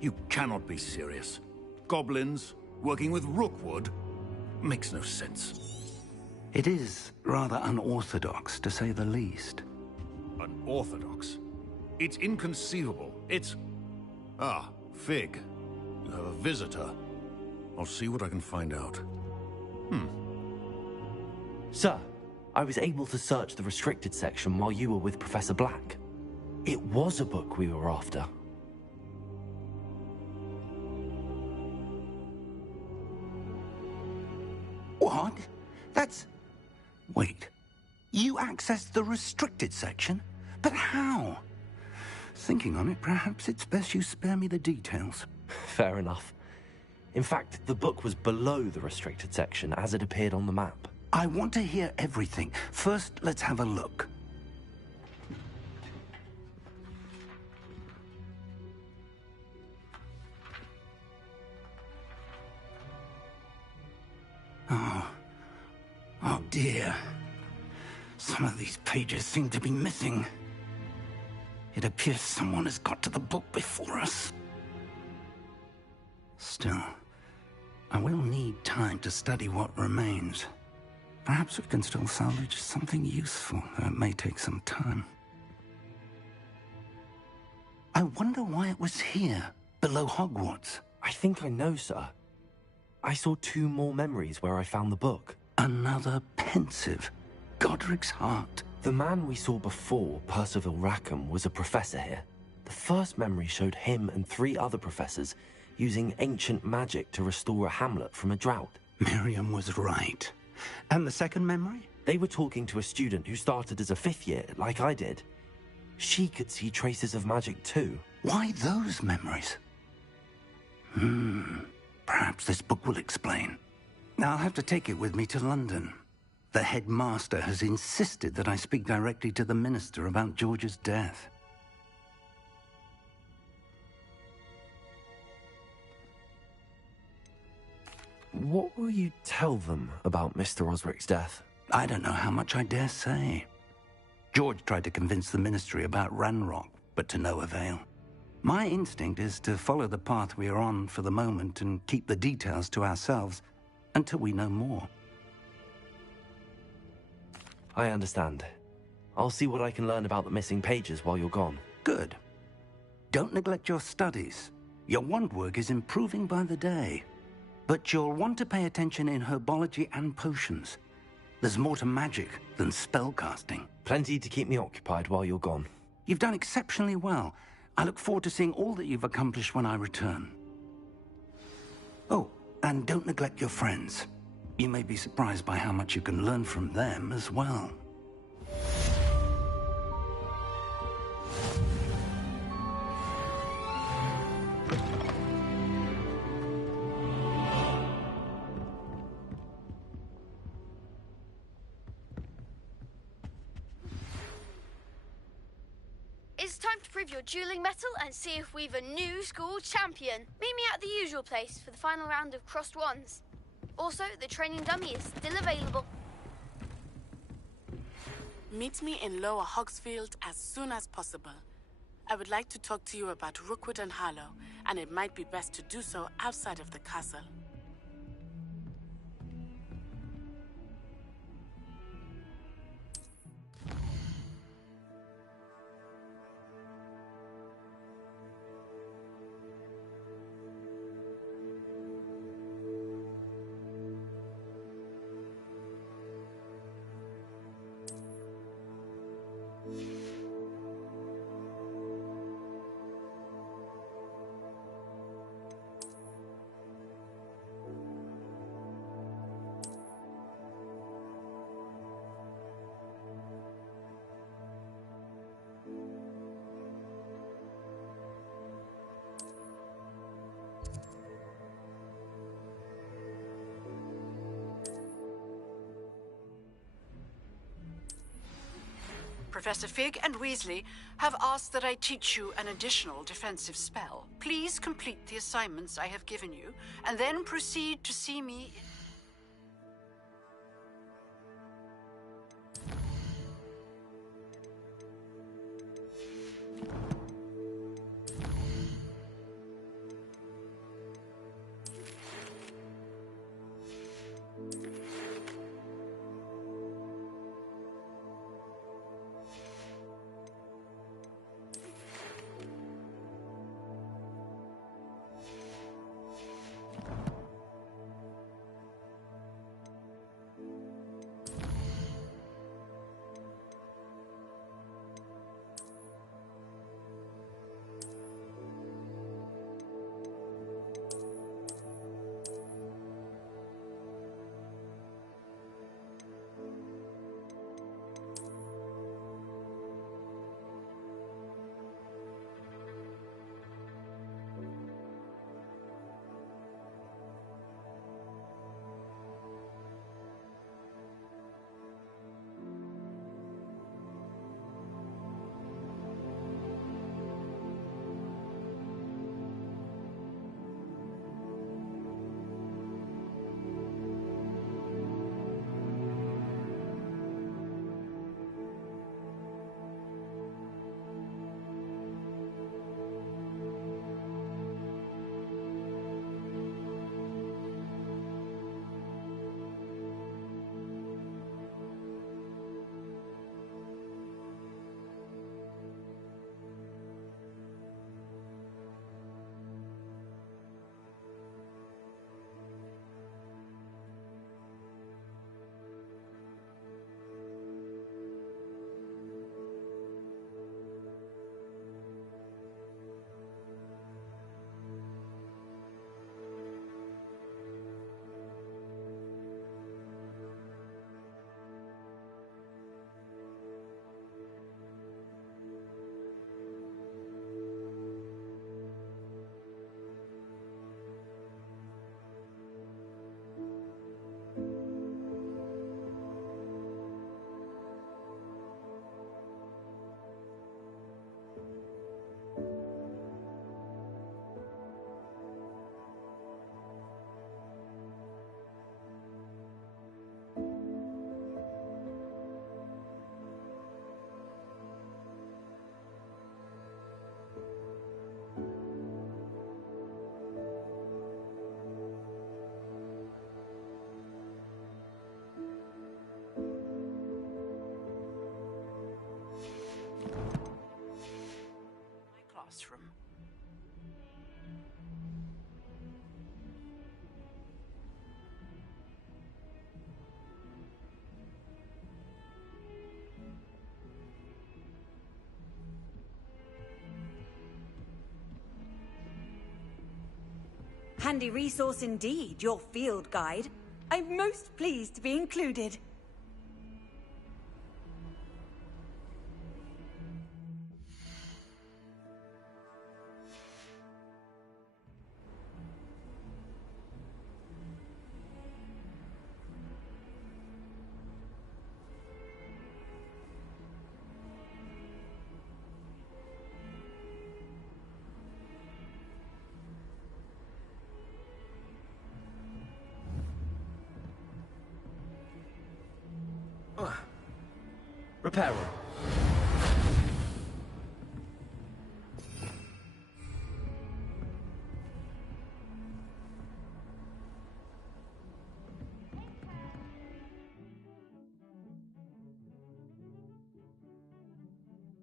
You cannot be serious. Goblins working with Rookwood? Makes no sense. It is rather unorthodox, to say the least. Unorthodox? It's inconceivable. It's... Ah, Fig. You have a visitor. I'll see what I can find out. Sir, I was able to search the restricted section while you were with Professor Black. It was a book we were after. What? That's... Wait. You accessed the restricted section? But how? Thinking on it, perhaps it's best you spare me the details. Fair enough. In fact, the book was below the restricted section as it appeared on the map. I want to hear everything. First, let's have a look. Oh dear. Some of these pages seem to be missing. It appears someone has got to the book before us. Still, I will need time to study what remains. Perhaps we can still salvage something useful, though it may take some time. I wonder why it was here, below Hogwarts. I think I know, sir. I saw 2 more memories where I found the book. Another pensive. Godric's heart. The man we saw before, Percival Rackham, was a professor here. The first memory showed him and 3 other professors using ancient magic to restore a hamlet from a drought. Miriam was right. And the second memory? They were talking to a student who started as a 5th year, like I did. She could see traces of magic too. Why those memories? Perhaps this book will explain. I'll have to take it with me to London. The headmaster has insisted that I speak directly to the minister about George's death. What will you tell them about Mr. Osric's death? I don't know how much I dare say. George tried to convince the ministry about Ranrock, but to no avail. My instinct is to follow the path we are on for the moment and keep the details to ourselves until we know more. I understand. I'll see what I can learn about the missing pages while you're gone. Good. Don't neglect your studies. Your wand work is improving by the day. But you'll want to pay attention in herbology and potions. There's more to magic than spellcasting. Plenty to keep me occupied while you're gone. You've done exceptionally well. I look forward to seeing all that you've accomplished when I return. Oh, and don't neglect your friends. You may be surprised by how much you can learn from them as well. It's time to prove your dueling mettle and see if we've a new school champion. Meet me at the usual place for the final round of crossed wands. Also, the training dummy is still available. Meet me in Lower Hogsfield as soon as possible. I would like to talk to you about Rookwood and Harlow, and it might be best to do so outside of the castle. Professor Fig and Weasley have asked that I teach you an additional defensive spell. Please complete the assignments I have given you, and then proceed to see me. handy resource indeed, your field guide. I'm most pleased to be included. Repair room.